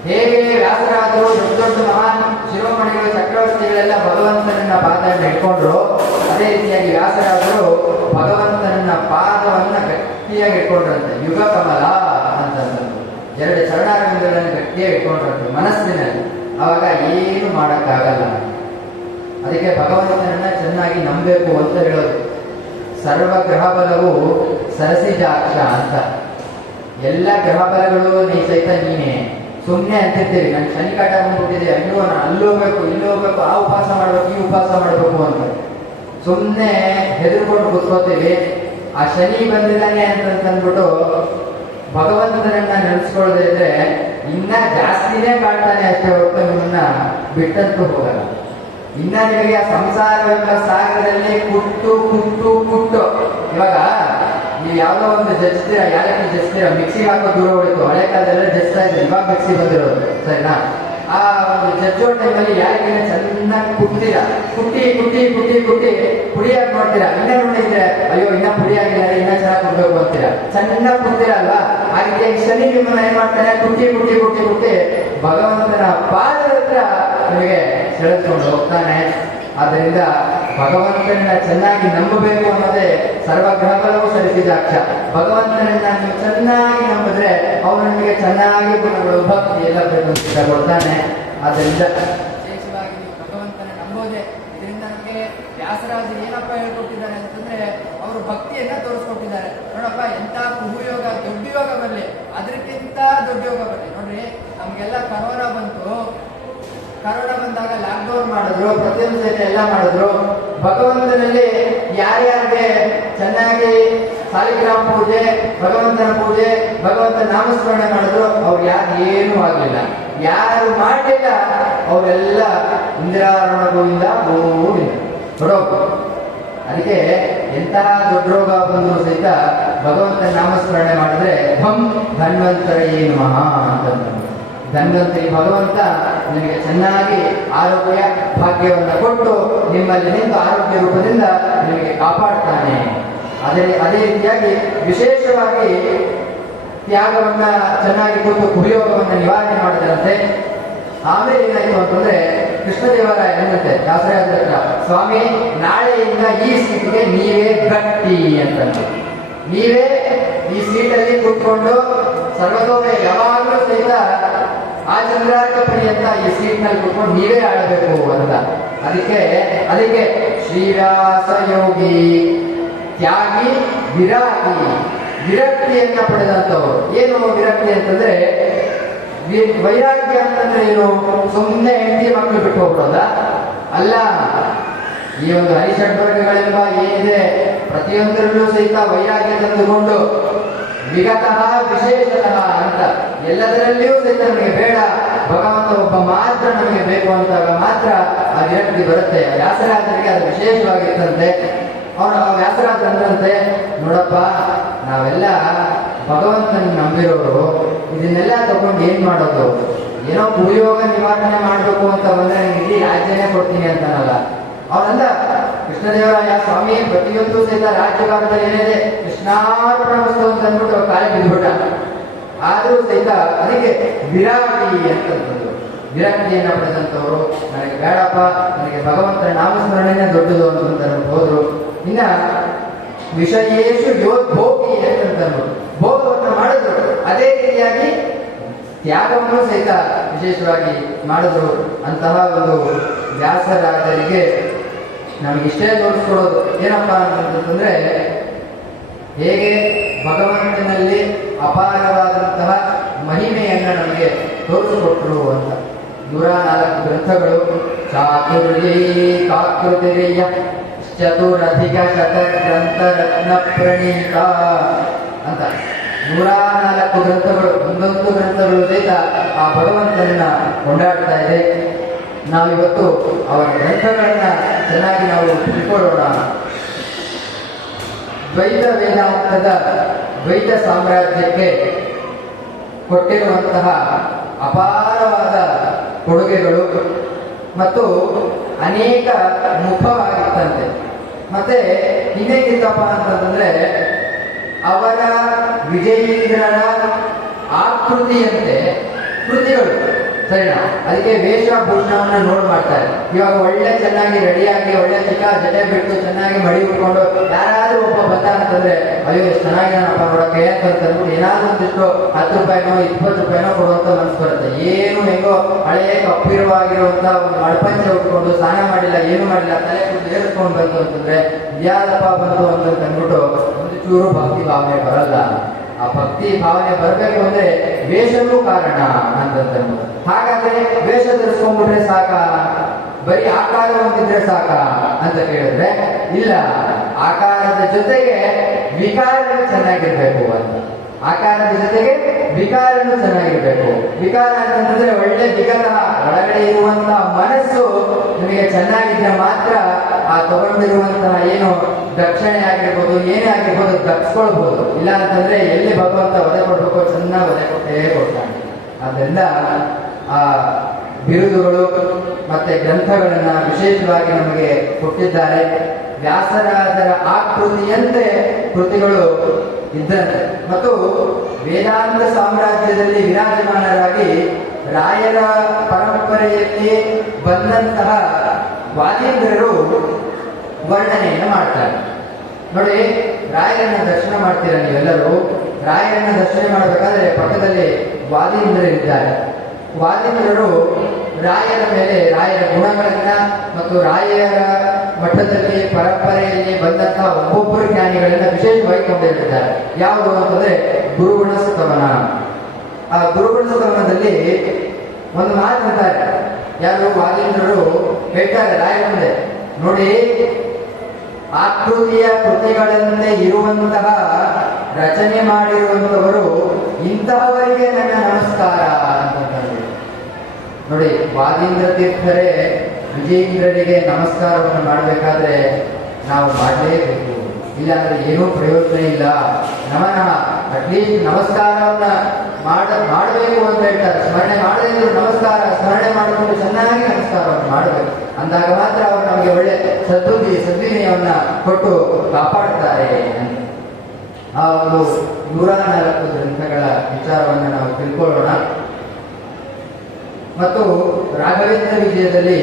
ಹೇಗೆ ವ್ಯಾಸರಾಜರು ದೊಡ್ಡ ದೊಡ್ಡ ಮಹಾನ್ ಶಿರೋಮಣಿಗಳು, ಚಕ್ರವರ್ತಿಗಳೆಲ್ಲ ಭಗವಂತನನ್ನ ಪಾದವನ್ನು ಹಿಡ್ಕೊಂಡ್ರು, ಅದೇ ರೀತಿಯಾಗಿ ವ್ಯಾಸರಾಜರು ಭಗವಂತನನ್ನ ಪಾದವನ್ನ ಗಟ್ಟಿಯಾಗಿ ಇಟ್ಕೊಂಡ್ರಂತೆ. ಯುಗ ಕಮಲ ಅಂತಂದ್ರು. ಎರಡು ಚರಣಾರಂಗಗಳನ್ನು ಗಟ್ಟಿಯಾಗಿ ಇಟ್ಕೊಂಡ್ರಂತೆ ಮನಸ್ಸಿನಲ್ಲಿ. ಅವಾಗ ಏನು ಮಾಡಕ್ಕಾಗಲ್ಲ. ಅದಕ್ಕೆ ಭಗವಂತನನ್ನ ಚೆನ್ನಾಗಿ ನಂಬಬೇಕು ಅಂತ ಹೇಳೋದು. ಸರ್ವ ಗ್ರಹ ಬಲವು ಸರಸಿಜಾಕ್ಷ ಅಂತ. ಎಲ್ಲ ಗ್ರಹ ಬಲಗಳು ನೀ ಸಹಿತ ನೀನೇ. ಸುಮ್ಮನೆ ಅಂತಿರ್ತೀವಿ, ನನ್ ಶನಿ ಕಾಟ ಬಂದ್ಬಿಟ್ಟಿದೆ, ಅಯ್ಯೋ ನಾನು ಅಲ್ಲಿ ಹೋಗ್ಬೇಕು, ಇಲ್ಲಿ ಹೋಗ್ಬೇಕು, ಆ ಉಪವಾಸ ಮಾಡ್ಬೇಕು, ಈ ಉಪವಾಸ ಮಾಡ್ಬೇಕು ಅಂತ ಸುಮ್ಮನೆ ಹೆದರ್ಕೊಂಡು ಕೂತ್ಕೋತೀವಿ. ಆ ಶನಿ ಬಂದಿದ್ದಾನೆ ಅಂತಂದ್ಬಿಟ್ಟು ಭಗವಂತನನ್ನ ನೆನೆಸ್ಕೊಳ್ಳದೆ ಇದ್ರೆ ಇನ್ನ ಜಾಸ್ತಿನೇ ಕಾಡ್ತಾನೆ ಅಷ್ಟೇ ಹೊರತು ನಿಮ್ಮನ್ನ ಬಿಟ್ಟಂತೂ ಹೋಗಲ್ಲ. ಇನ್ನ ನಿಮಗೆ ಆ ಸಂಸಾರವೆಂಬ ಸಾಗರದಲ್ಲಿ ಕುಟ್ಟು ಕುಟ್ಟು ಕುಟ್ಟು. ಇವಾಗ ನೀವು ಯಾವ್ದೋ ಒಂದು ಜಜ್ತೀರಾ, ಯಾಲಕ್ಕಿ ಜಜ್ತೀರಾ, ಮಿಕ್ಸಿಗೆ ಹಾಕೋ ದೂರ ಹೊಡಿತು. ಹಳೆ ಕಾಲದೆಲ್ಲ ಜಜ್ತಾ ಇದ್ರು, ಇವಾಗ ಮಿಕ್ಸಿ ಬಂದಿರೋದು, ಸರಿನಾ? ಆ ಒಂದು ಜಜ್ಜೋ ಟೈಮಲ್ಲಿ ಯಾಲಕ್ಕಿನ ಚೆನ್ನಾಗಿ ಕುಟ್ತೀರಾ, ಕುಟ್ಟಿ ಕುಟ್ಟಿ ಕುಟ್ಟಿ ಕುಟ್ಟಿ ಪುಡಿಯಾಗಿ ಮಾಡ್ತೀರಾ. ಇನ್ನ ನೋಡಿದ್ರೆ ಅಯ್ಯೋ ಇನ್ನ ಪುಡಿಯಾಗಿಲ್ಲ, ಇನ್ನ ಚೆನ್ನಾಗಿ ಕೊಡ್ಬೇಕು ಅಂತೀರಾ, ಚೆನ್ನಾಗಿ ಕುಟ್ತೀರಾ ಅಲ್ವಾ? ಆ ರೀತಿಯಾಗಿ ಶನಿ ನಿಮ್ಮನ್ನ ಏನ್ ಮಾಡ್ತಾನೆ? ಕುಟ್ಟಿ ಕುಟ್ಟಿ ಕುಟ್ಟಿ ಕುಟ್ಟಿ ಭಗವಂತನ ಪಾದದ ಹತ್ರ ನಿಮಗೆ ಸೆಳೆದುಕೊಂಡು ಹೋಗ್ತಾನೆ. ಆದ್ದರಿಂದ ಭಗವಂತನನ್ನ ಚೆನ್ನಾಗಿ ನಂಬಬೇಕು ಅನ್ನೋದೇ ಸರ್ವಗ್ರಹಗಳೂ ಸರಿಸಿದಾಕ್ಷ. ಭಗವಂತನನ್ನ ನೀವು ಚೆನ್ನಾಗಿ ನಂಬಿದ್ರೆ ಅವನು ನಿಮಗೆ ಚೆನ್ನಾಗಿ ಗುಣಗಳು, ಭಕ್ತಿ ಎಲ್ಲ ಕೊಡ್ತಾನೆ. ಆದ್ದರಿಂದ ವಿಶೇಷವಾಗಿ ನೀವು ಭಗವಂತನ ನಂಬೋದೆ. ಇದರಿಂದ ನಮಗೆ ವ್ಯಾಸರಾಜರು ಏನಪ್ಪ ಹೇಳ್ಕೊಟ್ಟಿದ್ದಾರೆ ಅಂತಂದ್ರೆ, ಅವರು ಭಕ್ತಿಯನ್ನ ತೋರಿಸ್ಕೊಟ್ಟಿದ್ದಾರೆ. ನೋಡಪ್ಪ, ಎಂತ ಕುಹುಯೋಗ, ದೊಡ್ಡ ಯೋಗ ಬರಲಿ, ಅದಕ್ಕಿಂತ ದೊಡ್ಡ ಯೋಗ ಬರಲಿ. ನೋಡ್ರಿ, ನಮ್ಗೆಲ್ಲ ಕರೋನಾ ಬಂತು. ಕರೋನಾ ಬಂದಾಗ ಲಾಕ್ಡೌನ್ ಮಾಡಿದ್ರು, ಪ್ರತಿಯೊಂದು ಎಲ್ಲ ಮಾಡಿದ್ರು. ಭಗವಂತನಲ್ಲಿ ಯಾರ್ಯಾರಿಗೆ ಚೆನ್ನಾಗಿ ಸಾಲಿಗ್ರಾಮ ಪೂಜೆ, ಭಗವಂತನ ಪೂಜೆ, ಭಗವಂತನ ನಾಮಸ್ಮರಣೆ ಮಾಡಿದ್ರು ಅವ್ರು ಯಾರು ಏನೂ ಆಗಲಿಲ್ಲ. ಯಾರು ಮಾಡಲಿಲ್ಲ ಅವರೆಲ್ಲ ಇಂದಿರಾರಣಗಳಿಂದ ಗೋವಿಂದ ಹೊರೋಗು. ಅದಕ್ಕೆ ಎಂತಹ ದೊಡ್ಡ ರೋಗ ಬಂದರೂ ಸಹಿತ ಭಗವಂತನ ನಾಮಸ್ಮರಣೆ ಮಾಡಿದ್ರೆ ಭಂ ಧನ್ವಂತರಯೇ ನಮಃ ಅಂತಂದ್ರು. ಧನ್ವಂತರಿ ಭಗವಂತ ನಿಮಗೆ ಚೆನ್ನಾಗಿ ಆರೋಗ್ಯ ಭಾಗ್ಯವನ್ನು ಕೊಟ್ಟು ನಿಮ್ಮಲ್ಲಿ ನಿಂತು ಆರೋಗ್ಯ ರೂಪದಿಂದ ನಿಮಗೆ ಕಾಪಾಡ್ತಾನೆ. ಅದೇ ರೀತಿಯಾಗಿ ವಿಶೇಷವಾಗಿ ತ್ಯಾಗವನ್ನ ಚೆನ್ನಾಗಿ ಕೊಟ್ಟು ಕುಡಿಯೋಗವನ್ನು ನಿವಾರಣೆ ಮಾಡಿದಂತೆ. ಆಮೇಲೆ ಏನಾಯ್ತು ಅಂತಂದ್ರೆ ಕೃಷ್ಣದೇವರಾಯ ಎಂದಂತೆ ದಾಸರಾಜರ ಹತ್ರ, ಸ್ವಾಮಿ ನಾಳೆಯಿಂದ ಈ ಸೀಟಿಗೆ ನೀವೇ ಗಟ್ಟಿ ಅಂತಂದ್ರೆ, ನೀವೇ ಈ ಸೀಟಲ್ಲಿ ಕೂತ್ಕೊಂಡು ಸರ್ವತೋಮ ಯಾವಾಗಲೂ ಸಹಿತ ಆ ಚಂದ್ರಾರ್ಕ ಪರ್ಯಂತ ಈ ಸೀಟ್ನಲ್ಲಿ ಕೂತ್ಕೊಂಡು ನೀವೇ ಆಡಬೇಕು ಅಂತ. ಅದಕ್ಕೆ ಶ್ರೀವ್ಯಾಸ ಯೋಗಿ ತ್ಯಾಗಿ ವಿರಾಗಿ, ವಿರಕ್ತಿಯನ್ನ ಪಡೆದಂಥವ್ರು. ಏನು ವಿರಕ್ತಿ ಅಂತಂದ್ರೆ ವೈರಾಗ್ಯ ಅಂತಂದ್ರೆ ಏನು? ಸುಮ್ಮನೆ ಹೆಂಡತಿ ಮಕ್ಕಳು ಬಿಟ್ಟು ಹೋಗ್ಬಿಡೋದ ಅಲ್ಲ. ಈ ಒಂದು ಹರಿಷಡ್ವರ್ಗಗಳೆಂಬ ಏನಿದೆ ಪ್ರತಿಯೊಂದರಲ್ಲೂ ಸಹಿತ ವೈರಾಗ್ಯ ತಂದುಕೊಂಡು ವಿಗತಃ ವಿಶೇಷತಃ ಅಂತ ಎಲ್ಲದರಲ್ಲಿಯೂ ಸಹಿತ ನಮಗೆ ಬೇಡ, ಭಗವಂತ ಒಬ್ಬ ಮಾತ್ರ ನಮಗೆ ಬೇಕು ಅಂತಾಗ ಮಾತ್ರ ಆ ವಿರಕ್ತಿ ಬರುತ್ತೆ. ವ್ಯಾಸರಾಜರಿಗೆ ಅದು ವಿಶೇಷವಾಗಿರ್ತಂತೆ. ಅವನು ವ್ಯಾಸರಾಜ ಅಂದ್ರಂತೆ, ನೋಡಪ್ಪ ನಾವೆಲ್ಲ ಭಗವಂತನ ನಂಬಿರೋರು, ಇದನ್ನೆಲ್ಲ ತಗೊಂಡು ಏನ್ ಮಾಡೋದು? ಏನೋ ಕುಡಿಯೋಗ ನಿವಾರಣೆ ಮಾಡ್ಬೇಕು ಅಂತ ಬಂದ್ರೆ ಇಡೀ ರಾಜ್ಯನೇ ಕೊಡ್ತೀನಿ ಅಂತಾನಲ್ಲ. ಅವನಂದ ಕೃಷ್ಣದೇವರಾಯ ಸ್ವಾಮಿ ಪ್ರತಿಯೊಂದು ಸಹಿತ ರಾಜ್ಯಭಾಗದಲ್ಲಿ ಏನಿದೆ ಕೃಷ್ಣಾರ್ಪಣ ವಸ್ತು ಅಂತ ಅಂದ್ಬಿಟ್ಟು ಕಾಲ ಬಿದ್ದುಬಿಟ್ಟ. ಆದರೂ ಸಹಿತ ಅದಕ್ಕೆ ವಿರಾಗಿ ಅಂತಂದ್ರು. ವಿರಕ್ತಿಯನ್ನ ಪಡೆದಂಥವ್ರು, ನನಗೆ ಬೇಡಪ್ಪ, ನನಗೆ ಭಗವಂತನ ನಾಮಸ್ಮರಣೆನೇ ದೊಡ್ಡದು ಅಂತ ಹೋದ್ರು. ಇನ್ನ ವಿಷಯೇಶು ಯೋದ್ಭೋಗಿ ಅಂತಂದ್ರು, ಭೋಗವನ್ನು ಮಾಡಿದ್ರು. ಅದೇ ರೀತಿಯಾಗಿ ತ್ಯಾಗವನ್ನು ಸಹಿತ ವಿಶೇಷವಾಗಿ ಮಾಡಿದ್ರು. ಅಂತಹ ಒಂದು ವ್ಯಾಸರಾಜರಿಗೆ ನಮಗಿಷ್ಟೇ ತೋರಿಸ್ಕೊಡೋದು ಏನಪ್ಪಾ ಅಂತಂದ್ರೆ, ಹೇಗೆ ಭಗವಂತನಲ್ಲಿ ಅಪಾರವಾದಂತಹ ಮಹಿಮೆಯನ್ನ ನಮಗೆ ತೋರಿಸಿಕೊಟ್ರು ಅಂತ. 104 ಗ್ರಂಥಗಳು, ಚಾತುರ್ಯೈ ಕಾಕೃತಿರೇಯ ಚತುರಧಿಕ ಶತ ಗ್ರಂಥ ರತ್ನ ಪ್ರಣೀತ ಅಂತ 104 ಗ್ರಂಥಗಳು, ಒಂದೊಂದು ಗ್ರಂಥಗಳು ಸಹಿತ ಆ ಭಗವಂತನನ್ನ ಕೊಂಡಾಡ್ತಾ ಇದೆ. ನಾವಿವತ್ತು ಅವರ ಗ್ರಂಥಗಳನ್ನ ಚೆನ್ನಾಗಿ ನಾವು ತಿಳ್ಕೊಳ್ಳೋಣ. ದ್ವೈತ ವೇದಾಂತದ ದ್ವೈತ ಸಾಮ್ರಾಜ್ಯಕ್ಕೆ ಕೊಟ್ಟಿರುವಂತಹ ಅಪಾರವಾದ ಕೊಡುಗೆಗಳು ಮತ್ತು ಅನೇಕ ಮುಖವಾಗಿತ್ತಂತೆ. ಮತ್ತೆ ಇನ್ನೇನಿತ್ತಪ್ಪ ಅಂತಂದ್ರೆ, ಅವರ ವಿಜಯೇಂದ್ರನ ಆಕೃತಿಯಂತೆ ಕೃತಿಗಳು ಸರಿನಾ. ಅದಕ್ಕೆ ವೇಷಭೂಷಣವನ್ನ ನೋಡ್ ಮಾಡ್ತಾರೆ. ಇವಾಗ ಒಳ್ಳೆ ಚೆನ್ನಾಗಿ ರೆಡಿಯಾಗಿ ಒಳ್ಳೆ ಚಿಕ್ಕ ಜಡೆ ಬಿಟ್ಟು ಚೆನ್ನಾಗಿ ಮಡಿ ಉಟ್ಕೊಂಡು ಯಾರಾದ್ರೂ ಒಬ್ಬ ಬಂದ ಅಂತಂದ್ರೆ, ಅಯ್ಯೋ ಎಷ್ಟು ಚೆನ್ನಾಗಿನಪ್ಪ ನೋಡಕ್ಕೆ ಅಂತಂದ್ಬಿಟ್ಟು ಏನಾದ್ರೂ ಒಂದಿಷ್ಟು 10 ರೂಪಾಯಿನೋ 20 ರೂಪಾಯಿನೋ ಕೊಡುವಂತ ಮನಸ್ಸು ಬರುತ್ತೆ. ಏನು ಹೆಂಗೋ ಹಳೆಯ ಕಪ್ಪಿರುವಾಗಿರುವಂತ ಒಂದು ಮಳಪಂಚೆ ಉಟ್ಕೊಂಡು ಸ್ನಾನ ಮಾಡಿಲ್ಲ, ಏನು ಮಾಡಿಲ್ಲ, ತಲೆ ಕೂದಲು ಏರಿಸ್ಕೊಂಡು ಬಂತು ಅಂತಂದ್ರೆ ಯಾರಪ್ಪ ಬಂತು ಅಂತ ಅಂದ್ಬಿಟ್ಟು ಒಂದು ಚೂರು ಭಕ್ತಿ ಭಾವನೆ ಬರಲ್ಲ. ಆ ಭಕ್ತಿ ಭಾವನೆ ಬರಬೇಕು ಅಂದ್ರೆ ವೇಷವೂ ಕಾರಣ ಅಂತಂದ್ರೆ, ಹಾಗಾದ್ರೆ ವೇಷ ಧರಿಸ್ಕೊಂಡ್ಬಿಟ್ರೆ ಸಾಕ, ಬರೀ ಆಕಾರ ಹೊಂದಿದ್ರೆ ಸಾಕ ಅಂತ ಕೇಳಿದ್ರೆ ಇಲ್ಲ, ಆಕಾರದ ಜೊತೆಗೆ ವಿಕಾರಗಳು ಚೆನ್ನಾಗಿರ್ಬೇಕು ಅಂತ. ಆಕಾರದ ಜೊತೆಗೆ ವಿಕಾರನು ಚೆನ್ನಾಗಿರ್ಬೇಕು. ವಿಕಾರ ಅಂತಂದ್ರೆ ಒಳ್ಳೆ ವಿಗತ ಒಳಗಡೆ ಇರುವಂತಹ ಮನಸ್ಸು ನಿಮಗೆ ಚೆನ್ನಾಗಿದ್ರೆ ಮಾತ್ರ ಆ ತಗೊಂಡಿರುವಂತಹ ಏನು ದಕ್ಷಿಣೆ ಆಗಿರ್ಬೋದು, ಏನೇ ಆಗಿರ್ಬೋದು ದಕ್ಸ್ಕೊಳ್ಬಹುದು. ಇಲ್ಲ ಅಂತಂದ್ರೆ ಎಲ್ಲಿ ಭಗವಂತ ವಧೆ ಕೊಡ್ಬೇಕು ಚೆನ್ನಾಗಿ ವಧೆ ಕೊಟ್ಟೇ ಕೊಡ್ತಾನೆ. ಆದ್ದರಿಂದ ಆ ಬಿರುದುಗಳು ಮತ್ತೆ ಗ್ರಂಥಗಳನ್ನ ವಿಶೇಷವಾಗಿ ನಮಗೆ ಕೊಟ್ಟಿದ್ದಾರೆ. ವ್ಯಾಸರಾಜರ ಆಕೃತಿಯಂತೆ ಕೃತಿಗಳು ಇದ್ದಂತೆ ಮತ್ತು ವೇದಾಂತ ಸಾಮ್ರಾಜ್ಯದಲ್ಲಿ ವಿರಾಜಮಾನರಾಗಿ ರಾಯರ ಪರಂಪರೆಯಲ್ಲಿ ಬಂದಂತಹ ವಾದೀಂದ್ರರು ವರ್ಣನೆಯನ್ನು ಮಾಡ್ತಾರೆ. ನೋಡಿ, ರಾಯರನ್ನ ದರ್ಶನ ಮಾಡ್ತೀರ ನೀವೆಲ್ಲರೂ. ರಾಯರನ್ನ ದರ್ಶನ ಮಾಡಬೇಕಾದ್ರೆ ಪಕ್ಕದಲ್ಲಿ ವಾದೀಂದ್ರರಿದ್ದಾರೆ. ವಾದೀಂದ್ರರು ರಾಯರ ಮೇಲೆ, ರಾಯರ ಗುಣಗಳನ್ನ ಮತ್ತು ರಾಯರ ಮಠದಲ್ಲಿ ಪರಂಪರೆಯಲ್ಲಿ ಬಂದಂತಹ ಒಬ್ಬೊಬ್ಬರು ಜ್ಞಾನಿಗಳನ್ನ ವಿಶೇಷವಾಗಿ ಕೊಂಡೊಯ್ದಿದ್ದಾರೆ. ಯಾವುದು ಅಂತಂದ್ರೆ ಗುರುಗುಣ ಸ್ತವನ. ಆ ಗುರುಗುಣ ಸ್ತವನದಲ್ಲಿ ಒಂದು ಮಾತು ಅಂತಾರೆ. ಯಾರು ವಾದೀಂದ್ರರು ಹೇಳ್ತಾರೆ ರಾಯರ ಮುಂದೆ, ನೋಡಿ ಆಕೃತಿಯ ಕೃತಿಗಳನ್ನೇ ಇರುವಂತಹ ರಚನೆ ಮಾಡಿರುವಂತವರು ಇಂತಹವರಿಗೆ ನನ್ನ ನಮಸ್ಕಾರ ಅಂತಂದ್ರೆ ನೋಡಿ. ವಾದೀಂದ್ರ ತೀರ್ಥರೇ ವಿಜಯೇಂದ್ರರಿಗೆ ನಮಸ್ಕಾರವನ್ನು ಮಾಡಬೇಕಾದ್ರೆ ನಾವು ಮಾಡಲೇಬೇಕು, ಇಲ್ಲಾಂದ್ರೆ ಏನೂ ಪ್ರಯೋಜನ ಇಲ್ಲ. ನಮನ ಅಟ್ಲೀಸ್ಟ್ ನಮಸ್ಕಾರವನ್ನ ಮಾಡಬೇಕು ಅಂತ ಹೇಳ್ತಾರೆ. ಸ್ಮರಣೆ ಮಾಡದೇ ನಮಸ್ಕಾರ ಸ್ಮರಣೆ ಮಾಡಿಕೊಂಡು ಚೆನ್ನಾಗಿ ನಮಸ್ಕಾರವನ್ನು ಮಾಡಬೇಕು. ಅಂದಾಗ ಮಾತ್ರ ಅವರು ನಮಗೆ ಒಳ್ಳೆ ಸದ್ವಿನಯವನ್ನ ಕೊಟ್ಟು ಕಾಪಾಡ್ತಾರೆ. ಆ ಒಂದು 104 ಗ್ರಂಥಗಳ ವಿಚಾರವನ್ನು ನಾವು ತಿಳ್ಕೊಳ್ಳೋಣ. ಮತ್ತು ರಾಘವೇಂದ್ರ ವಿಜಯದಲ್ಲಿ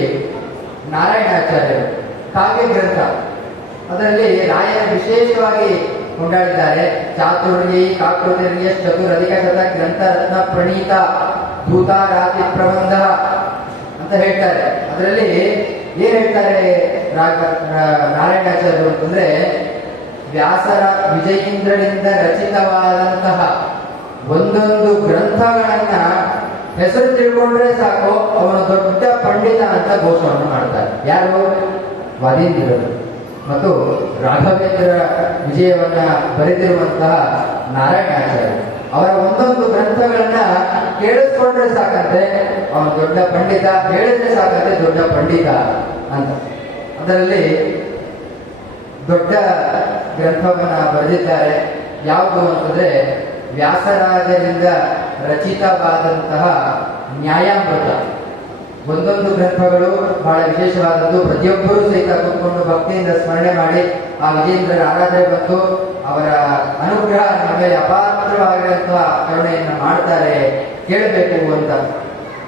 ನಾರಾಯಣಾಚಾರ್ಯರು ಕಾವ್ಯ ಗ್ರಂಥ, ಅದರಲ್ಲಿ ರಾಯರ ವಿಶೇಷವಾಗಿ ಕೊಂಡಾಡಿದ್ದಾರೆ. ಚಾತುರ್ಯ ಕಾಕೃತಿರ್ಯ ಚತುರಧಿಕ ಶತ ಗ್ರಂಥ ರತ್ನ ಪ್ರಣೀತ ಭೂತಾರಾತಿ ಪ್ರಬಂಧ ಅಂತ ಹೇಳ್ತಾರೆ. ಅದರಲ್ಲಿ ಏನ್ ಹೇಳ್ತಾರೆ ನಾರಾಯಣಾಚಾರ್ಯರು ಅಂತಂದ್ರೆ, ವ್ಯಾಸರ ವಿಜಯೇಂದ್ರನಿಂದ ರಚಿತವಾದಂತಹ ಒಂದೊಂದು ಗ್ರಂಥಗಳನ್ನ ಹೆಸರು ತಿಳ್ಕೊಂಡ್ರೆ ಸಾಕು ಅವನು ದೊಡ್ಡ ಪಂಡಿತ ಅಂತ ಘೋಷಣೆ ಮಾಡ್ತಾರೆ. ಯಾರು? ವಾದೀಂದ್ರರು. ಮತ್ತು ರಾಘವೇಂದ್ರ ವಿಜಯವನ್ನ ಬರೆದಿರುವಂತಹ ನಾರಾಯಣಾಚಾರ್ಯ ಅವರ ಒಂದೊಂದು ಗ್ರಂಥಗಳನ್ನ ಕೇಳಿಸ್ಕೊಂಡ್ರೆ ಸಾಕಂತೆ ಅವನು ದೊಡ್ಡ ಪಂಡಿತ, ಹೇಳಿದ್ರೆ ಸಾಕಂತೆ ದೊಡ್ಡ ಪಂಡಿತ ಅಂತ. ಅದರಲ್ಲಿ ದೊಡ್ಡ ಗ್ರಂಥವನ್ನ ಬರೆದಿದ್ದಾರೆ. ಯಾವುದು ಅಂತಂದ್ರೆ ವ್ಯಾಸರಾಜರಿಂದ ರಚಿತವಾದಂತಹ ನ್ಯಾಯಾಮೃತ. ಒಂದೊಂದು ಗ್ರಂಥಗಳು ಬಹಳ ವಿಶೇಷವಾದದ್ದು. ಪ್ರತಿಯೊಬ್ಬರೂ ಸಹಿತ ಕೂತ್ಕೊಂಡು ಭಕ್ತಿಯಿಂದ ಸ್ಮರಣೆ ಮಾಡಿ ಆ ವಿಜೇಂದ್ರರ ಆರಾಧನೆ ಬಂದು ಅವರ ಅನುಗ್ರಹ ನಮ್ಮ ಮೇಲೆ ಅಪಾತ್ರವಾಗಿರುವಂತಹ ಕರುಣೆಯನ್ನು ಮಾಡ್ತಾರೆ, ಕೇಳಬೇಕು ಅಂತ.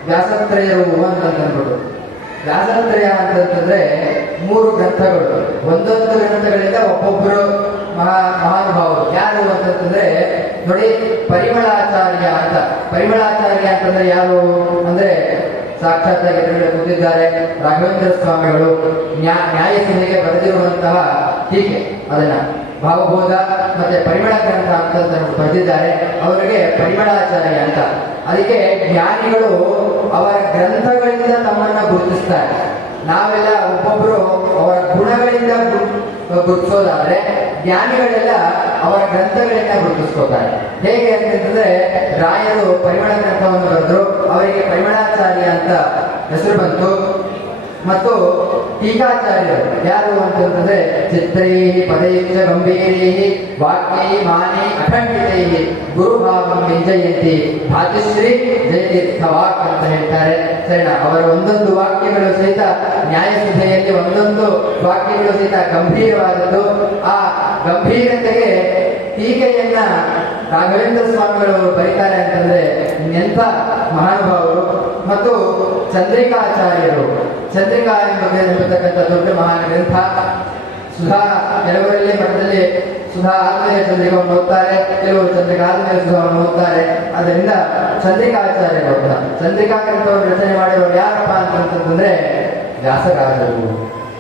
ವ್ಯಾಸತ್ರಯರು ಅಂತಂದ್ಬಿಟ್ಟು, ವ್ಯಾಸತ್ರಯ ಅಂತಂದ್ರೆ 3 ಗ್ರಂಥಗಳು. ಒಂದೊಂದು ಗ್ರಂಥಗಳಿಂದ ಒಬ್ಬೊಬ್ಬರು ಮಹಾನುಭಾವರು. ಯಾರು ಅಂತಂದ್ರೆ ನೋಡಿ, ಪರಿಮಳಾಚಾರ್ಯ ಅಂತ. ಪರಿಮಳಾಚಾರ್ಯ ಅಂತಂದ್ರೆ ಯಾರು ಅಂದ್ರೆ ಸಾಕ್ಷಾತ್ ಎದುರುಗಡೆ ಕೂತಿದ್ದಾರೆ ರಾಘವೇಂದ್ರ ಸ್ವಾಮಿಗಳು. ನ್ಯಾಯಸಭೆಗೆ ಬರೆದಿರುವಂತಹ ಟೀಕೆ, ಅದನ್ನ ಭಾವಬೋಧ ಮತ್ತೆ ಪರಿಮಳ ಗ್ರಂಥ ಅಂತ ಬರೆದಿದ್ದಾರೆ. ಅವರಿಗೆ ಪರಿಮಳಾಚಾರ್ಯ ಅಂತ. ಅದಕ್ಕೆ ಜ್ಞಾನಿಗಳು ಅವರ ಗ್ರಂಥಗಳಿಂದ ತಮ್ಮನ್ನ ಗುರುತಿಸ್ತಾರೆ. ನಾವೆಲ್ಲ ಒಬ್ಬೊಬ್ರು ಅವರ ಗುಣಗಳಿಂದ ಗುರುತಿಸೋದಾದ್ರೆ, ಜ್ಞಾನಿಗಳೆಲ್ಲ ಅವರ ಗ್ರಂಥಗಳಿಂದ ಗುರುತಿಸ್ಕೋತಾರೆ. ಹೇಗೆ ಅಂತಂದ್ರೆ, ರಾಯರು ಪರಿಮಳ ಗ್ರಂಥವನ್ನು ಬರೆದ್ರು, ಅವರಿಗೆ ಪರಿಮಳಾಚಾರ್ಯ ಅಂತ ಹೆಸರು ಬಂತು. ಮತ್ತು ಟೀಕಾಚಾರ್ಯರು ಯಾರು ಅಂತಂದ್ರೆ, ಚಿತ್ರೈ ಪದೈಶ್ಚ ಗಂಭೀರೈ ವಾಕ್ಯೈ ಮಾನಿ ಅಖಂಡಿತೈ ಗುರುಭಾವಂ ವಿಂಜಯಂತಿ ಭಾತಿಶ್ರೀ ಜಯತೀರ್ಥ ವಾಕ್ ಅಂತ ಹೇಳ್ತಾರೆ. ಸರಿನಾ? ಅವರ ಒಂದೊಂದು ವಾಕ್ಯಗಳು ಸಹಿತ ನ್ಯಾಯಸಭೆಯಲ್ಲಿ ಒಂದೊಂದು ವಾಕ್ಯಗಳು ಸಹಿತ ಗಂಭೀರವಾದದ್ದು. ಆ ಗಂಭೀರತೆಗೆ ಟೀಕೆಯನ್ನ ರಾಘವೇಂದ್ರ ಸ್ವಾಮಿಗಳು ಬರೀತಾರೆ ಅಂತಂದ್ರೆ ಎಂಥ ಮಹಾನುಭಾವರು. ಮತ್ತು ಚಂದ್ರಿಕಾಚಾರ್ಯರು, ಚಂದ್ರಿಕಾ ಎಂಬತಕ್ಕಂಥ ದೊಡ್ಡ ಮಹಾನ್ ಗ್ರಂಥ. ಸುಧಾ ಕೆಲವರಲ್ಲಿ ಮಠದಲ್ಲಿ ಸುಧಾ ಆದ್ಮೇಲೆ ಚಂದ್ರಿಕಾವನ್ನು ಓದ್ತಾರೆ, ಕೆಲವರು ಚಂದ್ರಿಕಾ ಆದ್ಮೇಲೆ ಸುಧಾವನ್ನು ಓದ್ತಾರೆ. ಅದರಿಂದ ಚಂದ್ರಿಕಾಚಾರ್ಯರು ಅಂತ. ಚಂದ್ರಿಕಾ ಗ್ರಂಥವನ್ನು ರಚನೆ ಮಾಡಿರೋರು ಯಾರಪ್ಪ ಅಂತಂದ್ರೆ ವ್ಯಾಸರಾಜರು.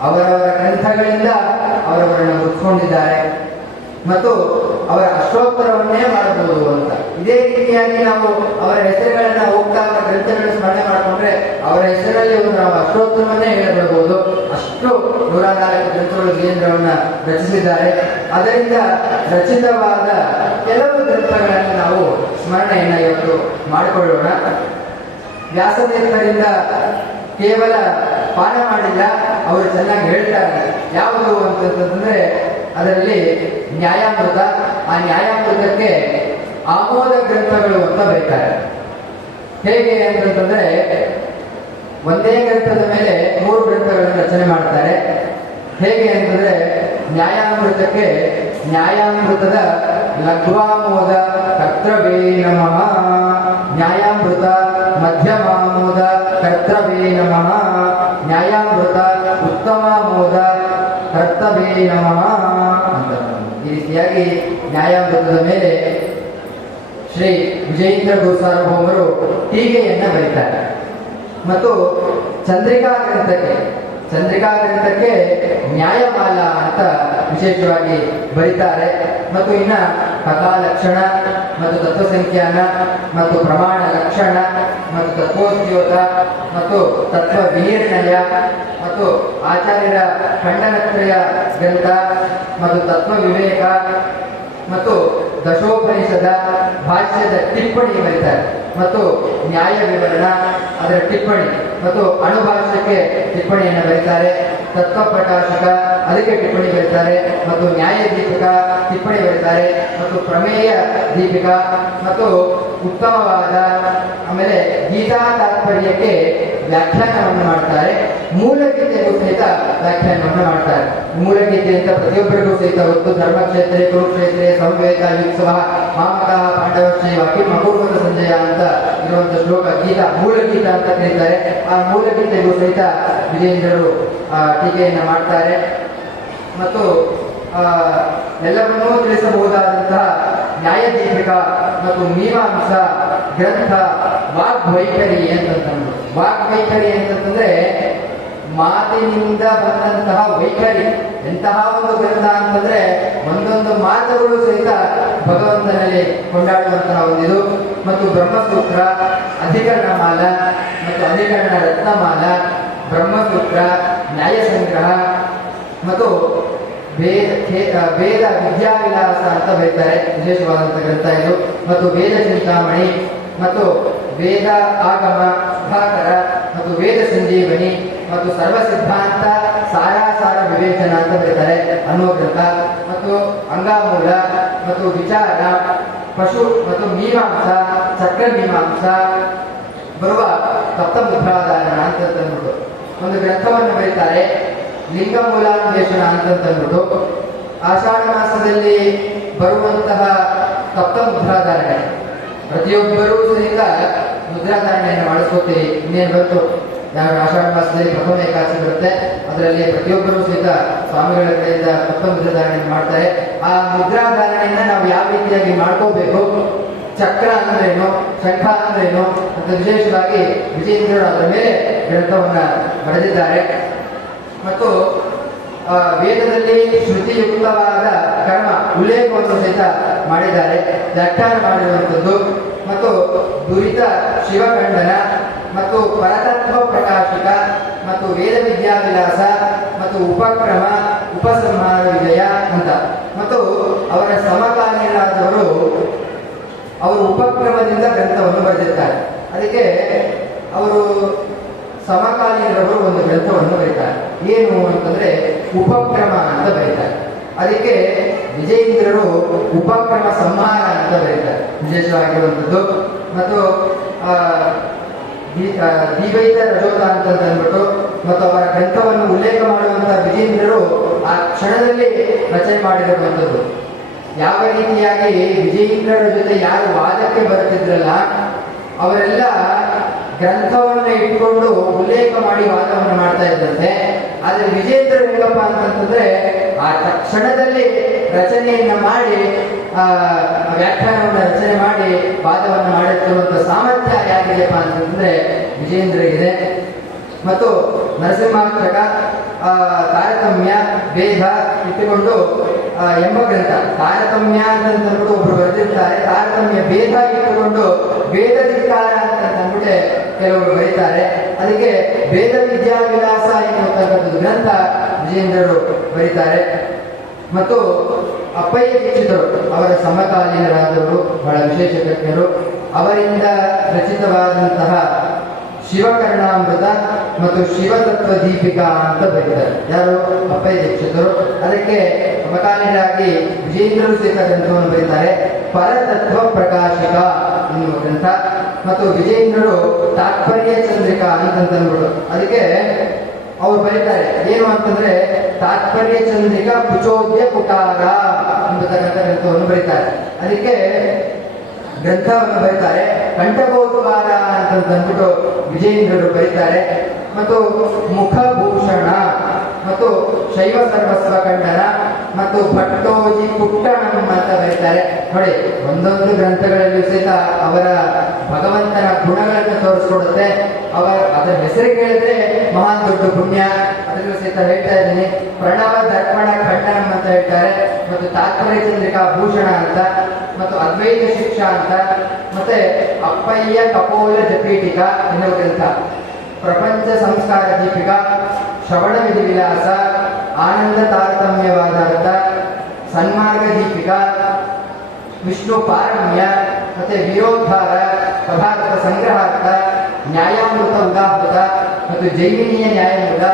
ಅವರವರ ಗ್ರಂಥಗಳಿಂದ ಅವರವರನ್ನು ಗುರುತಿಸಿಕೊಂಡಿದ್ದಾರೆ. ಮತ್ತು ಅವರ ಅಷ್ಟೋತ್ತರವನ್ನೇ ಮಾಡಬಹುದು ಅಂತ. ಇದೇ ರೀತಿಯಾಗಿ ನಾವು ಅವರ ಹೆಸರುಗಳನ್ನ ಹೋಗ್ತಾ ಅವರ ಗ್ರಂಥಗಳನ್ನು ಸ್ಮರಣೆ ಮಾಡಿಕೊಂಡ್ರೆ ಅವರ ಹೆಸರಲ್ಲಿ ಒಂದು ನಾವು ಅಷ್ಟೋತ್ತರವನ್ನೇ ಹೇಳಬಹುದು. ಅಷ್ಟು 104 ಗ್ರಂಥಗಳು ವಿಜೇಂದ್ರವನ್ನ ರಚಿಸಿದ್ದಾರೆ. ಅದರಿಂದ ರಚಿತವಾದ ಕೆಲವು ಗ್ರಂಥಗಳನ್ನು ನಾವು ಸ್ಮರಣೆಯನ್ನ ಇವತ್ತು ಮಾಡಿಕೊಳ್ಳೋಣ. ವ್ಯಾಸತೀರ್ಥರಿಂದ ಕೇವಲ ಪಾಠ ಮಾಡಿಲ್ಲ, ಅವರು ಚೆನ್ನಾಗಿ ಹೇಳ್ತಾರೆ. ಯಾವುದು ಅಂತಂದ್ರೆ ಅದರಲ್ಲಿ ನ್ಯಾಯಾಮೃತ. ಆ ನ್ಯಾಯಾಮೃತಕ್ಕೆ ಆಮೋದ ಗ್ರಂಥಗಳು ಅಂತ ಬರೀತಾರೆ. ಹೇಗೆ ಅಂತಂದ್ರೆ, ಒಂದೇ ಗ್ರಂಥದ ಮೇಲೆ 3 ಗ್ರಂಥಗಳನ್ನು ರಚನೆ ಮಾಡ್ತಾರೆ. ಹೇಗೆ ಅಂತಂದ್ರೆ, ನ್ಯಾಯಾಮೃತಕ್ಕೆ ನ್ಯಾಯಾಮೃತದ ಲಘ್ವಾಮೋದ ಕರ್ತೃವೇ ನಮಃ, ನ್ಯಾಯಾಮೃತ ಮಧ್ಯಮಾಮೋದ ಕರ್ತೃವೇ ನಮಃ, ನ್ಯಾಯಾಮೃತ ಉತ್ತಮಾಮೋದ ಕರ್ತವೇ ನಮಃ ಅಂತ. ಈ ರೀತಿಯಾಗಿ ನ್ಯಾಯಾಮೃತದ ಮೇಲೆ ಶ್ರೀ ವಿಜಯೇಂದ್ರ ಗುರುಸಾರ್ವಭೌಮರು ಟೀಕೆಯನ್ನ ಬರೀತಾರೆ. ಮತ್ತು ಚಂದ್ರಿಕಾ ಗ್ರಂಥಕ್ಕೆ ನ್ಯಾಯಮಾಲ ಅಂತ ವಿಶೇಷವಾಗಿ ಬರೀತಾರೆ. ಮತ್ತು ಇನ್ನ ಕಥಾಲಕ್ಷಣ ಮತ್ತು ತತ್ವಸಂಖ್ಯಾನ ಮತ್ತು ಪ್ರಮಾಣ ಲಕ್ಷಣ ಮತ್ತು ತತ್ವೋದ್ಯೋತ ಮತ್ತು ತತ್ವ ವಿನಿರ್ಣಯ ಮತ್ತು ಮತ್ತು ಆಚಾರ್ಯರ ಖಂಡನತ್ರಯ ಗ್ರಂಥ ಮತ್ತು ತತ್ವ ವಿವೇಕ ಮತ್ತು ದಶೋಪನಿಷದ ಭಾಷ್ಯದ ಟಿಪ್ಪಣಿ ಬರೀತಾರೆ ಮತ್ತು ನ್ಯಾಯ ವಿವರಣ ಅದರ ಟಿಪ್ಪಣಿ ಮತ್ತು ಅಣುಭಾಷ್ಯಕ್ಕೆ ಟಿಪ್ಪಣಿಯನ್ನು ಬರೀತಾರೆ. ತತ್ವ ಪ್ರಕಾಶಕ ಅದಕ್ಕೆ ಟಿಪ್ಪಣಿ ಬರೀತಾರೆ ಮತ್ತು ನ್ಯಾಯ ದೀಪಿಕ ಟಿಪ್ಪಣಿ ಬರೀತಾರೆ ಮತ್ತು ಪ್ರಮೇಯ ದೀಪಿಕ ಮತ್ತು ಉತ್ತಮವಾದ ಆಮೇಲೆ ಗೀತಾ ತಾತ್ಪರ್ಯಕ್ಕೆ ವ್ಯಾಖ್ಯಾನವನ್ನು ಮಾಡ್ತಾರೆ. ಮೂಲಗೀತೆಗೂ ಸಹಿತ ವ್ಯಾಖ್ಯಾನವನ್ನು ಮಾಡ್ತಾರೆ. ಮೂಲಗೀತೆ ಅಂತ ಪ್ರತಿಯೊಬ್ಬರಿಗೂ ಸಹಿತ ಹೊತ್ತು ಧರ್ಮಕ್ಷೇತ್ರ ಕುರುಕ್ಷೇತ್ರ ಸಂವೇದ ಯುತ್ಸವ ಮಾಮಕ ಪಾಂಡವಶ್ಚೈವ ಕಿಂ ಅಪೂರ್ವದ ಸಂಜಯ ಅಂತ ಇರುವಂತಹ ಶ್ಲೋಕ ಗೀತಾ ಮೂಲಗೀತ ಅಂತ ಕರೀತಾರೆ. ಆ ಮೂಲಗೀತೆಗೂ ಸಹಿತ ವಿಜೇಂದ್ರರು ಟೀಕೆಯನ್ನು ಮಾಡ್ತಾರೆ ಮತ್ತು ಎಲ್ಲವನ್ನೂ ತಿಳಿಸಬಹುದಾದಂತಹ ನ್ಯಾಯದೀಪಿಕ ಮತ್ತು ಮೀಮಾಂಸಾ ಗ್ರಂಥ ವಾಗ್ವೈಖರಿ ಅಂತಂದ್ರು. ವಾಗ್ವೈಖರಿ ಅಂತಂದ್ರೆ ಮಾತಿನಿಂದ ಬಂದಂತಹ ವೈಖರಿ. ಎಂತಹ ಒಂದು ಗ್ರಂಥ ಅಂತಂದ್ರೆ ಒಂದೊಂದು ಮಾತುಗಳು ಸಹಿತ ಭಗವಂತನಲ್ಲಿ ಕೊಂಡಾಡುವಂತಹ ಒಂದಿದು. ಮತ್ತು ಬ್ರಹ್ಮಸೂತ್ರ, ಅಧಿಕರಣಮಾಲ ಮತ್ತು ಅಧಿಕರಣ ರತ್ನಮಾಲ, ಬ್ರಹ್ಮಸೂತ್ರ, ನ್ಯಾಯ ಸಂಗ್ರಹ ಮತ್ತು ವೇದ ವಿದ್ಯಾವಿಲಾಸ ಅಂತ ಬರೀತಾರೆ. ವಿಶೇಷವಾದಂತಹ ಗ್ರಂಥ ಇದು. ಮತ್ತು ವೇದ ಚಿಂತಾಮಣಿ ಮತ್ತು ವೇದ ಆಗಮ ಸುಧಾಕರ ಮತ್ತು ವೇದ ಸಂಜೀವನಿ ಮತ್ತು ಸರ್ವ ಸಿದ್ಧಾಂತ ಸಾರಾಸಾರ ವಿವೇಚನ ಅಂತ ಬರೀತಾರೆ ಅನ್ನುವ ಗ್ರಂಥ. ಮತ್ತು ಅಂಗಾಮೂಲ ಮತ್ತು ವಿಚಾರ, ಪಶು ಮತ್ತು ಮೀಮಾಂಸ, ಚಕ್ರ ಮೀಮಾಂಸ ಬರುವ ಸಪ್ತಮುದ್ರಾಧಾರಣ ಅಂತ ತಂದ್ಬಿಟ್ಟು ಒಂದು ಗ್ರಂಥವನ್ನು ಬರೀತಾರೆ. ಲಿಂಗ ಮೂಲಾನ್ವೇಷಣ ಅಂತಂದ್ಬಿಟ್ಟು ಆಷಾಢ ಮಾಸದಲ್ಲಿ ಬರುವಂತಹ ಸಪ್ತಮುದ್ರಾಧಾರಣೆ ಪ್ರತಿಯೊಬ್ಬರೂ ಸಹಿತ ಮುದ್ರಾಧಾರಣೆಯನ್ನು ಮಾಡಿಸ್ಕೋತೀವಿ. ಇನ್ನೇನು ಬಂತು ಯಾವ ಆಷಾಢ ಮಾಸದಲ್ಲಿ ಪ್ರಥಮ ಏಕಾದಶಿ ಬರುತ್ತೆ, ಅದರಲ್ಲಿ ಪ್ರತಿಯೊಬ್ಬರೂ ಸಹಿತ ಸ್ವಾಮಿಗಳ ಕಡೆಯಿಂದ ಮುದ್ರಾಧಾರಣೆಯನ್ನು ಮಾಡ್ತಾರೆ. ಆ ಮುದ್ರಾಧಾರಣೆಯನ್ನ ನಾವು ಯಾವ ರೀತಿಯಾಗಿ ಮಾಡ್ಕೋಬೇಕು, ಚಕ್ರ ಅಂದ್ರೇನು, ಶಂಖ ಅಂದ್ರೇನು ಅಂತ ವಿಶೇಷವಾಗಿ ವಿಜೇಂದ್ರರು ಅದರ ಮೇಲೆ ಗ್ರಂಥವನ್ನ ಬರೆದಿದ್ದಾರೆ. ಮತ್ತು ವೇದದಲ್ಲಿ ಶ್ರುತಿಯುಕ್ತವಾದ ಕರ್ಮ ಉಲ್ಲೇಖವನ್ನು ಸಹಿತ ಮಾಡಿದ್ದಾರೆ, ವ್ಯಾಖ್ಯಾನ ಮಾಡಿರುವಂಥದ್ದು. ಮತ್ತು ದುರಿತ ಶಿವಖಂಡನ ಮತ್ತು ಪರತತ್ವ ಪ್ರಕಾಶಿಕ ಮತ್ತು ವೇದ ವಿದ್ಯಾವಿಲಾಸ ಮತ್ತು ಉಪಕ್ರಮ ಉಪಸಂಹಾರ ವಿಜಯ ಅಂತ. ಮತ್ತು ಅವರ ಸಮಕಾಲೀನರಾದವರು ಅವರು ಉಪಕ್ರಮದಿಂದ ಗ್ರಂಥವನ್ನು ಬರೆದಿರ್ತಾರೆ. ಅದಕ್ಕೆ ಅವರು ಸಮಕಾಲೀನರವರು ಒಂದು ಗ್ರಂಥವನ್ನು ಬರೀತಾರೆ. ಏನು ಅಂತಂದ್ರೆ ಉಪಕ್ರಮ ಅಂತ ಬರೀತಾರೆ. ಅದಕ್ಕೆ ವಿಜಯೇಂದ್ರರು ಉಪಕ್ರಮ ಸಂಹಾರ ಅಂತ ಬರೀತಾರೆ, ವಿಶೇಷವಾಗಿರುವಂಥದ್ದು. ಮತ್ತು ದಿವೈತ ರಜೋತ ಅಂತ ಅಂದ್ಬಿಟ್ಟು ಮತ್ತು ಅವರ ಗ್ರಂಥವನ್ನು ಉಲ್ಲೇಖ ಮಾಡುವಂತಹ ವಿಜಯೇಂದ್ರರು ಆ ಕ್ಷಣದಲ್ಲಿ ರಚನೆ ಮಾಡಿರುವಂಥದ್ದು. ಯಾವ ರೀತಿಯಾಗಿ ವಿಜಯೇಂದ್ರರ ಜೊತೆ ಯಾರು ವಾದಕ್ಕೆ ಬರುತ್ತಿದ್ರಲ್ಲ ಅವರೆಲ್ಲ ಗ್ರಂಥವನ್ನು ಇಟ್ಕೊಂಡು ಉಲ್ಲೇಖ ಮಾಡಿ ವಾದವನ್ನು ಮಾಡ್ತಾ ಇದ್ದಂತೆ. ಆದ್ರೆ ವಿಜೇಂದ್ರ ಹೆಂಗಪ್ಪ ಅಂತಂದ್ರೆ ಆ ಕ್ಷಣದಲ್ಲಿ ರಚನೆಯನ್ನ ಮಾಡಿ ವ್ಯಾಖ್ಯಾನವನ್ನು ರಚನೆ ಮಾಡಿ ವಾದವನ್ನು ಮಾಡುತ್ತಿರುವಂತಹ ಸಾಮರ್ಥ್ಯ ಯಾರಿದೆಯಪ್ಪ ಅಂತಂದ್ರೆ ವಿಜೇಂದ್ರಗಿದೆ. ಮತ್ತು ನರಸಿಂಹಾಕ್ಷಕ ತಾರತಮ್ಯ ಭೇದ ಇಟ್ಟುಕೊಂಡು ಎಂಬ ಗ್ರಂಥ. ತಾರತಮ್ಯ ಅಂತಂದ್ಬಿಟ್ಟು ಒಬ್ರು ಬರೆದಿರ್ತಾರೆ, ತಾರತಮ್ಯ ಭೇದ ಇಟ್ಟುಕೊಂಡು ವೇದ ಧಿಕ್ಕಾರ ಅಂತಂದ್ಬಿಟ್ಟೆ ಕೆಲವರು ಬರೀತಾರೆ. ಅದಕ್ಕೆ ವೇದ ವಿದ್ಯಾವಿಲಾಸ ಎನ್ನುವಂತಕ್ಕಂಥದ್ದು ಗ್ರಂಥ ವಿಜೇಂದ್ರರು ಬರೀತಾರೆ. ಮತ್ತು ಅಪ್ಪಯ್ಯ ದೀಕ್ಷಿತರು ಅವರ ಸಮಕಾಲೀನರಾದವರು, ಬಹಳ ವಿಶೇಷ ತಜ್ಞರು. ಅವರಿಂದ ರಚಿತವಾದಂತಹ ಶಿವಕರ್ಣಾಮೃತ ಮತ್ತು ಶಿವತತ್ವ ದೀಪಿಕಾ ಅಂತ ಬರೀತಾರೆ. ಯಾರು? ಅಪ್ಪಯ್ಯ ದೀಕ್ಷಿತರು. ಅದಕ್ಕೆ ಸಮಕಾಲೀನರಾಗಿ ವಿಜೇಂದ್ರರು ಸಹಿತ ಗ್ರಂಥವನ್ನು ಬರೀತಾರೆ. ಪರತತ್ವ ಪ್ರಕಾಶಿಕ ಎನ್ನುವ ಗ್ರಂಥ. ಮತ್ತು ವಿಜೇಂದ್ರರು ತಾತ್ಪರ್ಯ ಚಂದ್ರಿಕಾ ಅಂತಂದ್ಬಿಟ್ಟು ಅದಕ್ಕೆ ಅವ್ರು ಬರೀತಾರೆ. ಏನು ಅಂತಂದ್ರೆ ತಾತ್ಪರ್ಯ ಚಂದ್ರಿಕಾ ಕುಚೋದ್ಯ ಕುಟಾರ ಎಂಬತಕ್ಕಂಥ ಗ್ರಂಥವನ್ನು ಬರೀತಾರೆ. ಅದಕ್ಕೆ ಗ್ರಂಥವನ್ನು ಬರೀತಾರೆ. ಕಂಠಗೋದ್ವಾರ ಅಂತಂದ್ಬಿಟ್ಟು ವಿಜೇಂದ್ರರು ಬರೀತಾರೆ. ಮತ್ತು ಮುಖಭೂಷಣ ಮತ್ತು ಶೈವ ಸರ್ವಸ್ವ ಖಂಡನ ಮತ್ತು ಭಟ್ಟೋಜಿ ಪುಟ್ಟಣಂ ಅಂತ ಬರೀತಾರೆ. ನೋಡಿ, ಒಂದೊಂದು ಗ್ರಂಥಗಳಲ್ಲಿ ಸಹಿತ ಅವರ ಭಗವಂತನ ಗುಣಗಳನ್ನು ತೋರಿಸ್ಕೊಡುತ್ತೆ. ಅದರ ಹೆಸರು ಕೇಳಿದ್ರೆ ಮಹಾನ್ ದೊಡ್ಡ ಪುಣ್ಯ. ಅದನ್ನು ಸಹಿತ ಹೇಳ್ತಾ ಇದ್ದೀನಿ. ಪ್ರಣವ ದರ್ಪಣ ಖಂಡನಂ ಅಂತ ಹೇಳ್ತಾರೆ. ಮತ್ತು ತಾತ್ಪರ್ಯ ಚಂದ್ರಿಕಾ ಭೂಷಣ ಅಂತ, ಮತ್ತು ಅದ್ವೈತ ಶಿಕ್ಷಾ ಅಂತ, ಮತ್ತೆ ಅಪ್ಪಯ್ಯ ಕಪೋಲ ಜಪೀಠಿಕಾ ಎನ್ನುವ ಗ್ರಂಥ, ಪ್ರಪಂಚ ಸಂಸ್ಕಾರ ದೀಪಿಕಾ ಶ್ರವಣ ವಿಧಿ ವಿಲಾಸ, ಆನಂದ ತಾರತಮ್ಯವಾದ ಅರ್ಥ, ಸನ್ಮಾರ್ಗ ದೀಪಿಕಾ, ವಿಷ್ಣು ಪಾರಮ್ಯ, ಮತ್ತೆ ವೀರೋದ್ಧಾರ, ಪದಾರ್ಥ ಸಂಗ್ರಹಾರ್ಥ, ನ್ಯಾಯಾಮೃತ ಉದಾಹೃತ ಮತ್ತು ಜೈಮಿನಿಯ ನ್ಯಾಯಮೂಲ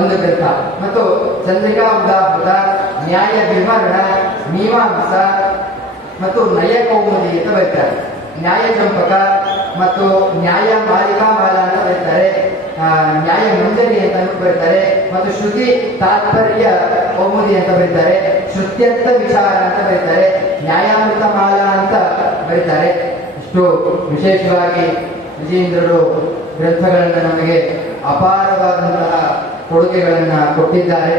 ಒಂದು ಗ್ರಂಥ, ಮತ್ತು ಚಂದ್ರಿಕಾ ಉದಾಹೃತ, ನ್ಯಾಯ ವಿವರಣ, ಮೀಮಾಂಸ ಮತ್ತು ನಯ ಕೌಮುದಿ ಅಂತ ಬರೀತಾರೆ. ನ್ಯಾಯ ಚಂಪಕ ಮತ್ತು ನ್ಯಾಯ ಮಾಲಿಕಾ ಮಾಲ ಅಂತ ಬರೀತಾರೆ, ನ್ಯಾಯ ಮಂಜರಿ ಅಂತ ಬರೀತಾರೆ, ಮತ್ತು ಶ್ರುತಿ ತಾತ್ಪರ್ಯ ಕೌಮುದಿ ಅಂತ ಬರೀತಾರೆ, ಶ್ರುತ್ಯರ್ಥ ವಿಚಾರ ಅಂತ ಬರೀತಾರೆ, ನ್ಯಾಯಾಮೃತ ಮಾಲ ಅಂತ ಬರೀತಾರೆ. ಇಷ್ಟು ವಿಶೇಷವಾಗಿ ವಿಜಯೇಂದ್ರರು ಗ್ರಂಥಗಳನ್ನು ನಮಗೆ ಅಪಾರವಾದಂತಹ ಕೊಡುಗೆಗಳನ್ನು ಕೊಟ್ಟಿದ್ದಾರೆ.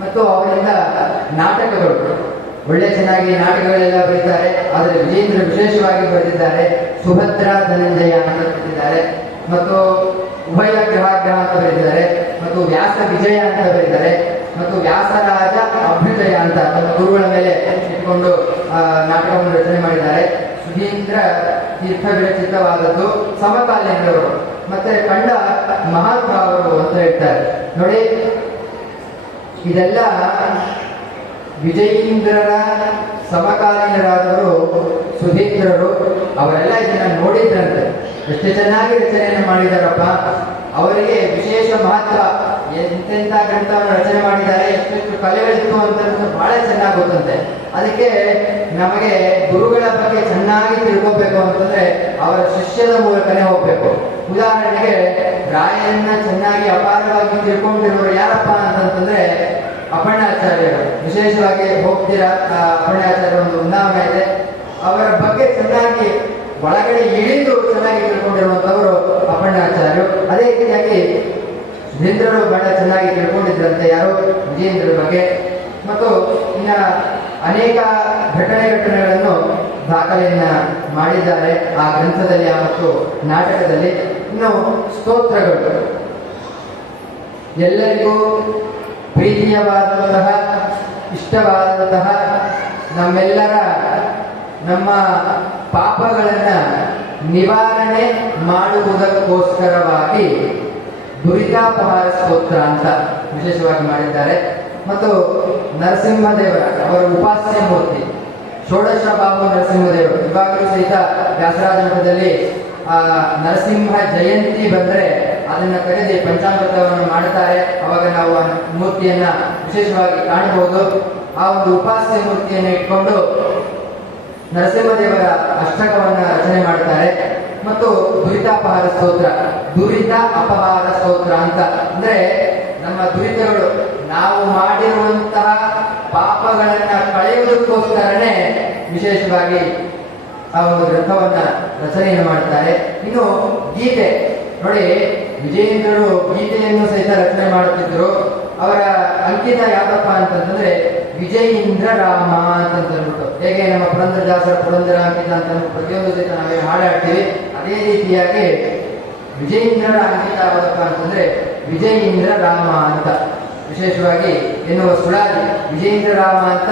ಮತ್ತು ಅವರಿಂದ ನಾಟಕಗಳು ಒಳ್ಳೆ ಚೆನ್ನಾಗಿ ನಾಟಕಗಳೆಲ್ಲ ಬರೀತಾರೆ. ಆದರೆ ವಿಜಯೇಂದ್ರ ವಿಶೇಷವಾಗಿ ಬರೆದಿದ್ದಾರೆ. ಸುಭದ್ರ ಧನಂಜಯ ಅಂತ ಬರೆದಿದ್ದಾರೆ, ಮತ್ತು ಉಭಯ ಗ್ರಹಾಗ್ರಹ ಅಂತ ಬರೆದಿದ್ದಾರೆ, ಮತ್ತು ವ್ಯಾಸ ವಿಜಯ ಅಂತ ಬರೆದಿದ್ದಾರೆ, ಮತ್ತು ವ್ಯಾಸರಾಜ ಅಭ್ಯುದಯ ಅಂತ ತಮ್ಮ ಗುರುಗಳ ಮೇಲೆ ಇಟ್ಕೊಂಡು ನಾಟಕವನ್ನು ರಚನೆ ಮಾಡಿದ್ದಾರೆ. ಸುಧೀಂದ್ರ ತೀರ್ಥ ವಿರಚಿತವಾದದ್ದು, ಸಮಕಾಲೀನರವರು ಮತ್ತೆ ಕಂಡ ಮಹಾನುಭಾವರು ಅಂತ ಹೇಳ್ತಾರೆ. ನೋಡಿ, ಇದೆಲ್ಲ ವಿಜಯೇಂದ್ರರ ಸಮಕಾಲೀನರಾದವರು ಸುಧೀಂದ್ರರು. ಅವರೆಲ್ಲ ಇದನ್ನ ನೋಡಿದ್ರಂತೆ, ಎಷ್ಟು ಚೆನ್ನಾಗಿ ರಚನೆಯನ್ನು ಮಾಡಿದಾರಪ್ಪ, ಅವರಿಗೆ ವಿಶೇಷ ಮಹತ್ವ, ಎಂತೆಂಥ ಗ್ರಂಥವನ್ನು ರಚನೆ ಮಾಡಿದ್ದಾರೆ, ಎಷ್ಟೆಷ್ಟು ಕಲೆಗಳಿತ್ತು ಅಂತ ಬಹಳ ಚೆನ್ನಾಗಿ ಗೊತ್ತಂತೆ. ಅದಕ್ಕೆ ನಮಗೆ ಗುರುಗಳ ಬಗ್ಗೆ ಚೆನ್ನಾಗಿ ತಿಳ್ಕೋಬೇಕು ಅಂತಂದ್ರೆ ಅವರ ಶಿಷ್ಯದ ಮೂಲಕನೇ ಹೋಗ್ಬೇಕು. ಉದಾಹರಣೆಗೆ ರಾಯರನ್ನ ಚೆನ್ನಾಗಿ ಅಪಾರವಾಗಿ ತಿಳ್ಕೊಂಡಿರೋರು ಯಾರಪ್ಪ ಅಂತಂತಂದ್ರೆ ಅಪರ್ಣಾಚಾರ್ಯರು. ವಿಶೇಷವಾಗಿ ಹೋಗ್ತೀರಾ, ಅಪರ್ಣಾಚಾರ್ಯ ಒಂದು ಉನ್ನಾವಣೆ ಇದೆ, ಅವರ ಬಗ್ಗೆ ಚೆನ್ನಾಗಿ ಒಳಗಡೆ ಇಳಿದು ಚೆನ್ನಾಗಿ ತಿಳ್ಕೊಂಡಿರುವಂತವರು ಅಪರ್ಣಾಚಾರ್ಯರು. ಅದೇ ರೀತಿಯಾಗಿ ಸುಧೀಂದ್ರರು ಬಹಳ ಚೆನ್ನಾಗಿ ತಿಳ್ಕೊಂಡಿದ್ರಂತೆ ಯಾರು, ವಿಜಯೇಂದ್ರರ ಬಗ್ಗೆ. ಮತ್ತು ಇನ್ನ ಅನೇಕ ಘಟನೆಗಳನ್ನು ದಾಖಲೆಯನ್ನ ಮಾಡಿದ್ದಾರೆ ಆ ಗ್ರಂಥದಲ್ಲಿ ಮತ್ತು ನಾಟಕದಲ್ಲಿ. ಇನ್ನು ಸ್ತೋತ್ರಗಳು ಎಲ್ಲರಿಗೂ ಪ್ರೀತಿಯವಾದಂತಹ, ಇಷ್ಟವಾದಂತಹ, ನಮ್ಮೆಲ್ಲರ ನಮ್ಮ ಪಾಪಗಳನ್ನ ನಿವಾರಣೆ ಮಾಡುವುದಕ್ಕೋಸ್ಕರವಾಗಿ ದುರಿತಾಪಹಾರ ಸ್ತೋತ್ರ ಅಂತ ವಿಶೇಷವಾಗಿ ಮಾಡಿದ್ದಾರೆ. ಮತ್ತು ನರಸಿಂಹದೇವರ ಅವರ ಉಪಾಸ್ಯ ಮೂರ್ತಿ ಷೋಡಶ ಬಾಬು ನರಸಿಂಹದೇವರು. ಇವಾಗಲೂ ಸಹಿತ ವ್ಯಾಸರಾಜ ಮಠದಲ್ಲಿ ನರಸಿಂಹ ಜಯಂತಿ ಬಂದರೆ ಅದನ್ನ ಕರೆದಿ ಪಂಚಾಮೃತವನ್ನು ಮಾಡುತ್ತಾರೆ. ಅವಾಗ ನಾವು ಆ ಮೂರ್ತಿಯನ್ನ ವಿಶೇಷವಾಗಿ ಕಾಣಬಹುದು. ಆ ಒಂದು ಉಪಾಸ್ಯ ಮೂರ್ತಿಯನ್ನು ಇಟ್ಕೊಂಡು ನರಸಿಂಹದೇವರ ಅಷ್ಟಕವನ್ನ ರಚನೆ ಮಾಡುತ್ತಾರೆ. ಮತ್ತು ದುರಿತಾಪಹಾರ ಸ್ತೋತ್ರ, ದುರಿತ ಅಪಹಾರ ಸ್ತೋತ್ರ ಅಂತ ಅಂದ್ರೆ ನಮ್ಮ ದುರಿತಗಳು, ನಾವು ಮಾಡಿರುವಂತಹ ಪಾಪಗಳನ್ನ ಕಳೆಯುವುದಕ್ಕೋಸ್ಕರನೇ ವಿಶೇಷವಾಗಿ ಆ ಒಂದು ಗ್ರಂಥವನ್ನ ರಚನೆಯನ್ನು ಮಾಡುತ್ತಾರೆ. ಇನ್ನು ಗೀತೆ ನೋಡಿ, ವಿಜಯೇಂದ್ರರು ಗೀತೆಯನ್ನು ಸಹಿತ ರಚನೆ ಮಾಡುತ್ತಿದ್ದರು. ಅವರ ಅಂಕಿತ ಯಾವಪ್ಪ ಅಂತಂದ್ರೆ ವಿಜಯೇಂದ್ರ ರಾಮ ಅಂತಂದ್ಬಿಟ್ಟು, ಹೇಗೆ ನಮ್ಮ ಪುರಂದರದಾಸರ ಪುರಂದರ ಅಂಕಿತ ಅಂತ ಪ್ರತಿಯೊಂದು ಸಹಿತ ನಾವೇ ಹಾಡಾಡ್ತೀವಿ, ಅದೇ ರೀತಿಯಾಗಿ ವಿಜಯೇಂದ್ರರ ಅಂಕಿತ ಯಾವಪ್ಪ ಅಂತಂದ್ರೆ ವಿಜಯೇಂದ್ರ ರಾಮ ಅಂತ ವಿಶೇಷವಾಗಿ ಎನ್ನುವ ಸುಳಾದಿ ವಿಜಯೇಂದ್ರ ರಾಮ ಅಂತ.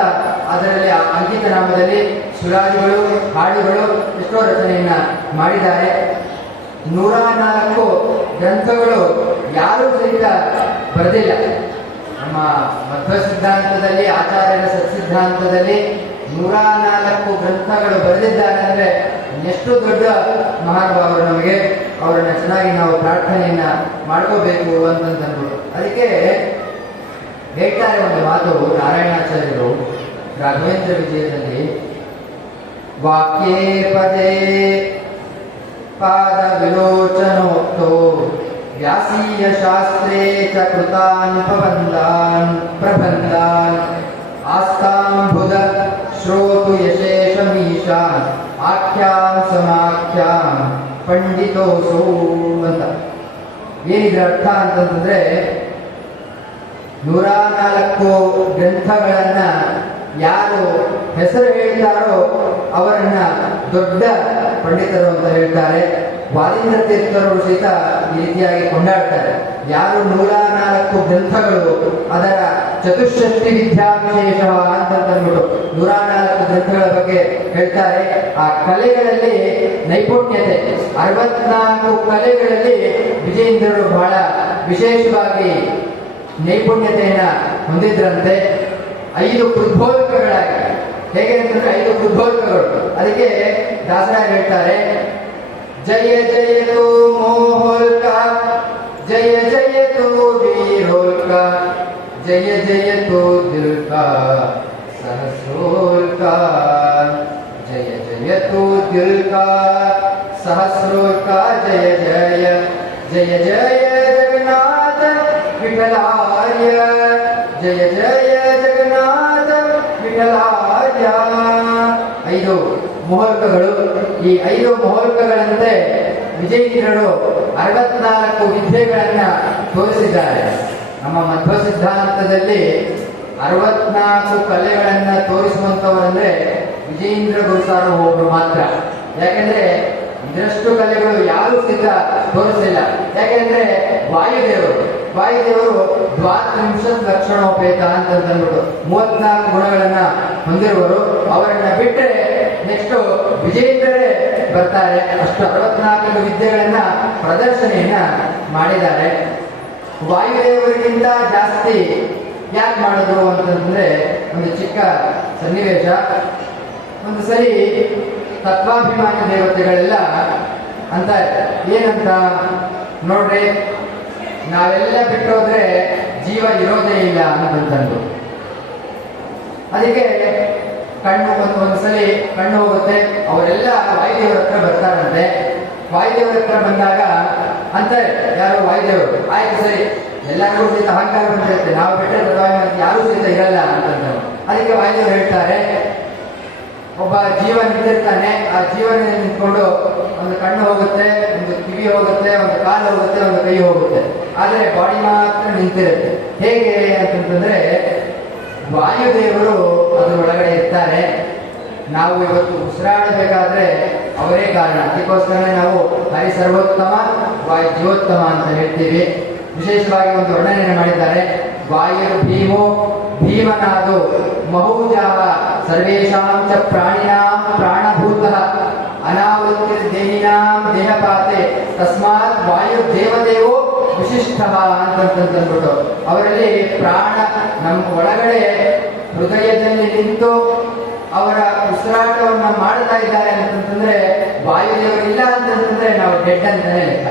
ಅದರಲ್ಲಿ ಆ ಅಂಕಿತ ನಾಮದಲ್ಲಿ ಸುಳಾದಿಗಳು, ಹಾಡುಗಳು ಎಷ್ಟೋ ರಚನೆಯನ್ನ ಮಾಡಿದ್ದಾರೆ. 104 ಗ್ರಂಥಗಳು ಯಾರೂ ಸಹಿತ ಬರೆದಿಲ್ಲ. ನಮ್ಮ ಮಧ್ವ ಸಿದ್ಧಾಂತದಲ್ಲಿ, ಆಚಾರ್ಯರ ಸತ್ಸಿದ್ಧಾಂತದಲ್ಲಿ 104 ಗ್ರಂಥಗಳು ಬರೆದಿದ್ದಾರೆ ಅಂದ್ರೆ ಎಷ್ಟು ದೊಡ್ಡ ಮಹಾನುಭಾವರು. ನಮಗೆ ಅವರನ್ನ ಚೆನ್ನಾಗಿ ನಾವು ಪ್ರಾರ್ಥನೆಯನ್ನ ಮಾಡ್ಕೋಬೇಕು ಅಂತಂದ್ಬಿಟ್ಟು ಅದಕ್ಕೆ ಹೇಳ್ತಾರೆ ಒಂದು ಮಾತು ನಾರಾಯಣಾಚಾರ್ಯರು ರಾಘವೇಂದ್ರ ವಿಜಯದಲ್ಲಿ, ವಾಕ್ಯೇ ಪದೇ ಪಾದ ವಿಲೋಚನೋಕ್ತೋ ವ್ಯಾಸೀಯ ಶಾಸ್ತ್ರೇ ಚ ಕೃತಾನ್ ಪ್ರಬಂಧಾನ್ ಆಸ್ತಾಂಬುಧ ಶ್ರೋತು ಯಶೇಷಮೀಶಾನ್ ಆಖ್ಯಾನ್ ಸಮಾಖ್ಯಾನ್ ಪಂಡಿತೋಸೋ ಅಂತ. ಏನಿದ್ರ ಅರ್ಥ ಅಂತಂದ್ರೆ 104 ಗ್ರಂಥಗಳನ್ನ ಯಾರು ಹೆಸರು ಹೇಳ್ತಾರೋ ಅವರನ್ನ ದೊಡ್ಡ ಪಂಡಿತರು ಅಂತ ಹೇಳ್ತಾರೆ. ವಾದೀಂದ್ರ ತೀರ್ಥರು ಸಹಿತ ಈ ರೀತಿಯಾಗಿ ಕೊಂಡಾಡ್ತಾರೆ. ಯಾರು 104 ಗ್ರಂಥಗಳು ಅದರ ಚತುಷ್ಷಷ್ಟಿ ವಿದ್ಯಾವಿಶೇಷ ಅಂತಂದ್ಬಿಟ್ಟು 104 ಗ್ರಂಥಗಳ ಬಗ್ಗೆ ಹೇಳ್ತಾರೆ. ಆ ಕಲೆಗಳಲ್ಲಿ ನೈಪುಣ್ಯತೆ 64 ಕಲೆಗಳಲ್ಲಿ ವಿಜಯೇಂದ್ರರು ಬಹಳ ವಿಶೇಷವಾಗಿ ನೈಪುಣ್ಯತೆಯನ್ನ ಹೊಂದಿದ್ರಂತೆ. 5 ಉದ್ಬೋಧಕಗಳಾಗಿ, ಹೇಗೆ ಅಂತಂದ್ರೆ 5 ಉದ್ಬೋಧಕಗಳು. ಅದಕ್ಕೆ ದಾಸರಾಯರು ಹೇಳ್ತಾರೆ, ಜಯ ಜಯತು ಮೋಹೋಲ್ಕ, ಜಯ ಜಯತು ವೀರೋಲ್ಕ, ಜಯ ಜಯತು ದಿಲ್ಕ ಸಹಸ್ರೋಲ್ಕ, ಜಯ ಜಯತು ದಿಲ್ಕ ಸಹಸ್ರೋಲ್ಕ, ಜಯ ಜಯ ಜಯ ಜಯ ಜಗನ್ನಾಥ ವಿಠಲಾರ್ಯ, ಜಯ ಜಯ ಜಗನ್ನಾಥ ವಿಠಲಾರ್ಯ. 5 ಮೋಹಲ್ಕಗಳು. ಈ 5 ಮೋಹಲ್ಕಗಳಂತೆ ವಿಜಯೇಂದ್ರರು 64 ವಿದ್ಯೆಗಳನ್ನ ತೋರಿಸಿದ್ದಾರೆ. ನಮ್ಮ ಮಧ್ವ ಸಿದ್ಧಾಂತದಲ್ಲಿ 64 ಕಲೆಗಳನ್ನ ತೋರಿಸುವಂತವರಂದ್ರೆ ವಿಜಯೇಂದ್ರ ಗುರುಸಾರು ಒಬ್ಬರು ಮಾತ್ರ. ಯಾಕೆಂದ್ರೆ ಇದರಷ್ಟು ಕಲೆಗಳು ಯಾರು ಸಿದ್ಧ ತೋರಿಸಲಿಲ್ಲ. ಯಾಕೆಂದ್ರೆ ವಾಯುದೇವರು 23 ಲಕ್ಷಣೋಪೇತ ಅಂತಂದ್ಬಿಟ್ಟು 34 ಗುಣಗಳನ್ನ ಹೊಂದಿರುವರು. ಅವರನ್ನ ಬಿಟ್ಟರೆ ನೆಕ್ಸ್ಟ್ ವಿಜಯೇಂದ್ರರೇ ಬರ್ತಾರೆ. ಅಷ್ಟು 64 ವಿದ್ಯೆಗಳನ್ನ ಪ್ರದರ್ಶನೆಯನ್ನ ಮಾಡಿದ್ದಾರೆ. ವಾಯುದೇವರಿಗಿಂತ ಜಾಸ್ತಿ ಯಾಕೆ ಮಾಡಿದ್ರು ಅಂತಂದ್ರೆ ಒಂದು ಚಿಕ್ಕ ಸನ್ನಿವೇಶ. ಒಂದು ಸರಿ ತತ್ವಾಭಿಮಾನಿ ದೇವತೆಗಳೆಲ್ಲ ಅಂತ ಏನಂತ ನೋಡ್ರಿ, ನಾವೆಲ್ಲ ಬಿಟ್ಟೋದ್ರೆ ಜೀವ ಇರೋದೇ ಇಲ್ಲ ಅಂತಂದು. ಅದಕ್ಕೆ ಒಂದ್ಸಲಿ ಕಣ್ಣು ಹೋಗುತ್ತೆ. ಅವರೆಲ್ಲ ವಾಯುದೇವರ ಹತ್ರ ಬರ್ತಾರಂತೆ. ವಾಯುದೇವರ ಹತ್ರ ಬಂದಾಗ ಅಂತಾರೆ, ಯಾರು ವಾಯುದೇವರು, ಆಯ್ತು ಸರಿ ಎಲ್ಲರಿಗೂ ಸಹಿತ ಅಹಂಕಾರ ಬಂದಿರುತ್ತೆ, ನಾವು ಬಿಟ್ಟರೆ ಯಾರೂ ಸಹಿತ ಇರಲ್ಲ ಅಂತಂದ್ರು. ಅದಕ್ಕೆ ವಾಯುದೇವರು ಹೇಳ್ತಾರೆ, ಒಬ್ಬ ಜೀವ ನಿಂತಿರ್ತಾನೆ, ಆ ಜೀವನ ನಿಂತ್ಕೊಂಡು ಒಂದು ಕಣ್ಣು ಹೋಗುತ್ತೆ, ಒಂದು ಕಿವಿ ಹೋಗುತ್ತೆ, ಒಂದು ಕಾಲು ಹೋಗುತ್ತೆ, ಒಂದು ಕೈ ಹೋಗುತ್ತೆ, ಆದರೆ ಬಾಡಿ ಮಾತ್ರ ನಿಂತಿರುತ್ತೆ. ಹೇಗೆ ಅಂತಂತಂದ್ರೆ ವಾಯುದೇವರು ಅದ್ರ ಒಳಗಡೆ ಇರ್ತಾರೆ. ನಾವು ಇವತ್ತು ಉಸಿರಾಡಬೇಕಾದ್ರೆ ಅವರೇ ಕಾರಣ. ಅದಕ್ಕೋಸ್ಕರ ನಾವು ಹರಿ ಸರ್ವೋತ್ತಮ, ವಾಯು ಜೀವೋತ್ತಮ ಅಂತ ಹೇಳ್ತೀವಿ. ವಿಶೇಷವಾಗಿ ಒಂದು ವರ್ಣನೆಯನ್ನು ಮಾಡಿದ್ದಾರೆ. ವಾಯು ಭೀಮೋ ಭೀಮನಾದು ಮಹೂಜಾವ ಸರ್ವೇಷಾಂ ಚ ಪ್ರಾಣಿನಾಂ ಪ್ರಾಣಭೂತಃ ಅನಾವೃತ್ತಿರ್ ದೇಹಿನಾಂ ದೇಹಪಾತೆ ತಸ್ಮಾತ್ ವಾಯು ದೇವದೇವೋ ವಿಶಿಷ್ಟ ಅಂತಂದ್ಬಿಟ್ಟು ಅವರಲ್ಲಿ ಪ್ರಾಣ ನಮ್ಮ ಒಳಗಡೆ ಹೃದಯದಲ್ಲಿ ನಿಂತು ಅವರ ಉಸಿರಾಟವನ್ನ ಮಾಡ್ತಾ ಇದ್ದಾರೆ ಅಂತಂದ್ರೆ ವಾಯುದೇವರು ಇಲ್ಲ ಅಂತಂದ್ರೆ ನಾವು ಡೆಡ್ ಅಂತಾನೆ ಲೆಕ್ಕ.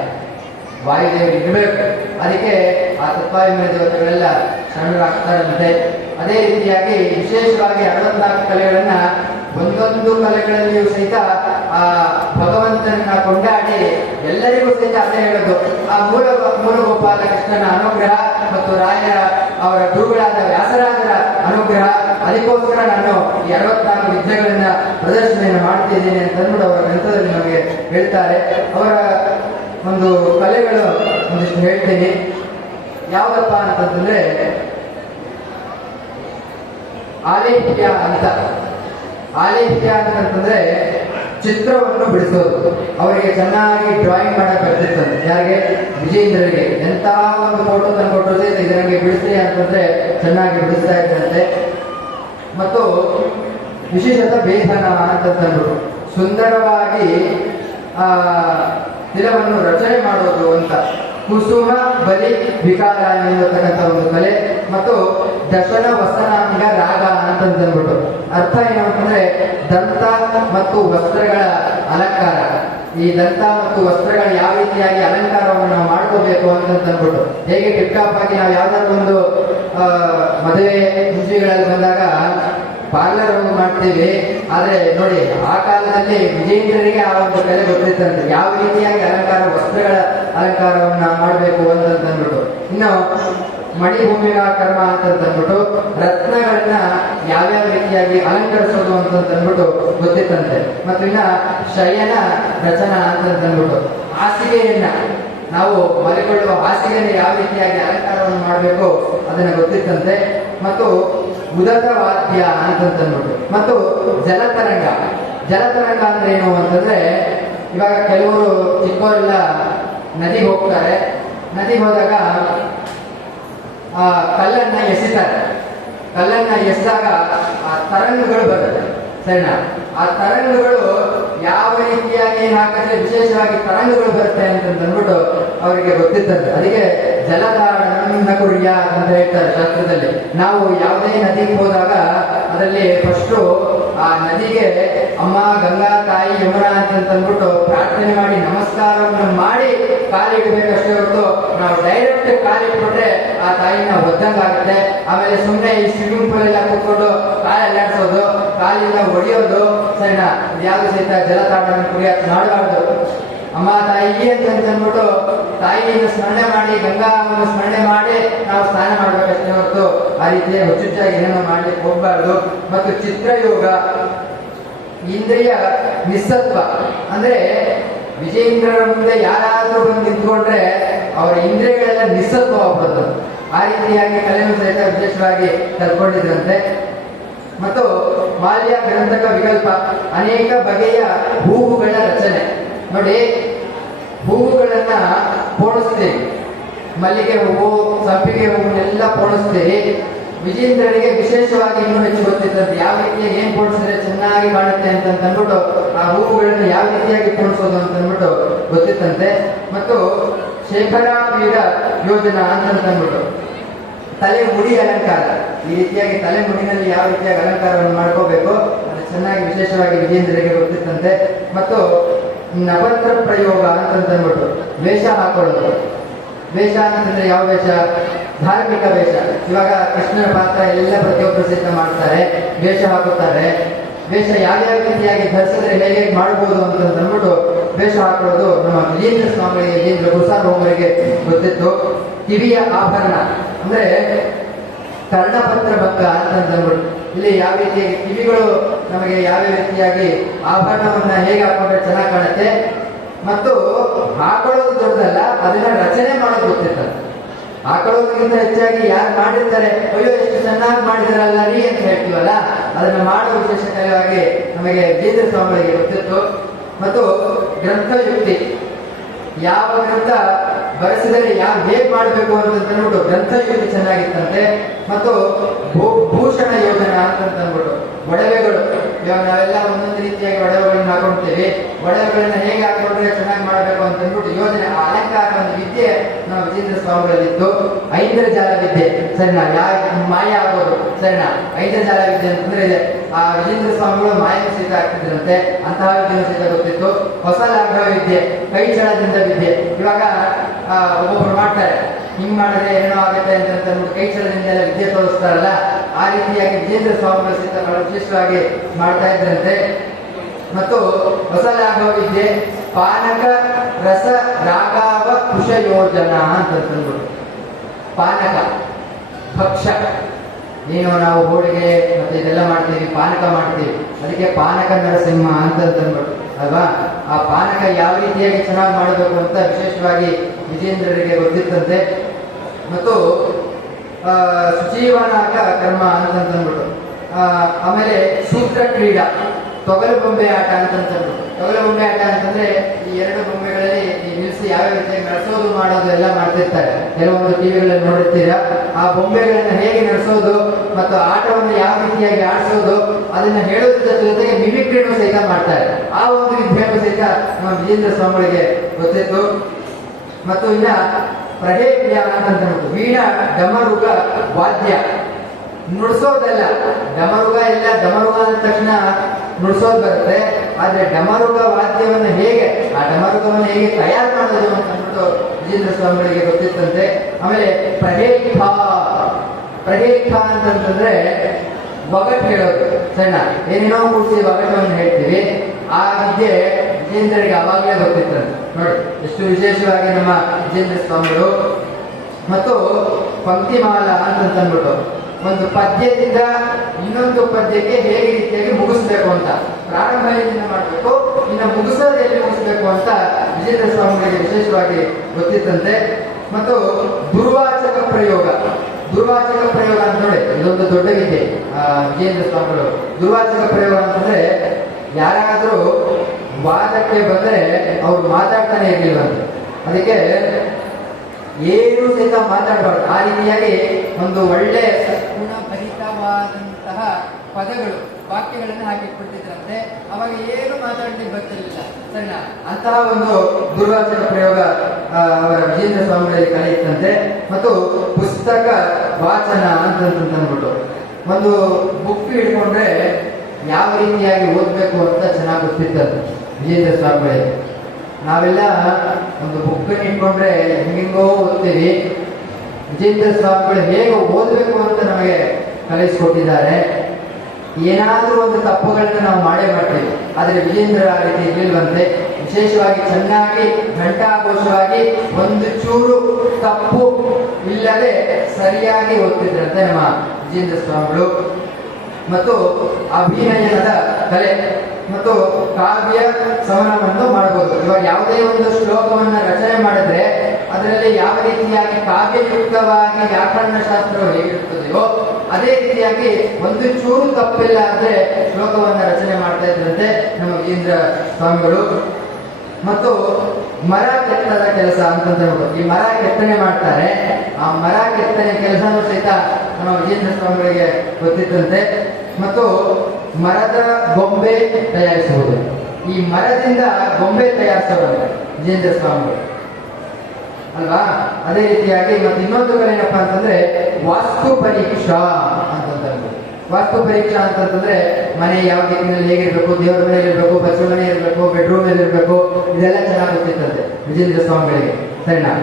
ವಾಯುದೇವರು ಇರಬೇಕು. ಅದಕ್ಕೆ ಆ ತತ್ವಾಭಿಮಾನಿ ದೇವತೆಗಳೆಲ್ಲ ಶರಣರಾಗ್ತಾರಂತೆ. ಅದೇ ರೀತಿಯಾಗಿ ವಿಶೇಷವಾಗಿ 64 ಕಲೆಗಳನ್ನ ಒಂದೊಂದು ಕಲೆಗಳಲ್ಲಿಯೂ ಸಹಿತ ಆ ಭಗವಂತನನ್ನ ಕೊಂಡಾಡಿ ಎಲ್ಲರಿಗೂ ಸಹಿತ ಅದೇ ಹೇಳೋದು. ಆ ಮೂಲ ಗೋಪಾಲ ಕೃಷ್ಣನ ಅನುಗ್ರಹ ಮತ್ತು ರಾಯರ ಅವರ ಗುರುಗಳಾದ ವ್ಯಾಸರಾಜರ ಅನುಗ್ರಹ, ಅದಕ್ಕೋಸ್ಕರ ನಾನು ಈ 64 ವಿದ್ಯೆಗಳನ್ನ ಪ್ರದರ್ಶನೆಯನ್ನು ಮಾಡ್ತಿದ್ದೀನಿ ಅಂತ ಅಂದ್ಬಿಟ್ಟು ಅವರ ಗ್ರಂಥದಲ್ಲಿ ನಮಗೆ ಹೇಳ್ತಾರೆ. ಅವರ ಒಂದು ಕಲೆಗಳು ಒಂದಿಷ್ಟು ಹೇಳ್ತೀನಿ. ಯಾವ್ದಪ್ಪ ಅಂತಂದ್ರೆ ಆಲೇಖ್ಯ ಅಂತ. ಆಲೇಖ್ಯ ಅಂತಂದ್ರೆ ಚಿತ್ರವನ್ನು ಬಿಡಿಸೋದು. ಅವರಿಗೆ ಚೆನ್ನಾಗಿ ಡ್ರಾಯಿಂಗ್ ಮಾಡಕ್ ಬರ್ತಿರ್ತಂತೆ. ಯಾರಿಗೆ? ವಿಜಯೇಂದ್ರರಿಗೆ. ಎಂತ ಒಂದು ಫೋಟೋ ತಂದು ಕೊಟ್ಟರೆ ಇದರಂಗೆ ಬಿಡಿಸಿ ಅಂತಂದ್ರೆ ಚೆನ್ನಾಗಿ ಬಿಡಿಸ್ತಾ ಇದ್ದಂತೆ. ಮತ್ತು ವಿಶೇಷತ ಬೇಧನ ಅಂತಂದ್ರು ಸುಂದರವಾಗಿ ತಿಲವನ್ನು ರಚನೆ ಮಾಡೋದು ಅಂತ. ಕುಸುಮ ಬಲಿ ವಿಕಾರ ಎನ್ನುವಂತಕ್ಕಂಥ ಒಂದು ಕಲೆ. ಮತ್ತು ದಶನ ವಸನಾಂಗ ರಾಗ ಅಂತಂದ್ಬಿಟ್ಟು ಅರ್ಥ ಏನು ಅಂತಂದ್ರೆ ದಂತ ಮತ್ತು ವಸ್ತ್ರಗಳ ಅಲಂಕಾರ. ಈ ದಂತ ಮತ್ತು ವಸ್ತ್ರಗಳ ಯಾವ ರೀತಿಯಾಗಿ ಅಲಂಕಾರವನ್ನು ನಾವು ಮಾಡ್ಕೋಬೇಕು ಅಂತಂದ್ಬಿಟ್ಟು, ಹೇಗೆ ಟಿಪ್ಟಾಪ್ ಆಗಿ ನಾವು ಯಾವ್ದಾದ್ರು ಒಂದು ಮದುವೆ ಮುಂಚಿಗಳಲ್ಲಿ ಬಂದಾಗ ಪಾರ್ಲರ್ ಒಂದು ಮಾಡ್ತೀವಿ. ಆದ್ರೆ ನೋಡಿ, ಆ ಕಾಲದಲ್ಲಿ ವಿಜಯೇಂದ್ರರಿಗೆ ಆ ಒಂದು ಕಲೆ ಗೊತ್ತಿತ್ತಂತೆ, ಯಾವ ರೀತಿಯಾಗಿ ಅಲಂಕಾರ, ವಸ್ತ್ರಗಳ ಅಲಂಕಾರವನ್ನ ಮಾಡಬೇಕು ಅಂತಂದ್ಬಿಟ್ಟು. ಇನ್ನು ಮಣಿಭೂಮಿಯ ಕರ್ಮ ಅಂತಂದ್ಬಿಟ್ಟು ರತ್ನಗಳನ್ನ ಯಾವ್ಯಾವ ರೀತಿಯಾಗಿ ಅಲಂಕರಿಸೋದು ಅಂತಂದ್ಬಿಟ್ಟು ಗೊತ್ತಿತ್ತಂತೆ. ಮತ್ತು ಇನ್ನ ಶಯನ ರಚನಾ ಅಂತಂದ್ಬಿಟ್ಟು ಹಾಸಿಗೆಯನ್ನ ನಾವು ಮಲಿಕೊಳ್ಳುವ ಹಾಸಿಗೆಯನ್ನು ಯಾವ ರೀತಿಯಾಗಿ ಅಲಂಕಾರವನ್ನು ಮಾಡಬೇಕು ಅದನ್ನ ಗೊತ್ತಿತ್ತಂತೆ. ಮತ್ತು ಉದಕ ವಾದ್ಯ ಅಂತಂದ್ಬಿಟ್ಟು ಮತ್ತು ಜಲತರಂಗ. ಜಲತರಂಗ ಅಂದ್ರೆ ಏನು ಅಂತಂದ್ರೆ ಇವಾಗ ಕೆಲವರು ಚಿಕ್ಕವರೆಲ್ಲ ನದಿಗೆ ಹೋಗ್ತಾರೆ. ನದಿಗೆ ಹೋದಾಗ ಕಲ್ಲನ್ನ ಎಸಿತಾರೆ. ಕಲ್ಲನ್ನ ಎಸಿದಾಗ ಆ ತರಂಗಗಳು ಬರುತ್ತೆ, ಸರಿನಾ? ಆ ತರಂಗಗಳು ಯಾವ ರೀತಿಯಾಗಿ ಏನ್ ಹಾಕಿದ್ರೆ ವಿಶೇಷವಾಗಿ ತರಂಗಗಳು ಬರುತ್ತೆ ಅಂತಂದ್ಬಿಟ್ಟು ಅವರಿಗೆ ಗೊತ್ತಿರ್ತದೆ. ಅದಕ್ಕೆ ಜಲಧಾರಣ ಕುರಿಯ ಅಂತ ಹೇಳ್ತಾರೆ ಶಾಸ್ತ್ರದಲ್ಲಿ. ನಾವು ಯಾವುದೇ ನದಿಗೆ ಹೋದಾಗ ಅದರಲ್ಲಿ ಫಸ್ಟು ಆ ನದಿಗೆ ಅಮ್ಮ ಗಂಗಾ ತಾಯಿ ಯಮುನಾ ಅಂತಂದ್ಬಿಟ್ಟು ಪ್ರಾರ್ಥನೆ ಮಾಡಿ ನಮಸ್ಕಾರವನ್ನು ಮಾಡಿ ಕಾಲಿಡಬೇಕಷ್ಟೇ ಹೊರತು ನಾವು ಡೈರೆಕ್ಟ್ ಕಾಲಿಟ್ಬಿಟ್ರೆ ಆ ತಾಯಿನ ಒದ್ದಂಗಾಗುತ್ತೆ. ಆಮೇಲೆ ಸುಮ್ಮನೆ ಈ ಸ್ವಿಮ್ಮಿಂಗ್ ಪೂಲ್ ಎಲ್ಲ ಕೂತ್ಕೊಂಡು ಕಾಲು ಅಲ್ಲಾಡ್ಸೋದು, ಕಾಲಿಂದ ಹೊಡೆಯೋದು, ಸರಿನಾ? ಯಾವ್ದು ಸಹಿತ ಜಲತಾಡನ ಕುರಿಯಾಕ ಮಾಡಬಾರ್ದು. ಅಮ್ಮ ತಾಯಿ ಅಂತಂದ್ಬಿಟ್ಟು ತಾಯಿಯನ್ನು ಸ್ಮರಣೆ ಮಾಡಿ ಗಂಗಾವನ್ನು ಸ್ಮರಣೆ ಮಾಡಿ ನಾವು ಸ್ನಾನ ಮಾಡ್ಬೇಕಷ್ಟೇ ಹೊರತು ಆ ರೀತಿಯ ಹುಚ್ಚುಚ್ಚಾಗಿ ಏನೋ ಮಾಡ್ಲಿಕ್ಕೆ ಹೋಗ್ಬಾರ್ದು. ಮತ್ತು ಚಿತ್ರಯೋಗ, ಇಂದ್ರಿಯ ನಿಸ್ಸತ್ವ ಅಂದ್ರೆ ವಿಜೇಂದ್ರರ ಮುಂದೆ ಯಾರಾದ್ರೂ ಬಂದು ನಿಂತ್ಕೊಂಡ್ರೆ ಅವರ ಇಂದ್ರಿಯಗಳೆಲ್ಲ ನಿಸ್ಸತ್ವ ಆಗ್ಬಿಡುತ್ತೆ. ಆ ರೀತಿಯಾಗಿ ಕಲೆಯನ್ನು ಸಹಿತ ವಿಶೇಷವಾಗಿ ಕಲ್ಕೊಂಡಿದ್ರಂತೆ. ಮತ್ತು ಮಾಲ್ಯ ಗ್ರಂಥಕ ವಿಕಲ್ಪ, ಅನೇಕ ಬಗೆಯ ಹೂವುಗಳ ರಚನೆ. ನೋಡಿ, ಹೂವುಗಳನ್ನ ಪೋಣಿಸ್ತೀವಿ, ಮಲ್ಲಿಗೆ ಹೂವು, ಸಂಪಿಗೆ ಹೂವನ್ನೆಲ್ಲ ಪೋಣಿಸ್ತೀವಿ. ವಿಜೇಂದ್ರರಿಗೆ ವಿಶೇಷವಾಗಿ ಇನ್ನೂ ಹೆಚ್ಚು ಗೊತ್ತಿರ್ತದೆ ಯಾವ ರೀತಿಯಾಗಿ ಏನ್ ಪೋಣಿಸಿದ್ರೆ ಚೆನ್ನಾಗಿ ಕಾಣುತ್ತೆ ಅಂತ ಅಂದ್ಬಿಟ್ಟು ಆ ಹೂವುಗಳನ್ನು ಯಾವ ರೀತಿಯಾಗಿ ಪೋಣಿಸೋದು ಅಂತ ಅಂದ್ಬಿಟ್ಟು ಗೊತ್ತಿತ್ತಂತೆ. ಮತ್ತು ಶೇಖರಾ ಪೀಡ ಯೋಜನಾ ಅಂತಂದ್ಬಿಟ್ಟು ತಲೆ ಮುಡಿ ಅಲಂಕಾರ, ಈ ರೀತಿಯಾಗಿ ತಲೆ ಮುಡಿನಲ್ಲಿ ಯಾವ ರೀತಿಯಾಗಿ ಅಲಂಕಾರವನ್ನು ಮಾಡ್ಕೋಬೇಕು ಅದು ಚೆನ್ನಾಗಿ ವಿಶೇಷವಾಗಿ ವಿಜೇಂದ್ರರಿಗೆ ಗೊತ್ತಿತ್ತಂತೆ. ಮತ್ತು ನವತ್ರ ಪ್ರಯೋಗ ಅಂತಂದ್ಬಿಟ್ಟು ವೇಷ ಹಾಕೊಳ್ಳೋದು. ವೇಷ ಅಂತಂದ್ರೆ ಯಾವ ವೇಷ? ಧಾರ್ಮಿಕ ವೇಷ. ಇವಾಗ ಕೃಷ್ಣನ ಪಾತ್ರ ಎಲ್ಲ ಪ್ರತಿಯೊಬ್ಬರು ಸಹಿತ ಮಾಡ್ತಾರೆ, ವೇಷ ಹಾಕುತ್ತಾರೆ. ವೇಷ ಯಾವ್ಯಾವ ರೀತಿಯಾಗಿ ಧರಿಸಿದ್ರೆ ಹೇಗೆ ಮಾಡ್ಬೋದು ಅಂತಂದ್ಬಿಟ್ಟು ವೇಷ ಹಾಕೊಳ್ಳೋದು ನಮ್ಮ ವಿಜೇಂದ್ರ ಸ್ವಾಮಿಗಳಿಗೆ, ವಿಜೇಂದ್ರ ಗುರುಸಾರ್ವಭೌಮರಿಗೆ ಗೊತ್ತಿತ್ತು. ಕಿವಿಯ ಆಭರಣ ಅಂದ್ರೆ ಕರ್ಣಪತ್ರ ಭಂಗ ಅಂತಂದ್ಬಿಟ್ಟು ಇಲ್ಲಿ ಯಾವ ರೀತಿಯಾಗಿ ಕಿವಿಗಳು ನಮಗೆ ಯಾವ ರೀತಿಯಾಗಿ ಆಭರಣವನ್ನ ಹೇಗೆ ಹಾಕೊಂಡ್ರೆ ಚೆನ್ನಾಗಿ ಕಾಣುತ್ತೆ. ಮತ್ತು ಹಾಕೊಳ್ಳೋದು ದೊಡ್ಡದಲ್ಲ, ಅದನ್ನ ರಚನೆ ಮಾಡೋದು ಗೊತ್ತಿರ್ತದೆ. ಹಾಕೊಳ್ಳೋದಕ್ಕಿಂತ ಹೆಚ್ಚಾಗಿ ಯಾರು ಮಾಡಿರ್ತಾರೆ, ಅಯ್ಯೋ ಎಷ್ಟು ಚೆನ್ನಾಗಿ ಮಾಡಿದಾರಲ್ಲ ರೀ ಅಂತ ಹೇಳ್ತೀವಲ್ಲ, ಅದನ್ನ ಮಾಡುವ ವಿಶೇಷ ಕಲೆಯಾಗಿ ನಮಗೆ ವಿಜೇಂದ್ರ ಸ್ವಾಮಿಗಳಿಗೆ ಗೊತ್ತಿತ್ತು. ಮತ್ತು ಗ್ರಂಥಯುಕ್ತಿ, ಯಾವ ಗ್ರಂಥ ಬರೆಸಿದರೆ ಯಾವ ಹೇಗ್ ಮಾಡಬೇಕು ಅಂತಂದ್ಬಿಟ್ಟು ಗ್ರಂಥಯುಕ್ತಿ ಚೆನ್ನಾಗಿತ್ತಂತೆ. ಮತ್ತು ಭೂಷಣ ಯೋಜನಾ ಅಂತಂದ್ಬಿಟ್ಟು ಒಡವೆಗಳು, ಇವಾಗ ನಾವೆಲ್ಲ ಒಂದೊಂದು ರೀತಿಯಾಗಿ ಒಡವೆಗಳನ್ನ ಹಾಕೊಳ್ತೀವಿ, ಒಡವೆಗಳನ್ನ ಹೇಗೆ ಹಾಕೊಂಡ್ರೆ ಚೆನ್ನಾಗಿ ಮಾಡಬೇಕು ಅಂತ ಅಂದ್ಬಿಟ್ಟು ಯೋಜನೆ, ಆ ಅಲಂಕಾರ ಒಂದು ವಿದ್ಯೆ ನಾವು ವಿಜೇಂದ್ರ ಸ್ವಾಮಿಗಳಲ್ಲಿತ್ತು. ಐಂದ್ರಜಾಲ ವಿದ್ಯೆ, ಸರಿನಾ? ಮಾಯ ಆಗೋದು, ಸರಿನಾ? ಐಂದ್ರಜಾಲ ವಿದ್ಯೆ ಅಂತಂದ್ರೆ ಇದೆ. ಆ ವಿಜೇಂದ್ರ ಸ್ವಾಮಿಗಳು ಮಾಯ ಸಹಿತ ಆಗ್ತಿದ್ರಂತೆ, ಅಂತಹ ವಿದ್ಯೆ ಸಹಿತ ಗೊತ್ತಿತ್ತು. ಹೊಸ ಲಾಘವ ವಿದ್ಯೆ, ಕೈ ಚಳದಿಂದ ವಿದ್ಯೆ. ಇವಾಗ ಒಬ್ಬೊಬ್ರು ಮಾಡ್ತಾರೆ, ಹಿಂಗ್ ಮಾಡಿದ್ರೆ ಏನೋ ಆಗುತ್ತೆ ಅಂತ ಕೈ ಚಳದಿಂದ ಎಲ್ಲ ವಿದ್ಯೆ ತೋರಿಸ್ತಾರಲ್ಲ, ಆ ರೀತಿಯಾಗಿ ವಿಜೇಂದ್ರ ಸ್ವಾಮಿಗಳು ಸಹಿತ ಬಹಳ ವಿಶೇಷವಾಗಿ ಮಾಡ್ತಾ ಇದ್ರಂತೆ. ಮತ್ತು ಹೊಸ ಲಾಘವ ವಿದ್ಯೆ, ಪಾನಕ ರಸ ರಾಗಾವ ಕುಶ ಯೋಜನಾ ಅಂತಂದ್ಬಿಟ್ಟು. ಪಾನಕ ಭಕ್ಷ್ಯ, ಏನು ನಾವು ಹೋಳಿಗೆ ಮತ್ತೆ ಇದೆಲ್ಲ ಮಾಡ್ತೀವಿ, ಪಾನಕ ಮಾಡ್ತೀವಿ, ಅದಕ್ಕೆ ಪಾನಕ ನರಸಿಂಹ ಅಂತಂದ್ಬಿಟ್ಟು ಅಲ್ವಾ? ಆ ಪಾನಕ ಯಾವ ರೀತಿಯಾಗಿ ಚೆನ್ನಾಗಿ ಮಾಡಬೇಕು ಅಂತ ವಿಶೇಷವಾಗಿ ವಿಜೇಂದ್ರರಿಗೆ ಗೊತ್ತಿತ್ತಂತೆ. ಮತ್ತು ಸುಜೀವನಾಗ ಕರ್ಮ ಅಂತಂದ್ಬಿಟ್ಟು ಆಮೇಲೆ ಸೂತ್ರ ಕ್ರೀಡಾ, ತೊಗಲು ಬೊಂಬೆ ಆಟ ಅಂತಂದ್ಬಿಟ್ಟು. ತೊಗಲು ಬೊಂಬೆ ಆಟ ಅಂತಂದ್ರೆ ಈ ಎರಡು ಬೊಂಬೆಗಳಲ್ಲಿ ನಿಲ್ಲಿಸಿ ಯಾವ ರೀತಿಯಾಗಿ ನಡೆಸೋದು ಮಾಡೋದು ಎಲ್ಲ ಮಾಡ್ತಿರ್ತಾರೆ. ಕೆಲವೊಂದು ಟಿವಿಗಳಲ್ಲಿ ನೋಡಿರ್ತೀರಾ. ಆ ಬೊಂಬೆಗಳನ್ನ ಹೇಗೆ ನಡೆಸೋದು ಮತ್ತು ಆಟವನ್ನು ಯಾವ ರೀತಿಯಾಗಿ ಆಡಿಸೋದು ಅದನ್ನ ಹೇಳೋದ್ರ ಜೊತೆಗೆ ಮಿಮಿಕ್ರಿನೂ ಸಹಿತ ಮಾಡ್ತಾರೆ. ಆ ಒಂದು ವಿದ್ಯೆಯನ್ನು ಸಹಿತ ನಮ್ಮ ವಿಜೇಂದ್ರ ಸ್ವಾಮಿಗಳಿಗೆ ಗೊತ್ತಿತ್ತು. ಮತ್ತು ಇನ್ನ ಪ್ರಹೇಲ್ಯ ಅಂತಂದ್ಬಿಟ್ಟು ವೀಣಾ ಡಮರುಗ ವಾದ್ಯ, ನುಡಿಸೋದಲ್ಲ. ಡಮರುಗ ಎಲ್ಲ ಡಮರುಗ ಅಂದ ತಕ್ಷಣ ನುಡಿಸೋದು ಬರುತ್ತೆ, ಆದ್ರೆ ಡಮರುಗ ವಾದ್ಯವನ್ನು ಹೇಗೆ, ಆ ಡಮರುಗವನ್ನು ಹೇಗೆ ತಯಾರು ಮಾಡೋದು ಅಂತಂದ್ಬಿಟ್ಟು ವಿಜೇಂದ್ರ ಸ್ವಾಮಿಗಳಿಗೆ ಗೊತ್ತಿತ್ತಂತೆ. ಆಮೇಲೆ ಪ್ರಹೇಲ್ಯ, ಪ್ರಹೇಲ್ಯ ಅಂತಂದ್ರೆ ಒಗಟ್ ಹೇಳೋದು, ಸಣ್ಣ ಏನೇನೋ ಕೂಡಿಸಿ ಒಗಟವನ್ನು ಹೇಳ್ತೀವಿ. ಆ ವಿದ್ಯೆ ವಿಜೇಂದ್ರರಿಗೆ ಅವಾಗಲೇ ಗೊತ್ತಿತ್ತಂತೆ. ನೋಡಿ ಎಷ್ಟು ವಿಶೇಷವಾಗಿ ನಮ್ಮ ವಿಜೇಂದ್ರ ಸ್ವಾಮಿಗಳು. ಮತ್ತು ಪಂಕ್ತಿಮಾಲ ಅಂತಂದ್ಬಿಟ್ಟು ಒಂದು ಪದ್ಯದಿಂದ ಇನ್ನೊಂದು ಪದ್ಯಕ್ಕೆ ಹೇಗೆ ರೀತಿಯಾಗಿ ಮುಗಿಸ್ಬೇಕು ಅಂತ, ಪ್ರಾರಂಭದಿಂದ ಮಾಡಬೇಕು, ಇನ್ನು ಮುಗಿಸೋದು ಎಲ್ಲಿ ಮುಗಿಸ್ಬೇಕು ಅಂತ ವಿಜೇಂದ್ರ ಸ್ವಾಮಿಗಳಿಗೆ ವಿಶೇಷವಾಗಿ ಗೊತ್ತಿತ್ತಂತೆ. ಮತ್ತು ದುರ್ವಾಚಕ ಪ್ರಯೋಗ, ದುರ್ವಾಚಕ ಪ್ರಯೋಗ ಅಂತ ನೋಡಿ ಇದೊಂದು ದೊಡ್ಡ ವಿದ್ಯೆ ವಿಜೇಂದ್ರ ಸ್ವಾಮಿಗಳು. ದುರ್ವಾಚಕ ಪ್ರಯೋಗ ಅಂತಂದ್ರೆ ಯಾರಾದ್ರೂ ವಾದಕ್ಕೆ ಬಳಿ ಬಂದರೆ ಅವ್ರು ಮಾತಾಡ್ತಾನೆ ಇರ್ಲಿಲ್ವಂತೆ. ಅದಕ್ಕೆ ಏನು ಸಹಿತ ಮಾತಾಡಬಾರ್ದು. ಆ ರೀತಿಯಾಗಿ ಒಂದು ಒಳ್ಳೆ ಗುಣಭರಿತವಾದಂತಹ ಪದಗಳು, ವಾಕ್ಯಗಳನ್ನು ಹಾಕಿಕೊಟ್ಟಿದ್ರಂತೆ. ಅವಾಗ ಏನು ಮಾತಾಡ್ಲಿಕ್ಕೆ ಬರ್ತಿರ್ಲಿಲ್ಲ, ಸರಿನಾ? ಅಂತಹ ಒಂದು ದುರ್ವಾಚನ ಪ್ರಯೋಗ ಅವರ ವಿಜೇಂದ್ರ ಸ್ವಾಮಿಗಳಲ್ಲಿ ಕಲೆ ಇತ್ತಂತೆ. ಮತ್ತು ಪುಸ್ತಕ ವಾಚನ ಅಂತಂದ್ಬಿಟ್ಟು ಒಂದು ಬುಕ್ ಹಿಡ್ಕೊಂಡ್ರೆ ಯಾವ ರೀತಿಯಾಗಿ ಓದ್ಬೇಕು ಅಂತ ಚೆನ್ನಾಗಿ ಗೊತ್ತಿತ್ತಂತೆ ವಿಜೇಂದ್ರ ಸ್ವಾಮಿಗಳಿಗೆ. ನಾವೆಲ್ಲ ಒಂದು ಬುಕ್ ಇಟ್ಕೊಂಡ್ರೆ ಹೆಂಗೋ ಓದ್ತೀವಿ. ವಿಜೇಂದ್ರ ಸ್ವಾಮಿಗಳು ಹೇಗೆ ಓದಬೇಕು ಅಂತ ನಮಗೆ ಕಲಿಸಿಕೊಟ್ಟಿದ್ದಾರೆ. ಏನಾದರೂ ಒಂದು ತಪ್ಪುಗಳನ್ನ ನಾವು ಮಾಡೇ ಮಾಡ್ತೀವಿ, ಆದರೆ ವಿಜೇಂದ್ರ ಆ ರೀತಿ ಇರ್ಲಿಲ್ವಂತೆ. ವಿಶೇಷವಾಗಿ ಚೆನ್ನಾಗಿ ಘಂಟಾಘೋಷವಾಗಿ ಒಂದು ಚೂರು ತಪ್ಪು ಇಲ್ಲದೆ ಸರಿಯಾಗಿ ಓದ್ತಿದ್ರಂತೆ ನಮ್ಮ ವಿಜೇಂದ್ರ ಸ್ವಾಮಿಗಳು. ಮತ್ತು ಅಭಿನಯದ ಕಲೆ ಮತ್ತು ಕಾವ್ಯ ಸಮನವನ್ನು ಮಾಡಬಹುದು. ಇವಾಗ ಯಾವುದೇ ಒಂದು ಶ್ಲೋಕವನ್ನ ರಚನೆ ಮಾಡಿದ್ರೆ ಅದರಲ್ಲಿ ಯಾವ ರೀತಿಯಾಗಿ ಕಾವ್ಯಯುಕ್ತವಾಗಿ ವ್ಯಾಕರಣ ಶಾಸ್ತ್ರವು ಹೇಗಿರುತ್ತದೆಯೋ ಅದೇ ರೀತಿಯಾಗಿ ಒಂದು ಚೂರು ತಪ್ಪಿಲ್ಲ ಅಂದ್ರೆ ಶ್ಲೋಕವನ್ನ ರಚನೆ ಮಾಡ್ತಾ ಇದ್ರಂತೆ ನಮ್ಮ ವಿಜೇಂದ್ರ ಸ್ವಾಮಿಗಳು. ಮತ್ತು ಮರ ಕೆತ್ತದ ಕೆಲಸ ಅಂತಂದ್ರೆ ಈ ಮರ ಕೆತ್ತನೆ ಮಾಡ್ತಾರೆ. ಆ ಮರ ಕೆತ್ತನೆ ಕೆಲಸನೂ ಸಹಿತ ನಮ್ಮ ವಿಜೇಂದ್ರ ಸ್ವಾಮಿಗಳಿಗೆ ಗೊತ್ತಿದ್ದಂತೆ. ಮತ್ತು ಮರದ ಗೊಂಬೆ ತಯಾರಿಸುವುದು, ಈ ಮರದಿಂದ ಗೊಂಬೆ ತಯಾರಿಸೋದು ವಿಜೇಂದ್ರ ಸ್ವಾಮಿಗಳು ಅಲ್ವಾ. ಅದೇ ರೀತಿಯಾಗಿ ಮತ್ತೆ ಇನ್ನೊಂದು ಕಡೆ ಏನಪ್ಪಾ ಅಂತಂದ್ರೆ ವಾಸ್ತು ಪರೀಕ್ಷಾ ಅಂತಂದ್ರೆ, ವಾಸ್ತು ಪರೀಕ್ಷಾ ಅಂತಂದ್ರೆ ಮನೆ ಯಾವ ದಿಕ್ಕಿನಲ್ಲಿ ಹೇಗಿರ್ಬೇಕು, ದೇವರ ಮನೆಯಲ್ಲಿ ಇರಬೇಕು, ಬಚ್ಚಲ ಮನೆ ಇರಬೇಕು, ಬೆಡ್ರೂಮ್ ಅಲ್ಲಿ ಇರಬೇಕು, ಇದೆಲ್ಲ ಚೆನ್ನಾಗಿ ಗೊತ್ತಿತ್ತಂತೆ ವಿಜೇಂದ್ರ ಸ್ವಾಮಿಗಳಿಗೆ, ಸರಿನಾ?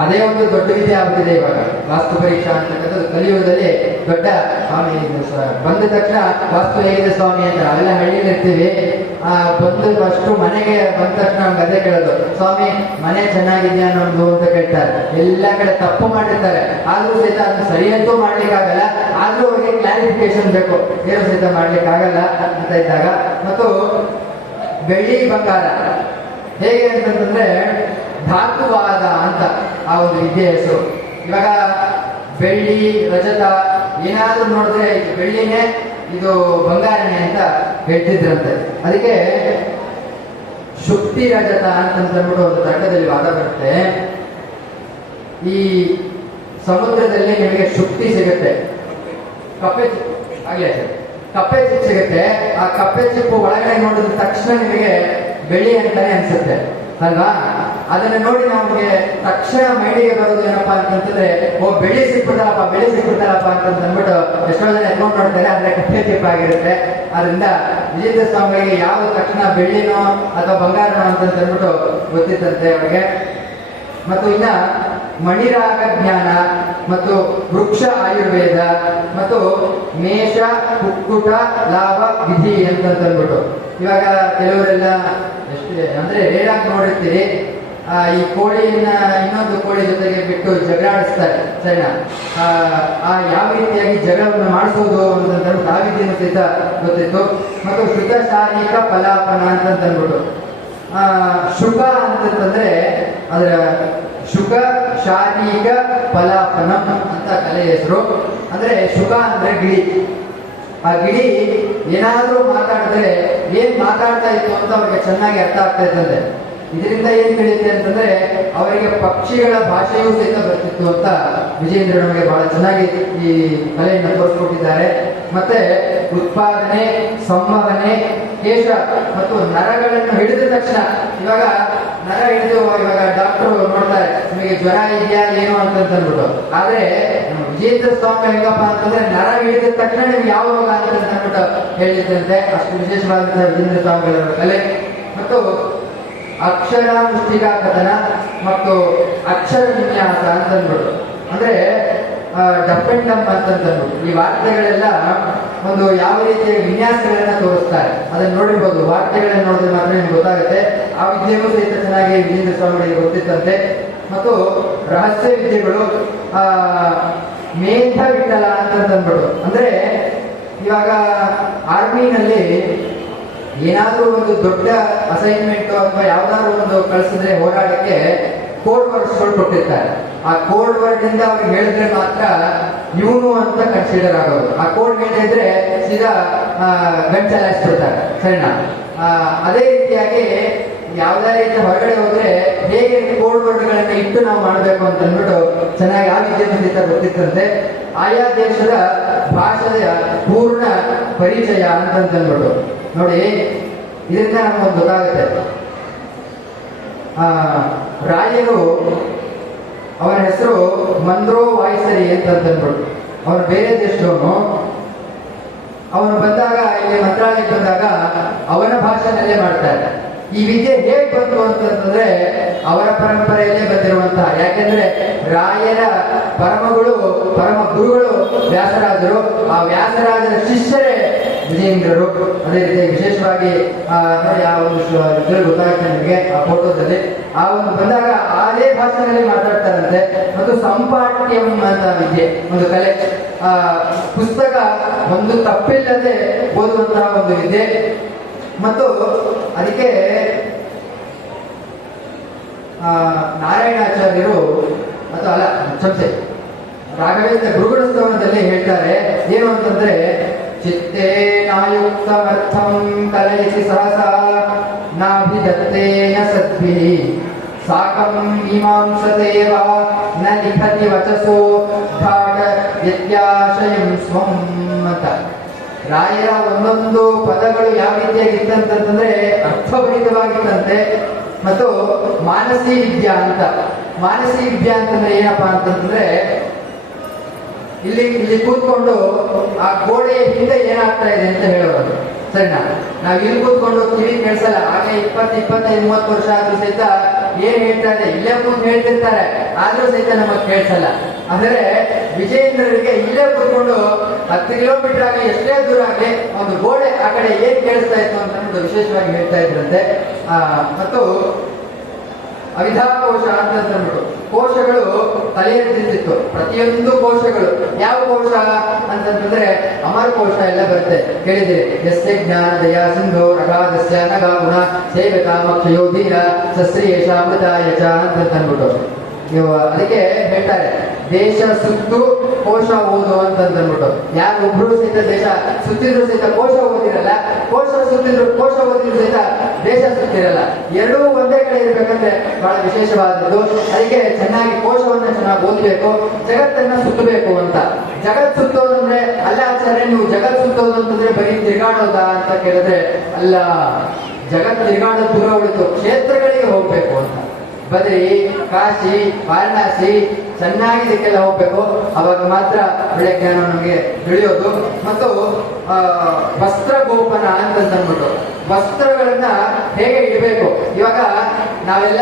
ಅದೇ ಒಂದು ದೊಡ್ಡ ವಿದ್ಯೆ ಆಗುತ್ತಿದೆ ಇವಾಗ ವಾಸ್ತು ಪರೀಕ್ಷಾ ಅಂತಕ್ಕಂಥದ್ದು. ಕಲಿಯುಗದಲ್ಲಿ ದೊಡ್ಡ ಸ್ವಾಮಿ ಬಂದ ತಕ್ಷಣ ವಾಸ್ತು ಹೇಗಿದೆ ಸ್ವಾಮಿ ಅಂತ ಅವೆಲ್ಲ ಹಳ್ಳಿಯಲ್ಲಿ ಇರ್ತೀವಿ. ಬಂದು ಫಸ್ಟ್ ಮನೆಗೆ ಬಂದ ತಕ್ಷಣ ನಮ್ಗೆ ಅದೇ ಕೇಳೋದು, ಸ್ವಾಮಿ ಮನೆ ಚೆನ್ನಾಗಿದೆಯಾ ನಮ್ದು ಅಂತ ಕೇಳ್ತಾರೆ. ಎಲ್ಲ ಕಡೆ ತಪ್ಪು ಮಾಡಿರ್ತಾರೆ, ಆದ್ರೂ ಸಹಿತ ಅದನ್ನು ಸರಿಯಂತೂ ಮಾಡ್ಲಿಕ್ಕಾಗಲ್ಲ, ಆದ್ರೂ ಅವ್ರಿಗೆ ಕ್ಲಾರಿಫಿಕೇಶನ್ ಬೇಕು, ಏನು ಸಹಿತ ಮಾಡ್ಲಿಕ್ಕಾಗಲ್ಲ ಅಂತ ಇದ್ದಾಗ. ಮತ್ತು ಬೆಳ್ಳಿ ಬಂಗಾರ ಹೇಗೆ ಅಂತಂದ್ರೆ ಧಾತುವಾದ ಅಂತ ಆ ಒಂದು ವಿದ್ಯೆ ಹೆಸರು. ಇವಾಗ ಬೆಳ್ಳಿ ರಜತ ಏನಾದ್ರೂ ನೋಡಿದ್ರೆ ಬೆಳ್ಳಿನೇ ಇದು ಬಂಗಾರನೇ ಅಂತ ಹೇಳ್ತಿದ್ರಂತೆ. ಅದಕ್ಕೆ ಶುಕ್ತಿ ರಜತ ಅಂತಂದ್ಬಿಟ್ಟು ಒಂದು ತರ್ಕದಲ್ಲಿ ವಾದ ಬರುತ್ತೆ. ಈ ಸಮುದ್ರದಲ್ಲಿ ನಿಮಗೆ ಶುಕ್ತಿ ಸಿಗುತ್ತೆ, ಕಪ್ಪೆ ಆಗ್ಲೇ ಕಪ್ಪೆ ಚಿಪ್ಪು ಸಿಗುತ್ತೆ. ಆ ಕಪ್ಪೆ ಚಿಪ್ಪು ಒಳಗಡೆ ನೋಡಿದ ತಕ್ಷಣ ನಿಮಗೆ ಬೆಳ್ಳಿ ಅಂತಾನೆ ಅನ್ಸುತ್ತೆ ಅಲ್ವಾ. ಅದನ್ನ ನೋಡಿ ನಮಗೆ ತಕ್ಷಣ ಮೈಂಡಿಗೆ ಬರೋದು ಏನಪ್ಪಾ ಅಂತಂದ್ರೆ, ಓ ಬೆಳ್ಳಿ ಸಿಕ್ಬಿಡ್ತಾರಪ್ಪ, ಬೆಳ್ಳಿ ಸಿಕ್ಬಿಡ್ತಾರಪ್ಪ ಅಂತ ಅಂದ್ಬಿಟ್ಟು ಎಷ್ಟೋ ಜನ ಎತ್ಕೊಂಡು ನೋಡ್ತಾರೆ, ಅಂದ್ರೆ ಕಪ್ಪೆ ಚಿಪ್ಪ ಆಗಿರುತ್ತೆ. ಅದರಿಂದ ವಿಜೇಂದ್ರ ಸ್ವಾಮಿಗಳಿಗೆ ಯಾವ ತಕ್ಷಣ ಬೆಳ್ಳಿನೋ ಅಥವಾ ಬಂಗಾರನೋ ಅಂತ ಅಂದ್ಬಿಟ್ಟು ಗೊತ್ತಿತ್ತಂತೆ ಅವರಿಗೆ. ಮತ್ತು ಇನ್ನ ಮಣಿರಾಗ ಜ್ಞಾನ ಮತ್ತು ವೃಕ್ಷ ಆಯುರ್ವೇದ ಮತ್ತು ಮೇಷ ಕುಕ್ಕುಟ ಲಾಭ ವಿಧಿ ಅಂತಂದ್ಬಿಟ್ಟು. ಇವಾಗ ಕೆಲವರೆಲ್ಲ ಎಷ್ಟು ಅಂದ್ರೆ ರೇಡಾಗಿ ನೋಡಿರ್ತೀರಿ, ಈ ಕೋಳಿಯನ್ನ ಇನ್ನೊಂದು ಕೋಳಿ ಜೊತೆಗೆ ಬಿಟ್ಟು ಜಗಳ ಆಡಿಸ್ತಾರೆ, ಸರಿನಾ? ಯಾವ ರೀತಿಯಾಗಿ ಜಗಳವನ್ನು ಮಾಡಿಸೋದು ಅಂತಂದ್ಬಿಟ್ಟು ಆ ವಿಧಿಯನ್ನು ಸಹಿತ ಗೊತ್ತಿತ್ತು. ಮತ್ತು ಶುದ್ಧ ಶಾರೀರಿಕ ಫಲಾಪನ ಅಂತಂದ್ಬಿಟ್ಟು ಶುಕ ಅಂತಂದ್ರೆ ಅದರ ಶುಕ ಶಾರೀರಿಕ ಫಲಾಪನ ಅಂತ ಕಲೆ ಹೆಸರು. ಅಂದ್ರೆ ಶುಕ ಅಂದ್ರೆ ಗಿಳಿ. ಆ ಗಿಳಿ ಏನಾದ್ರೂ ಮಾತಾಡಿದ್ರೆ ಏನ್ ಮಾತಾಡ್ತಾ ಇತ್ತು ಅಂತ ಅವ್ರಿಗೆ ಚೆನ್ನಾಗಿ ಅರ್ಥ ಆಗ್ತಾ ಇರ್ತದೆ. ಇದರಿಂದ ಏನ್ ತಿಳಿಯುತ್ತೆ ಅಂತಂದ್ರೆ ಅವರಿಗೆ ಪಕ್ಷಿಗಳ ಭಾಷೆಯೂ ಸಹಿತ ಬರ್ತಿತ್ತು ಅಂತ ವಿಜೇಂದ್ರ ನಮಗೆ ಬಹಳ ಚೆನ್ನಾಗಿ ಈ ಕಲೆಯನ್ನು ತೋರಿಸ್ಕೊಟ್ಟಿದ್ದಾರೆ. ಮತ್ತೆ ಉತ್ಪಾದನೆ, ಸಂವಹನೆ, ಕೇಶ ಮತ್ತು ನರಗಳನ್ನು ಹಿಡಿದ ತಕ್ಷಣ, ಇವಾಗ ನರ ಹಿಡಿದು ಇವಾಗ ಡಾಕ್ಟರ್ ನೋಡ್ತಾರೆ ನಿಮಗೆ ಜ್ವರ ಇದೆಯಾ ಏನು ಅಂತಂದ್ಬಿಟ್ಟು. ಆದ್ರೆ ವಿಜೇಂದ್ರ ಸ್ವಾಮಿ ಹೆಂಗಪ್ಪ ಅಂತಂದ್ರೆ ನರ ಹಿಡಿದ ತಕ್ಷಣ ನಿಮ್ಗೆ ಯಾವ ರೋಗ ಅಂತಂದ್ಬಿಟ್ಟು ಹೇಳಿದ್ದಂತೆ. ಅಷ್ಟು ವಿಶೇಷವಾದಂತಹ ವಿಜೇಂದ್ರ ಸ್ವಾಮಿಗಳ ಕಲೆ. ಮತ್ತು ಅಕ್ಷರ ಮುಷ್ಟಿಕಾ ಕಥನ ಮತ್ತು ಅಕ್ಷರ ವಿನ್ಯಾಸ ಅಂತಂದ್ಬಿಟ್ಟು, ಅಂದ್ರೆ ಡಫ್ ಅಂಡ್ ಡಂಪ್ ಅಂತಂದ್ಬಿಟ್ಟು ಈ ವಾರ್ತೆಗಳೆಲ್ಲ ಒಂದು ಯಾವ ರೀತಿಯ ವಿನ್ಯಾಸಗಳನ್ನ ತೋರಿಸ್ತಾರೆ, ಅದನ್ನ ನೋಡಿರ್ಬೋದು. ವಾರ್ತೆಗಳನ್ನ ನೋಡಿದ್ರೆ ಮಾತ್ರ ನಿಮ್ಗೆ ಗೊತ್ತಾಗುತ್ತೆ. ಆ ವಿದ್ಯೆಗೂ ಸಹಿತ ಚೆನ್ನಾಗಿ ವಿಜೇಂದ್ರ ಸ್ವಾಮಿಗಳಿಗೆ ಗೊತ್ತಿತ್ತಂತೆ. ಮತ್ತು ರಹಸ್ಯ ವಿದ್ಯೆಗಳು ಮೇಧ ವಿಠಲ ಅಂತಂದ್ಬಿಟ್ಟು, ಅಂದ್ರೆ ಇವಾಗ ಆರ್ಮಿನಲ್ಲಿ ಏನಾದ್ರೂ ಒಂದು ದೊಡ್ಡ ಅಸೈನ್ಮೆಂಟ್ ಅಥವಾ ಯಾವ್ದಾದ್ರು ಒಂದು ಕಳಿಸಿದ್ರೆ ಹೋರಾಟಕ್ಕೆ ಕೋಡ್ ವರ್ಡ್ಸ್ಗಳು ಕೊಟ್ಟಿರ್ತಾರೆ. ಆ ಕೋಡ್ ವರ್ಡ್ ಇಂದ ಅವ್ರಿಗೆ ಹೇಳಿದ್ರೆ ಮಾತ್ರ ಇವನು ಅಂತ ಕನ್ಸಿಡರ್ ಆಗೋದು. ಆ ಕೋಡ್ ಹೇಳ್ತಾ ಇದ್ರೆ ಸೀದಾ ಗನ್ ಚಲಾಯಿಸ್ಬಿಡ್ತಾರೆ, ಸರಿನಾ? ಅದೇ ರೀತಿಯಾಗಿ ಯಾವ್ದೇ ರೀತಿ ಹೊರಗಡೆ ಹೋದ್ರೆ ಹೇಗೆ ಕೋಡ್ ವರ್ಡ್ಗಳನ್ನ ಇಟ್ಟು ನಾವು ಮಾಡಬೇಕು ಅಂತ ಅಂದ್ಬಿಟ್ಟು ಚೆನ್ನಾಗಿ ಆ ವಿದ್ಯಾರ್ಥಿ ಗೊತ್ತಿತ್ತಂತೆ. ಆಯಾ ದೇಶದ ಭಾಷೆಯ ಪೂರ್ಣ ಪರಿಚಯ ಅಂತಂದ್ಬಿಟ್ಟು ನೋಡಿ, ಇದರಿಂದ ನಮ್ಗೊಂದು ಗೊತ್ತಾಗುತ್ತೆ. ರಾಯರು ಅವನ ಹೆಸರು ಮಂದ್ರೋ ವಾಯ್ಸರಿ ಅಂತಂದ್ಬಿಟ್ಟು, ಅವನು ಬೇರೆ ದೇಶದವನು. ಅವನು ಬಂದಾಗ ಇಲ್ಲಿ ಮಂತ್ರಾಲಯಕ್ಕೆ ಬಂದಾಗ ಅವನ ಭಾಷೆನಲ್ಲೇ ಮಾಡ್ತಾರೆ. ಈ ವಿದ್ಯೆ ಹೇಗೆ ಬಂತು ಅಂತಂದ್ರೆ ಅವರ ಪರಂಪರೆಯಲ್ಲೇ ಬಂದಿರುವಂತಹ, ಯಾಕೆಂದ್ರೆ ರಾಯರ ಪರಮ ಗುರುಗಳು ವ್ಯಾಸರಾಜರು, ಆ ವ್ಯಾಸರಾಜರ ಶಿಷ್ಯರೇ ವಿಜಯೇಂದ್ರರು. ಅದೇ ರೀತಿ ವಿಶೇಷವಾಗಿ ನೋಡಿ ಆ ಒಂದು ಇದ್ರಲ್ಲಿ ಗೊತ್ತಾಗುತ್ತೆ ನಿಮಗೆ ಆ ಫೋಟೋದಲ್ಲಿ. ಆ ಒಂದು ಬಂದಾಗ ಅದೇ ಭಾಷೆಯಲ್ಲಿ ಮಾತಾಡ್ತಾರಂತೆ. ಮತ್ತು ಸಂಪಾಟ್ಯಂ ಅಂತ ವಿದ್ಯೆ, ಒಂದು ಕಲೆ, ಪುಸ್ತಕ ಒಂದು ತಪ್ಪಿಲ್ಲದೆ ಓದುವಂತಹ ಒಂದು ವಿದ್ಯೆ. ಮತ್ತು ಅದಕ್ಕೆ ನಾರಾಯಣಾಚಾರ್ಯರು ಅಥವಾ ಅಲ್ಲ ಕ್ಷಮಿಸಿ ರಾಘವೇಂದ್ರ ಗುರುಗುಣಸ್ತವನದಲ್ಲಿ ಹೇಳ್ತಾರೆ ಏನು ಅಂತಂದ್ರೆ, ಚಿತ್ತೇನಾಯುಕ್ತಮರ್ಥಂ ಕಲಯಸಿ ಸಹಸಾ ನಾಭಿದತ್ತೇನ ಸದ್ಭಿಃ ಸಾಕಂ ಮೀಮಾಂಸತೇವ ನ ಲಿಖತಿ ವಚಸೋ ಘಾಟ ವ್ಯತ್ಯಾಶಯಂ ಸ್ವಂ ಅಂತ. ರಾಯರ ಒಂದೊಂದು ಪದಗಳು ಯಾವ ರೀತಿಯಾಗಿತ್ತಂತಂದ್ರೆ ಅರ್ಥಭರಿತವಾಗಿತ್ತಂತೆ. ಮತ್ತು ಮಾನಸಿ ವಿದ್ಯಾ ಅಂತ, ಮಾನಸಿ ವಿದ್ಯಾ ಅಂತಂದ್ರೆ ಏನಪ್ಪಾ ಅಂತಂದ್ರೆ, ಇಲ್ಲಿ ಕೂತ್ಕೊಂಡು ಆ ಗೋಡೆಯ ಹಿಂದೆ ಏನಾಗ್ತಾ ಇದೆ ಅಂತ ಹೇಳೋದು. ಸರಿನಾ? ನಾವ್ ಇಲ್ಲಿ ಕೂತ್ಕೊಂಡು ಕಿವಿ ಕೇಳಿಸಲ್ಲ. ಹಾಗೆ 20-25-30 ವರ್ಷ ಆದ್ರೂ ಸಹಿತ ಏನ್ ಹೇಳ್ತಾ ಇದೆ ಇಲ್ಲೇ ಕೂತ್ ಹೇಳ್ತಿರ್ತಾರೆ, ಆದ್ರೂ ಸಹಿತ ನಮಗ್ ಕೇಳಿಸಲ್ಲ. ಅಂದ್ರೆ ವಿಜಯೇಂದ್ರರಿಗೆ ಇಲ್ಲೇ ಕೂತ್ಕೊಂಡು 10 ಕಿಲೋಮೀಟರ್ ಆಗಿ ಎಷ್ಟೇ ದೂರ ಆಗಲಿ ಒಂದು ಗೋಡೆ ಆ ಕಡೆ ಏನ್ ಕೇಳಿಸ್ತಾ ಇತ್ತು ಅಂತ ವಿಶೇಷವಾಗಿ ಹೇಳ್ತಾ ಇದ್ರಂತೆ. ಮತ್ತು ಅವಿಧಾಕೋಶ ಅಂತಂದ್ಬಿಟ್ಟು ಕೋಶಗಳು ತಲೆಯೆತ್ತಿತ್ತು. ಪ್ರತಿಯೊಂದು ಕೋಶಗಳು ಯಾವ ಕೋಶ ಅಂತಂದ್ರೆ ಅಮರಕೋಶ ಎಲ್ಲ ಬರುತ್ತೆ, ಕೇಳಿದಿರಿ. ಯಸ್ಯ ಜ್ಞಾನ ದಯಾ ಸಿಂಧೋ ರಗಾದಸ್ಯ ನಗಾಗುಣ ಸೇವೆ ಕಾಮಕ್ಷಯೋ ಧೀರ ಸಸ್ತ್ರೀಯೇಷ ಅಮೃತಾಯಚ ಅಂತಂದ್ಬಿಟ್ಟು ನೀವು ಅದಕ್ಕೆ ಹೇಳ್ತಾರೆ ದೇಶ ಸುತ್ತು ಕೋಶ ಓದು ಅಂತಂದ್ಬಿಟ್ಟು. ಯಾರು ಒಬ್ರು ಸಹಿತ ದೇಶ ಸುತ್ತಿದ್ರು ಸಹಿತ ಕೋಶ ಓದಿರಲ್ಲ, ಕೋಶ ಓದಿದ್ರು ಸಹಿತ ದೇಶ ಸುತ್ತಿರಲ್ಲ. ಎರಡೂ ಒಂದೇ ಕಡೆ ಇರ್ಬೇಕಂದ್ರೆ ಬಹಳ ವಿಶೇಷವಾದದ್ದು. ಅದಕ್ಕೆ ಚೆನ್ನಾಗಿ ಕೋಶವನ್ನ ಚೆನ್ನಾಗಿ ಓದಬೇಕು, ಜಗತ್ತನ್ನ ಸುತ್ತಬೇಕು ಅಂತ. ಜಗತ್ ಸುತ್ತೋದಂದ್ರೆ ಅಲ್ಲ ಆಚಾರ್ಯ, ನೀವು ಜಗತ್ ಸುತ್ತೋದು ಅಂತಂದ್ರೆ ಬರೀ ತಿರುಗಾಡೋದಾ ಅಂತ ಕೇಳಿದ್ರೆ ಅಲ್ಲ, ಜಗತ್ ತಿರುಗಾಡೋದು ದೂರ ಉಳಿತು, ಕ್ಷೇತ್ರಗಳಿಗೆ ಹೋಗ್ಬೇಕು ಅಂತ. ಬದ್ರಿ, ಕಾಶಿ, ವಾರಣಾಸಿ ಚೆನ್ನಾಗಿ ಇದಕ್ಕೆಲ್ಲ ಹೋಗ್ಬೇಕು, ಅವಾಗ ಮಾತ್ರ ಒಳ್ಳೆ ಜ್ಞಾನ ನಮಗೆ ತಿಳಿಯೋದು. ಮತ್ತು ವಸ್ತ್ರಗೋಪನ ಅಂತಂದ್ಬಿಟ್ಟು ವಸ್ತ್ರಗಳನ್ನ ಹೇಗೆ ಇಡಬೇಕು. ಇವಾಗ ನಾವೆಲ್ಲ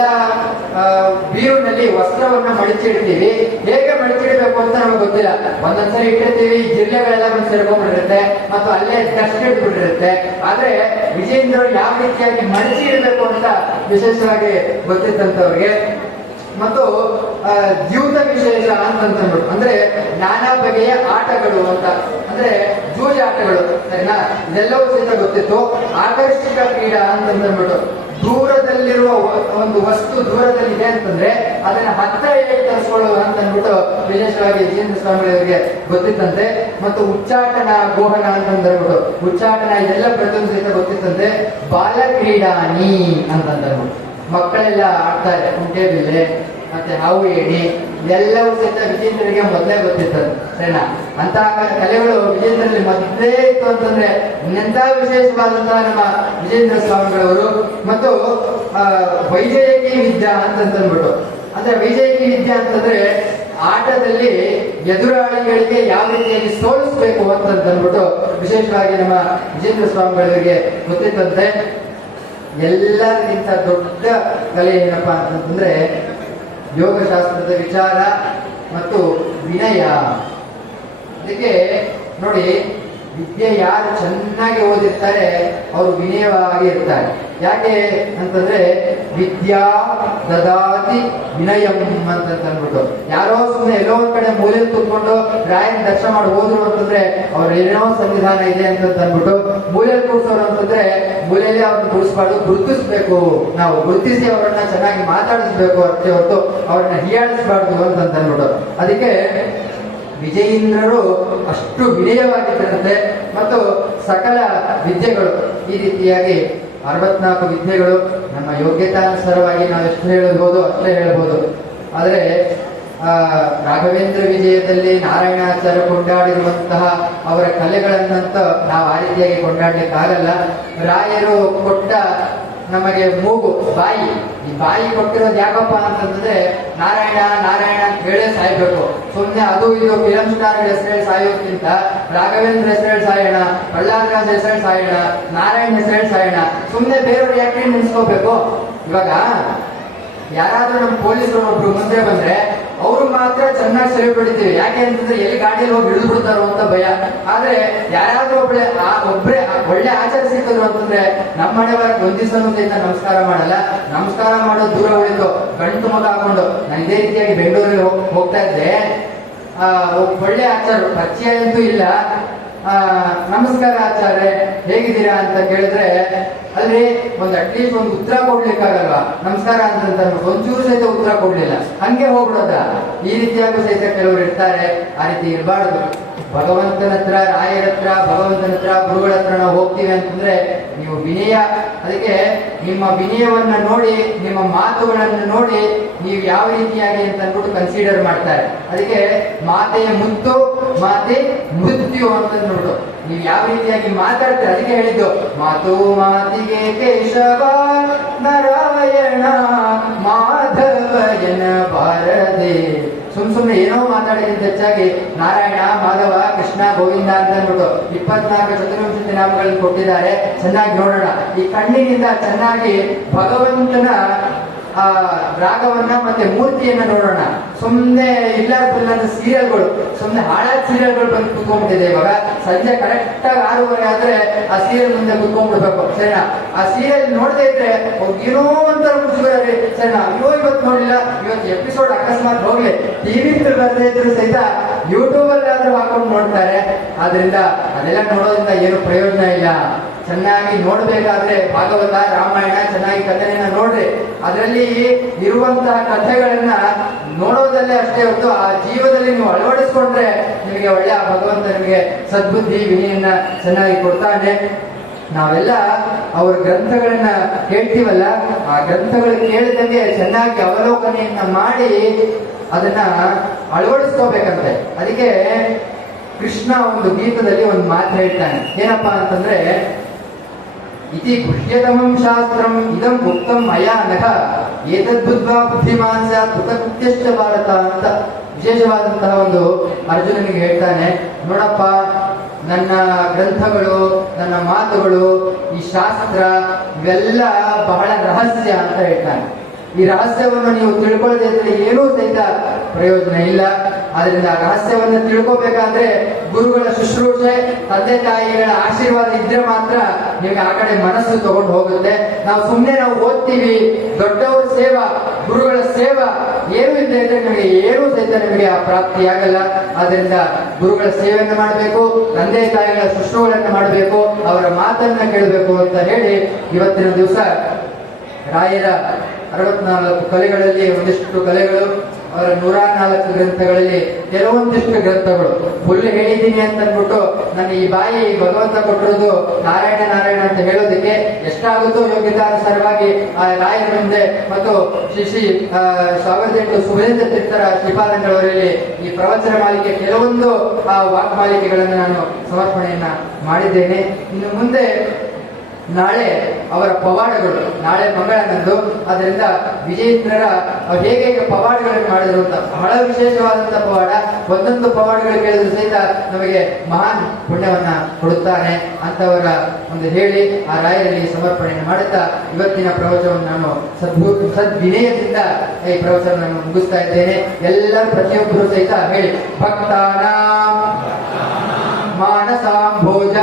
ಬೀರುನಲ್ಲಿ ವಸ್ತ್ರವನ್ನ ಮಡಿಚಿಡ್ತೀವಿ, ಹೇಗೆ ಮಡಿಚಿಡ್ಬೇಕು ಅಂತ ನಮಗೆ ಗೊತ್ತಿಲ್ಲ. ಒಂದೊಂದ್ಸರಿ ಇಟ್ಟಿರ್ತೀವಿ, ಜಿಲ್ಲೆಗಳೆಲ್ಲ ಬಂದು ಸೇರ್ಕೊಂಡ್ಬಿಟ್ಟಿರುತ್ತೆ ಮತ್ತು ಅಲ್ಲೇ ಡಸ್ಟ್ ಇಟ್ಬಿಟ್ಟಿರುತ್ತೆ. ಆದ್ರೆ ವಿಜಯೇಂದ್ರರು ಯಾವ ರೀತಿಯಾಗಿ ಮಡಿಚಿ ಇಡಬೇಕು ಅಂತ ವಿಶೇಷವಾಗಿ ಗೊತ್ತಿದ್ದಂತವ್ರಿಗೆ. ಮತ್ತು ದ್ಯೂತ ವಿಶೇಷ ಅಂತಂದ್ಬಿಟ್ಟು ಅಂದ್ರೆ ನಾನಾ ಬಗೆಯ ಆಟಗಳು ಅಂತ, ಅಂದ್ರೆ ಜೂಜಾಟಗಳು. ಸರಿನಾ? ಇದೆಲ್ಲವೂ ಸಹಿತ ಗೊತ್ತಿತ್ತು. ಆಕರ್ಷಕ ಕ್ರೀಡಾ ಅಂತಂದ್ಬಿಟ್ಟು ದೂರದಲ್ಲಿರುವ ಒಂದು ವಸ್ತು ದೂರದಲ್ಲಿದೆ ಅಂತಂದ್ರೆ ಅದನ್ನ ಹತ್ರ ಹೇಗೆ ತರಿಸ್ಕೊಳ್ಳೋದು ಅಂತಂದ್ಬಿಟ್ಟು ವಿಶೇಷವಾಗಿ ವಿಜೇಂದ್ರ ಸ್ವಾಮಿಯವರಿಗೆ ಗೊತ್ತಿತ್ತಂತೆ. ಮತ್ತು ಉಚ್ಚಾಟನ ಗೋಹನ ಅಂತಂದ್ಬಿಟ್ಟು ಉಚ್ಚಾಟನ ಇದೆಲ್ಲ ಪ್ರತಿಯೊಂದು ಸಹಿತ ಗೊತ್ತಿತ್ತಂತೆ. ಬಾಲ ಕ್ರೀಡಾನಿ ಅಂತಂದ್ಬಿಟ್ಟು ಮಕ್ಕಳೆಲ್ಲ ಆಡ್ತಾರೆ, ಕುಂಟೆಬಿಲ್ಲೆ ಮತ್ತೆ ಹಾವು ಏಣಿ, ಇದೆಲ್ಲವೂ ಸಹಿತ ವಿಜೇಂದ್ರರಿಗೆ ಮೊದಲೇ ಗೊತ್ತಿರ್ತದೆ. ಸರಿನಾ? ಅಂತಹ ಕಲೆಗಳು ವಿಜೇಂದ್ರಲ್ಲಿ ಮೊದಲೇ ಇತ್ತು ಅಂತಂದ್ರೆ ಇನ್ನೆಂತ ವಿಶೇಷವಾದಂತಹ ನಮ್ಮ ವಿಜೇಂದ್ರ ಸ್ವಾಮಿಗಳವರು. ಮತ್ತು ವೈಜಯಕಿ ವಿದ್ಯಾ ಅಂತಂದ್ಬಿಟ್ಟು ಅಂದ್ರೆ ವೈಜಯಕಿ ವಿದ್ಯಾ ಅಂತಂದ್ರೆ ಆಟದಲ್ಲಿ ಎದುರಾಳಿಗಳಿಗೆ ಯಾವ ರೀತಿಯಾಗಿ ಸೋಲಿಸಬೇಕು ಅಂತಂದ್ಬಿಟ್ಟು ವಿಶೇಷವಾಗಿ ನಮ್ಮ ವಿಜೇಂದ್ರ ಸ್ವಾಮಿಗಳಿಗೆ ಗೊತ್ತಿತ್ತಂತೆ. ಎಲ್ಲರಿಗಿಂತ ದೊಡ್ಡ ಕಲೆ ಏನಪ್ಪಾ ಅಂತಂದ್ರೆ ಯೋಗಶಾಸ್ತ್ರದ ವಿಚಾರ ಮತ್ತು ವಿನಯ. ಅದಕ್ಕೆ ನೋಡಿ, ವಿದ್ಯೆ ಯಾರು ಚೆನ್ನಾಗಿ ಓದಿರ್ತಾರೆ ಅವರು ವಿನಯವಾಗಿ ಇರ್ತಾರೆ. ಯಾಕೆ ಅಂತಂದ್ರೆ ವಿದ್ಯಾ ದದಾತಿ ವಿನಯಂ ಅಂತಂದ್ಬಿಟ್ಟು ಯಾರೋ ಸುಮ್ಮನೆ ಎಲ್ಲೋ ಒಂದ್ ಕಡೆ ಮೂಲೆಯಲ್ಲಿ ಕೂತ್ಕೊಂಡು ರಾಯನ ದರ್ಶನ ಮಾಡಿ ಹೋದ್ರು ಅಂತಂದ್ರೆ ಅವ್ರ ಏನೋ ಸಂವಿಧಾನ ಇದೆ ಅಂತಂದ್ಬಿಟ್ಟು ಮೂಲೆಯಲ್ಲಿ ಕೂರ್ಸೋರು ಅಂತಂದ್ರೆ ಮೂಲೆಯಲ್ಲಿ ಅವ್ರನ್ನ ಕೂರಿಸಬಾರ್ದು, ಗುರುತಿಸ್ಬೇಕು. ನಾವು ಗುರುತಿಸಿ ಅವರನ್ನ ಚೆನ್ನಾಗಿ ಮಾತಾಡಿಸ್ಬೇಕು ಅಷ್ಟೇ ಹೊರತು ಅವ್ರನ್ನ ಹೀಯಾಳಿಸಬಾರ್ದು ಅಂತಂದ್ಬಿಟ್ಟು. ಅದಕ್ಕೆ ವಿಜಯೇಂದ್ರರು ಅಷ್ಟು ವಿನಯವಾಗಿದ್ದರಂತೆ. ಮತ್ತು ಸಕಲ ವಿದ್ಯೆಗಳು ಈ ರೀತಿಯಾಗಿ 64 ವಿದ್ಯೆಗಳು. ನಮ್ಮ ಯೋಗ್ಯತಾನುಸಾರವಾಗಿ ನಾವು ಎಷ್ಟು ಹೇಳ್ಬೋದು ಅಷ್ಟೇ ಹೇಳ್ಬೋದು. ಆದರೆ ರಾಘವೇಂದ್ರ ವಿಜಯದಲ್ಲಿ ನಾರಾಯಣಾಚಾರ್ಯ ಕೊಂಡಾಡಿರುವಂತಹ ಅವರ ಕಲೆಗಳನ್ನಂತ ನಾವು ಆ ರೀತಿಯಾಗಿ ಕೊಂಡಾಡ್ಲಿಕ್ಕಾಗಲ್ಲ. ರಾಯರು ಕೊಟ್ಟ ನಮಗೆ ಮೂಗು, ಬಾಯಿ, ಈ ಬಾಯಿ ಕೊಟ್ಟಿರೋದು ಯಾಕಪ್ಪ ಅಂತಂದ್ರೆ ನಾರಾಯಣ ನಾರಾಯಣ ಅಂತ ಹೇಳೇ ಸಾಯ್ಬೇಕು. ಸುಮ್ಮನೆ ಅದು ಇದು ಫಿಲಂ ಸ್ಟಾರ್ಗಳ ಹೆಸರೇಳಿ ಸಾಯೋಕ್ಕಿಂತ ರಾಘವೇಂದ್ರ ಹೆಸರೇಳಿ ಸಾಯೋಣ, ಪ್ರಹ್ಲಾದರಾಜ್ ಹೆಸರೇಳಿ ಸಾಯೋಣ, ನಾರಾಯಣ ಹೆಸರೇಳಿ ಸಾಯೋಣ. ಸುಮ್ಮನೆ ಬೇರೆಯವ್ರು ಯಾಕೆ ನೆನೆಸ್ಕೋಬೇಕು? ಇವಾಗ ಯಾರಾದ್ರೂ ನಮ್ಮ ಪೊಲೀಸರು ಒಬ್ರು ಮುಂದೆ ಬಂದ್ರೆ ಅವರು ಮಾತ್ರ ಚೆನ್ನಾಗಿ ಸೆರೆ ಬಿಡ್ತೀವಿ. ಯಾಕೆ ಅಂತಂದ್ರೆ ಎಲ್ಲಿ ಗಾಡಿಯಲ್ಲಿ ಹೋಗಿ ಹಿಡಿದು ಬಿಡ್ತಾರೋ ಅಂತ ಭಯ. ಆದ್ರೆ ಯಾರಾದ್ರೂ ಒಬ್ಳೆ ಒಳ್ಳೆ ಆಚಾರ ಸಿಕ್ಕಿದ್ರು ಅಂತಂದ್ರೆ ನಮ್ಮ ಮನೆ ಒಂದ್ ದಿವಸನೂ ಸಹಿತ ನಮಸ್ಕಾರ ಮಾಡಲ್ಲ. ನಮಸ್ಕಾರ ಮಾಡೋದು ದೂರ ಉಳಿತು, ಗಂಟು ಮಗ ಹಾಕೊಂಡು. ನಾನು ಇದೇ ರೀತಿಯಾಗಿ ಬೆಂಗಳೂರಿಗೆ ಹೋಗ್ತಾ ಇದ್ದೆ. ಒಳ್ಳೆ ಆಚಾರ, ಪರಿಚಯ ಅಂತೂ ಇಲ್ಲ. ನಮಸ್ಕಾರ ಆಚಾರ್ಯ, ಹೇಗಿದ್ದೀರಾ ಅಂತ ಕೇಳಿದ್ರೆ ಅಲ್ರಿ ಅಟ್ಲೀಸ್ಟ್ ಒಂದು ಉತ್ತರ ಕೊಡ್ಲಿಕ್ಕಾಗಲ್ವಾ? ನಮಸ್ಕಾರ ಅಂತ ಒಂಚೂರು ಸಹಿತ ಉತ್ತರ ಕೊಡ್ಲಿಲ್ಲ, ಹಂಗೆ ಹೋಗ್ಬಿಡೋದ? ಈ ರೀತಿಯಾಗೂ ಸಹಿತ ಕೆಲವರು ಇರ್ತಾರೆ. ಆ ರೀತಿ ಇರಬಾರ್ದು. ಭಗವಂತನ ಹತ್ರ, ರಾಯರ ಹತ್ರ, ಭಗವಂತನ ಹತ್ರ, ಗುರುಗಳ ಹತ್ರ ನಾವು ಹೋಗ್ತೀವಿ ಅಂತಂದ್ರೆ ನೀವು ವಿನಯ, ಅದಕ್ಕೆ ನಿಮ್ಮ ವಿನಯವನ್ನ ನೋಡಿ, ನಿಮ್ಮ ಮಾತುಗಳನ್ನ ನೋಡಿ ನೀವು ಯಾವ ರೀತಿಯಾಗಿ ಅಂತ ಅಂದ್ಬಿಟ್ಟು ಕನ್ಸಿಡರ್ ಮಾಡ್ತಾರೆ. ಅದಕ್ಕೆ ಮಾತೆಯ ಮುತ್ತು, ಮಾತೆ ಮೃತ್ಯು ಅಂತ ನೋಡು. ನೀವು ಯಾವ ರೀತಿಯಾಗಿ ಮಾತಾಡ್ತಾರೆ ಅದಕ್ಕೆ ಹೇಳಿದ್ದು, ಮಾತು ಮಾತಿಗೆ ಕೇಶವ ನಾರಾಯಣ ಮಾಧವಯನ ಬಾರದೆ. ಸುಮ್ನೆ ಏನೋ ಮಾತಾಡೋದ್ರಿಂದ ಹೆಚ್ಚಾಗಿ ನಾರಾಯಣ, ಮಾಧವ, ಕೃಷ್ಣ, ಗೋವಿಂದ ಅಂತ ಅಂದ್ಬಿಟ್ಟು 24 ಚತುರ್ವಿಂಶತಿ ನಾಮಗಳನ್ನು ಕೊಟ್ಟಿದ್ದಾರೆ. ಚೆನ್ನಾಗಿ ನೋಡೋಣ. ಈ ಕಣ್ಣಿನಿಂದ ಚೆನ್ನಾಗಿ ಭಗವಂತನ ರಾಗವನ್ನ ಮತ್ತೆ ಮೂರ್ತಿಯನ್ನ ನೋಡೋಣ. ಸುಮ್ಮನೆ ಇಲ್ಲಾರ್ದ ಸೀರಿಯಲ್ಗಳು, ಸುಮ್ಮನೆ ಹಾಳಾದ ಸೀರಿಯಲ್ಗಳು ಬಂದು ಕುತ್ಕೊಂಡ್ಬಿಟ್ಟಿದೆ. ಇವಾಗ ಸಂಜೆ ಕರೆಕ್ಟ್ ಆಗಿ 6:30 ಆದ್ರೆ ಆ ಸೀರಿಯಲ್ ಮುಂದೆ ಕುತ್ಕೊಂಡ್ಬಿಡ್ಬೇಕು. ಸರಿನಾ? ಆ ಸೀರಿಯಲ್ ನೋಡದೇ ಇದ್ರೆ ಏನೋ ಒಂಥರ ಮುಗಿಸ್ಬಿಡ್ರಿ. ಸರಿನಾ? ಇವತ್ತು ನೋಡ್ಲಿಲ್ಲ, ಇವತ್ತು ಎಪಿಸೋಡ್ ಅಕಸ್ಮಾತ್ ಹೋಗ್ಲಿ, ಟಿವಿ ಬರದೇ ಇದ್ರು ಸಹಿತ ಯೂಟ್ಯೂಬ್ ಅಲ್ಲಾದ್ರೂ ಹಾಕೊಂಡು ನೋಡ್ತಾರೆ. ಆದ್ರಿಂದ ಅದೆಲ್ಲ ನೋಡೋದ್ರಿಂದ ಏನು ಪ್ರಯೋಜನ ಇಲ್ಲ. ಚೆನ್ನಾಗಿ ನೋಡ್ಬೇಕಾದ್ರೆ ಭಾಗವತ, ರಾಮಾಯಣ ಚೆನ್ನಾಗಿ ಕಥೆಯನ್ನ ನೋಡ್ರಿ. ಅದರಲ್ಲಿ ಇರುವಂತಹ ಕಥೆಗಳನ್ನ ನೋಡೋದಲ್ಲೇ ಅಷ್ಟೇ ಹೊತ್ತು ಆ ಜೀವದಲ್ಲಿ ನೀವು ಅಳವಡಿಸ್ಕೊಂಡ್ರೆ ನಿಮಗೆ ಒಳ್ಳೆ ಆ ಭಗವಂತ ನಿಮಗೆ ಸದ್ಬುದ್ಧಿ, ವಿನಯನ್ನ ಚೆನ್ನಾಗಿ ಕೊಡ್ತಾನೆ. ನಾವೆಲ್ಲ ಅವರ ಗ್ರಂಥಗಳನ್ನ ಕೇಳ್ತೀವಲ್ಲ, ಆ ಗ್ರಂಥಗಳು ಕೇಳಿದಂಗೆ ಚೆನ್ನಾಗಿ ಅವಲೋಕನೆಯನ್ನ ಮಾಡಿ ಅದನ್ನ ಅಳವಡಿಸ್ಕೋಬೇಕಂತೆ. ಅದಕ್ಕೆ ಕೃಷ್ಣ ಒಂದು ಗೀತದಲ್ಲಿ ಒಂದು ಮಾತು ಹೇಳ್ತಾನೆ. ಏನಪ್ಪಾ ಅಂತಂದ್ರೆ, ಇತಿ ಗುಹ್ಯತಮಂ ಶಾಸ್ತ್ರಂ ಇದಂ ಉಕ್ತಂ ಮಯಾ ನಖ ಏತದ್ಬುದ್ಧ್ವಾ ಬುದ್ಧಿಮಾನ್ ಸ್ಯಾತ್ ಕೃತಕೃತ್ಯಶ್ಚ ಭಾರತ ಅಂತ ವಿಶೇಷವಾದಂತಹ ಒಂದು ಅರ್ಜುನನಿಗೆ ಹೇಳ್ತಾನೆ. ನೋಡಪ್ಪ, ನನ್ನ ಗ್ರಂಥಗಳು, ನನ್ನ ಮಾತುಗಳು, ಈ ಶಾಸ್ತ್ರ ಇವೆಲ್ಲ ಬಹಳ ರಹಸ್ಯ ಅಂತ ಹೇಳ್ತಾನೆ. ಈ ರಹಸ್ಯವನ್ನು ನೀವು ತಿಳ್ಕೊಳ್ಳದೆ ಇದ್ರೆ ಏನೂ ಸಹಿತ ಪ್ರಯೋಜನ ಇಲ್ಲ. ಆದ್ರಿಂದ ರಹಸ್ಯವನ್ನು ತಿಳ್ಕೋಬೇಕಾದ್ರೆ ಗುರುಗಳ ಶುಶ್ರೂಷೆ, ತಂದೆ ತಾಯಿಗಳ ಆಶೀರ್ವಾದ ಇದ್ರೆ ಮಾತ್ರ ನಿಮಗೆ ಆ ಕಡೆ ಮನಸ್ಸು ತಗೊಂಡು ಹೋಗುತ್ತೆ. ನಾವು ಸುಮ್ಮನೆ ನಾವು ಓದ್ತೀವಿ, ದೊಡ್ಡವರ ಸೇವಾ, ಗುರುಗಳ ಸೇವಾ ಏನು ಇಲ್ಲದೆ ಇದ್ರೆ ನಿಮಗೆ ಏನೂ ಸಹಿತ ನಿಮಗೆ ಆ ಪ್ರಾಪ್ತಿಯಾಗಲ್ಲ. ಆದ್ರಿಂದ ಗುರುಗಳ ಸೇವೆಯನ್ನು ಮಾಡಬೇಕು, ತಂದೆ ತಾಯಿಗಳ ಶುಶ್ರೂಷೆಯನ್ನು ಮಾಡಬೇಕು, ಅವರ ಮಾತನ್ನ ಕೇಳಬೇಕು ಅಂತ ಹೇಳಿ ಇವತ್ತಿನ ದಿವಸ ರಾಯರ 64 ಕಲೆಗಳಲ್ಲಿ ಒಂದಿಷ್ಟು ಕಲೆಗಳು, ಅವರ 104 ಗ್ರಂಥಗಳಲ್ಲಿ ಕೆಲವೊಂದಿಷ್ಟು ಗ್ರಂಥಗಳು ಫುಲ್ ಹೇಳಿದ್ದೀನಿ ಅಂತ ಅಂದ್ಬಿಟ್ಟು ನನ್ನ ಈ ಬಾಯಿ ಭಗವಂತ ಕೊಟ್ಟಿರೋದು ನಾರಾಯಣ ನಾರಾಯಣ ಅಂತ ಹೇಳೋದಕ್ಕೆ ಎಷ್ಟಾಗುತ್ತೋ ಯೋಗ್ಯತಾನುಸಾರವಾಗಿ ಆ ರಾಯರ ಮುಂದೆ ಮತ್ತು ಶ್ರೀ 1800 ಸುಭೇಂದ್ರ ತೀರ್ಥರ ಶ್ರೀಪಾದಂಗಳವರಲ್ಲಿ ಈ ಪ್ರವಚನ ಮಾಲಿಕೆ ಕೆಲವೊಂದು ವಾಕ್ಮಾಲಿಕೆಗಳನ್ನು ನಾನು ಸಮರ್ಪಣೆಯನ್ನ ಮಾಡಿದ್ದೇನೆ. ಇನ್ನು ಮುಂದೆ ನಾಳೆ ಅವರ ಪವಾಡಗಳು, ನಾಳೆ ಮಂಗಳನಂದು. ಅದರಿಂದ ವಿಜಯೇಂದ್ರರ ಹೇಗೆ ಪವಾಡಗಳನ್ನು ಮಾಡಿದ್ರು ಅಂತ ಬಹಳ ವಿಶೇಷವಾದಂತಹ ಪವಾಡ. ಒಂದೊಂದು ಪವಾಡಗಳು ಕೇಳಿದ್ರು ಸಹಿತ ನಮಗೆ ಮಹಾನ್ ಪುಣ್ಯವನ್ನ ಕೊಡುತ್ತಾನೆ ಅಂತವರ ಒಂದು ಹೇಳಿ ಆ ರಾಯರಲ್ಲಿ ಸಮರ್ಪಣೆಯನ್ನು ಮಾಡುತ್ತಾ ಇವತ್ತಿನ ಪ್ರವಚನವನ್ನು ನಾನು ಸದ್ವಿನಯದಿಂದ ಈ ಪ್ರವಚನ ಮುಗಿಸ್ತಾ ಇದ್ದೇನೆ. ಎಲ್ಲರೂ ಪ್ರತಿಯೊಬ್ಬರು ಸಹಿತ ಹೇಳಿ, ಭಕ್ತಾನಾಂ ಮಾನಸಾಂಭೋಜ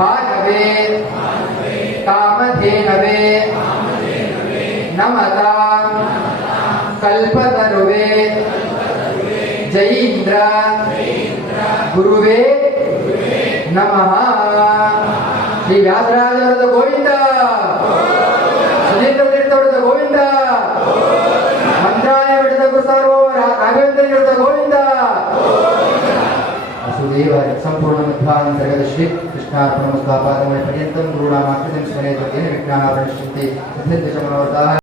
ಭಾಗವೇ ಕಾಮಧೇನವೇ ನಮತಾ ಕಲ್ಪತರುವೇ ಜೈಂದ್ರ ಗುರುವೇ ನಮಃ. ಶ್ರೀ ವ್ಯಾಸರಾಜರದ ಗೋವಿಂದ, ಸುಧೀಂದ್ರ ತೀರ್ಥವರದ ಗೋವಿಂದ, ಮಂತ್ರಾಲಯ ಬಿಡದ ಗುರುಸಾರ್ವ ರಾಘವೇಂದ್ರ ಗೋವಿಂದ. एव सम्पूर्णमुद्धान्तर्गत श्री कृष्णार्पणमस्तु आपादमूलपर्यन्तं गुरूणामाकृतिं स्मरेत् तेन विघ्नाः प्रणश्यन्ति सिद्ध्यन्ति च मनोरथाः।